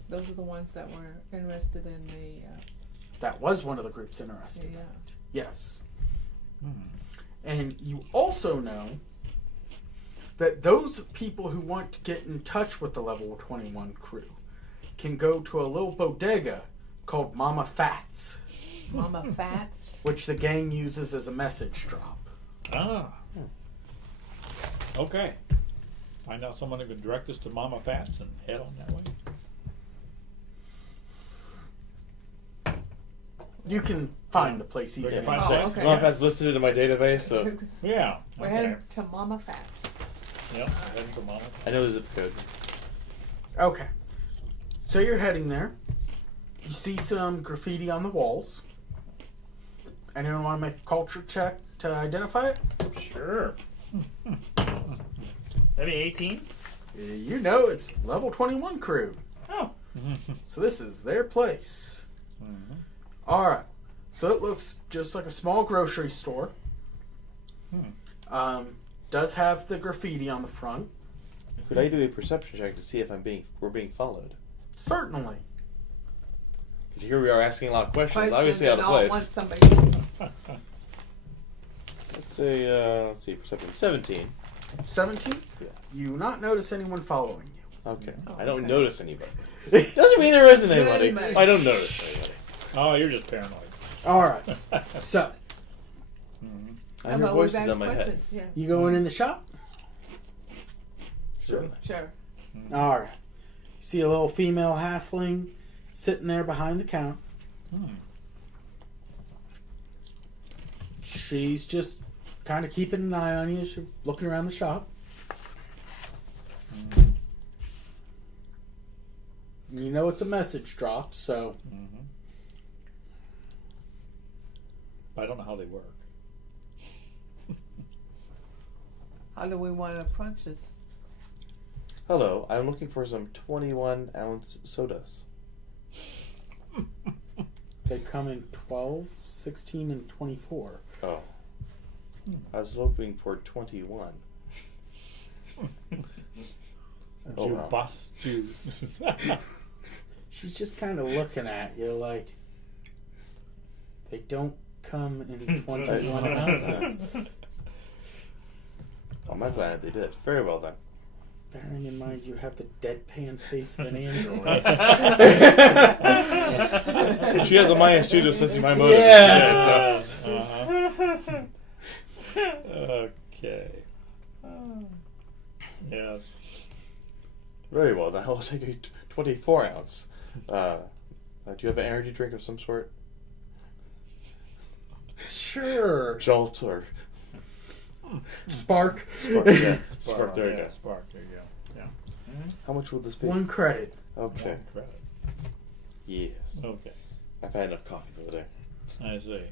Those are the ones that were interested in the. That was one of the groups interested in Yeah. it. Yes. And you also know that those people who want to get in touch with the level 21 crew can go to a little bodega called Mama Fats, Mama Fats. which the gang uses as a message drop. Ah. Okay. Find out someone who can direct us to Mama Fats and head on that way. You can find the place easily. Okay, fine. Oh, Yes. okay. Well, if that's listed in my database, so Yeah. We're Okay. heading to Mama Fats. Yep. Heading to Mama. I know the zip code. Okay. So you're heading there. You see some graffiti on the walls. Anyone want to make a culture check to identify it? Sure. Maybe 18? You know it's level 21 crew. Oh. So this is their place. Alright. So it looks just like a small grocery store. Does have the graffiti on the front. Could I do a perception check to see if we're being followed? Certainly. Because here we are asking a lot of questions, Questions obviously out and of all want place. somebody. Let's say, let's see, perception 17. 17? Yes. You not notice anyone following you. Okay. Oh, I don't okay. notice anybody. Doesn't mean there isn't anybody. Anybody. I don't notice anybody. Oh, you're just paranoid. Alright. So, I hear voices on my head. Yeah. you going in the shop? Certainly. Sure. Alright. You see a little female halfling sitting there behind the counter. She's just kind of keeping an eye on you as you're looking around the shop. You know it's a message dropped, so... I don't know how they work. How do we want to approach this? Hello, I'm looking for some 21-ounce sodas. They come in 12, 16, and 24. Oh. I was hoping for 21. Oh, You wow. bust you. She's just kind of looking at you like they don't come in 21 ounces. On my planet, they did. Very well, then. Bearing in mind you have the deadpan face of an android. She has a -2 to sensing my motives. Yes. Okay. Yes. Very well, then I'll take a 24-ounce. Do you have an energy drink of some sort? Sure. Jolt or... Spark. Yeah, Spark, there you go. Spark, there you go. Yeah. How much would this be? 1 credit. Okay. One credit. Yes. Okay. I've had enough coffee for the day. I see.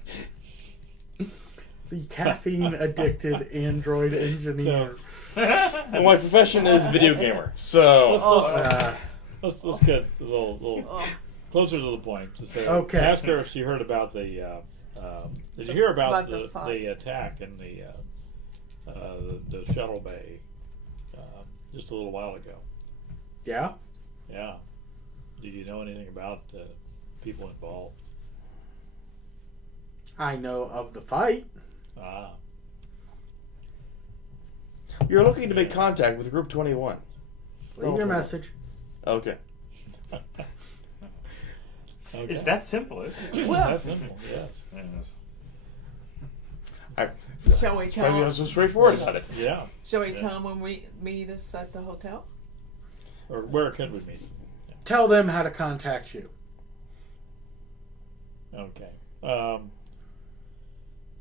The caffeine-addicted android engineer. Well, my profession is video gamer, so... Let's get a little closer to the point. To say, Okay. Ask her if she heard about the. Did you hear about the fight. the attack in the shuttle bay just a little while ago? Yeah? Yeah. Did you know anything about people involved? I know of the fight. Ah. You're looking to make contact with Group 21. Leave your message. Okay. Okay. It's that simple, isn't it? Well- That's simple. Yes. Shall we Trying to be tell so straightforward about it. Yeah. Shall we tell them when we meet us at the hotel? Or where could we meet? Tell them how to contact you. Okay.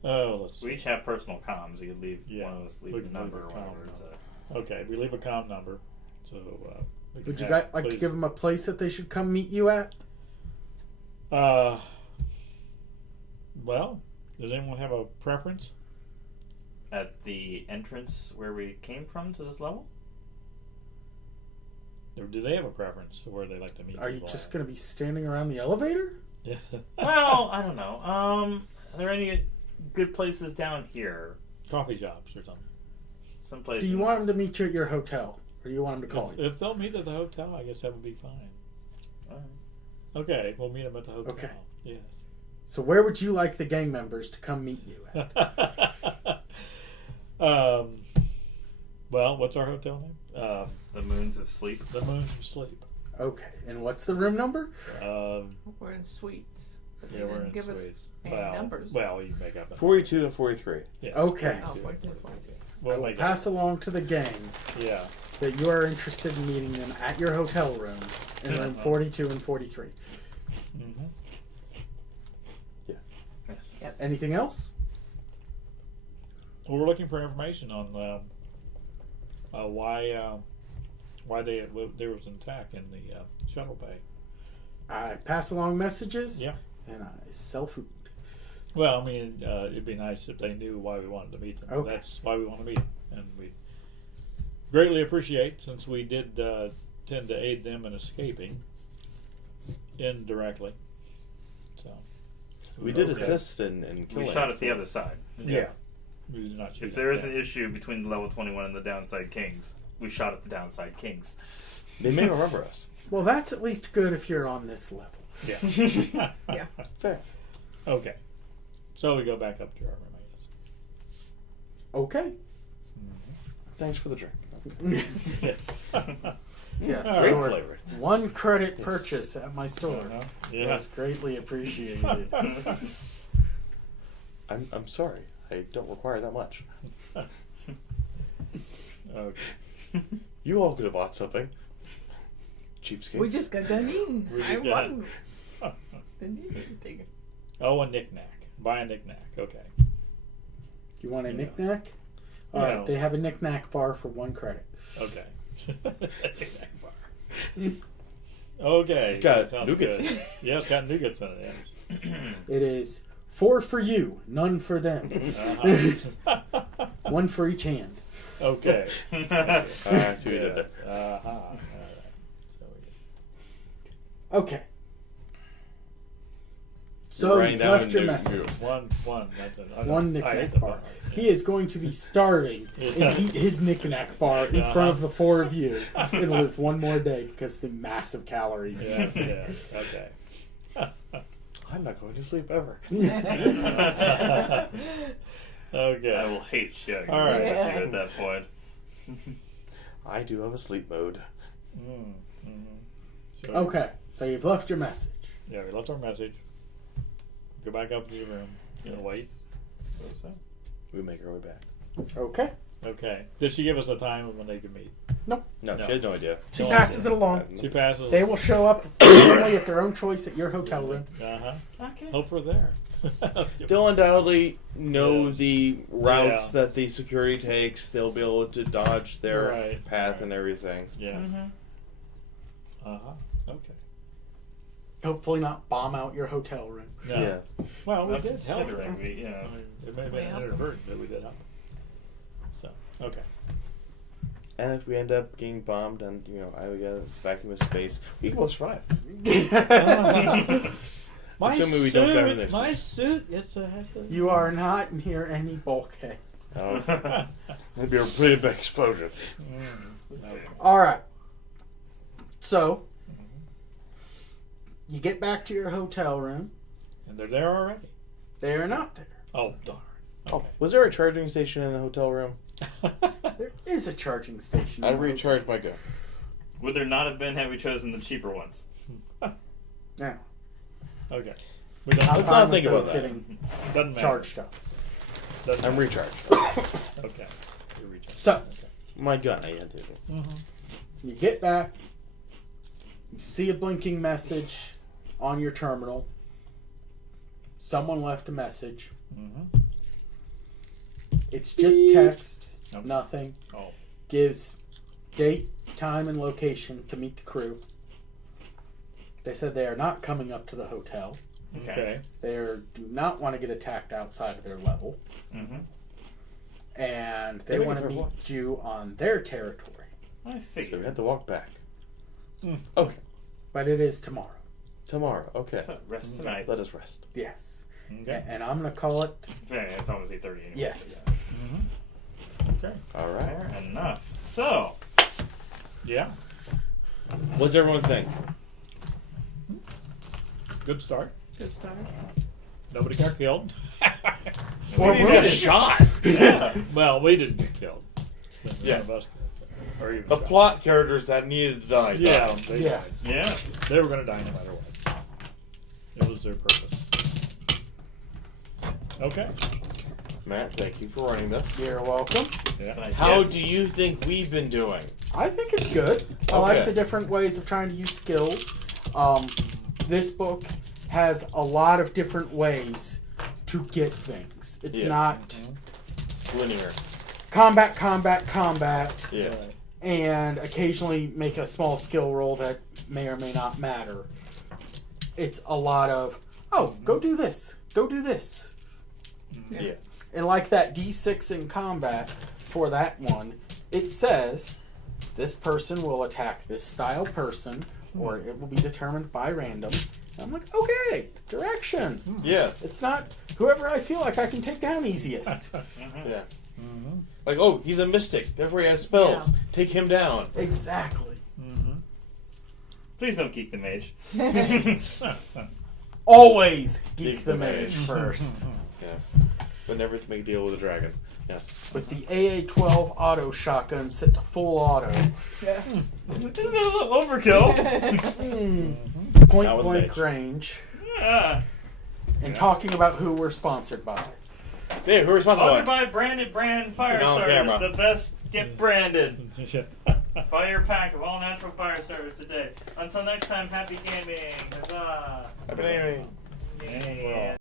Let's see. We each have personal comms. You could leave one of us We leave can the number leave or a comm whatever. number. Okay, we leave a comm number. So we can Would you have- guys like to please- give them a place that they should come meet you at? Well, does anyone have a preference? At the entrance where we came from to this level? Or do they have a preference to where they like to meet? Are you people just at? going to be standing around the elevator? Yeah. Well, I don't know. Are there any good places down here? Coffee shops or something. Someplace. Do you want them to meet you at your hotel? Or do you want them to call you? If they'll meet at the hotel, I guess that would be fine. Alright. Okay, we'll meet them at the hotel. Okay. Yes. So where would you like the gang members to come meet you at? Well, what's our hotel name? The Moons of Sleep. The Moons of Sleep. Okay. And what's the room number? We're in suites. But they Yeah, we're didn't in give us suites. any numbers. Well, you can make up a 42 and 43. Yeah. Okay. Oh, 42, 42, 43. 43. We'll I will make pass up. along to the gang Yeah. that you are interested in meeting them at your hotel rooms in room 42 and 43. Mm-hmm. Yes. Yes. Anything else? Well, we're looking for information on why there was an attack in the shuttle bay. I pass along messages. Yeah. And I sell food. Well, I mean, it'd be nice if they knew why we wanted to meet them. Okay. That's why we want to meet them, and we greatly appreciate, since we did tend to aid them in escaping indirectly. So We did okay. assist in killing. We shot at the other side. Yeah. We did not shoot If there at is an them. issue between the level 21 and the downside kings, we shot at the downside kings. They may remember us. Well, that's at least good if you're on this level. Yeah. Yeah. Fair. Okay. So we go back up to our remains. Okay. Thanks for the drink. Yes. Yes. All Great right. flavor. 1 credit purchase at my store. Uh-huh. It Yeah. was greatly appreciated. I'm sorry. I don't require that much. Okay. You all could have bought something. Cheapskates. We just got done eating. We just I got- wasn't. Didn't eat anything. Oh, a knick-knack. Buy a knick-knack. Okay. You want a Yeah. knick-knack? All Yeah. right, they have a knick-knack bar for 1 credit. Okay. Okay. It's got sounds nougats good. in it. Yeah, it's got nougats in it. Yes. It is 4 for you, none for them. Uh-huh. 1 for each hand. Okay. I see what you did there. Uh-huh. All right. Okay. So Writing you've down left your new- message. One. That's it. I One hate knick-knack the bar. He is going to be starving Yeah. and eat his knick-knack bar in front of the 4 of you and live 1 more day because of the massive calories. Yeah. Okay. I'm not going to sleep ever. Okay. I will hate sharing All right. with you at that point. I do have a sleep mode. So, Okay, so you've left your message. Yeah, we left our message. Go back up to your room. You know, wait. We make our way back. Okay. Okay. Did she give us a time of when they could meet? No, No. she had no idea. She passes it along. She passes. They will show up randomly at their own choice at your hotel room. Uh-huh. Okay. Hope we're there. They'll undoubtedly know Yeah. the routes Yeah. that the security takes. They'll be able to dodge their Right. path Right. and everything. Yeah. Mm-hmm. Uh-huh. Okay. Hopefully not bomb out your hotel room. No. Yes. Well, we Not did help. considering we, I yes. mean, it may have We been helped them. inadvertent, but we did help. So, okay. And if we end up getting bombed and, I get a vacuum of space, we can both survive. Assuming we don't die in this. My suit. You are not near any bulkheads. Oh. That'd be a pretty big explosion. Okay. All right. So you get back to your hotel room. And they're there already. They are not there. Oh, darn. Oh, was there a charging station in the hotel room? There is a charging station. I in the recharged my gun. Would there not have been had we chosen the cheaper ones? hotel. Now, Okay. We don't I'm Let's fine not with think about those that. getting Doesn't matter. charged up. Doesn't I'm matter. recharged. Okay. You're recharged. So Okay. My gun, I had to. you get back. You see a blinking message on your terminal. Someone left a message. Mm-hmm. It's just text, Okay. nothing. Oh. Gives date, time, and location to meet the crew. They said they are not coming up to the hotel. Okay. They do not want to get attacked outside of their level. Mm-hmm. And they They're want to looking for meet what? you on their territory. I So figured. we had to walk back. Mm. Okay. But it is tomorrow. Tomorrow. Okay. So, rest tonight. Let us rest. Yes. Okay. And I'm going to call it It's almost 8:30 anyway. Yes. So Okay. All yeah. right. Fair enough. So, Yeah. What's everyone think? Good start. Good start. Nobody got killed. Or We got wounded. shot. Yeah. Well, we didn't get killed. Yeah. None of us got- or even The shot. plot characters that needed to die. Yeah. died. They Yes. died. yeah. They were going to die no matter what. It was their purpose. Okay. Matt, thank you for running this. You're welcome. Yeah. How Yes. do you think we've been doing? I think it's good. I like Okay. the different ways of trying to use skills. This book has a lot of different ways to get things. It's Yeah. not Linear. combat, combat, combat, Yeah. Right. and occasionally make a small skill roll that may or may not matter. It's a lot of, go do this, go do this. Yeah. And like that D6 in combat for that one, it says this person will attack this style person, or it will be determined by random. And I'm like, okay, direction. Yeah. It's not whoever I feel like I can take down easiest. Yeah. Like, oh, he's a mystic. Therefore, he has spells. Yeah. Take him down. Exactly. Please don't geek the mage. Always geek Geek the the mage mage. first. Yes. But never to make a deal with a dragon. Yes. With the AA-12 auto shotgun set to full auto. Yeah. Isn't that a little overkill? Point Not with blank mage. range. Yeah. And talking about who we're sponsored by. Hey, who are responsible? Sponsored by Branded Brand Fire On Starters, camera. the best. Get branded. Buy your pack of all natural fire starters today. Until next time, happy gaming. Huzzah. Happy gaming. Yeah.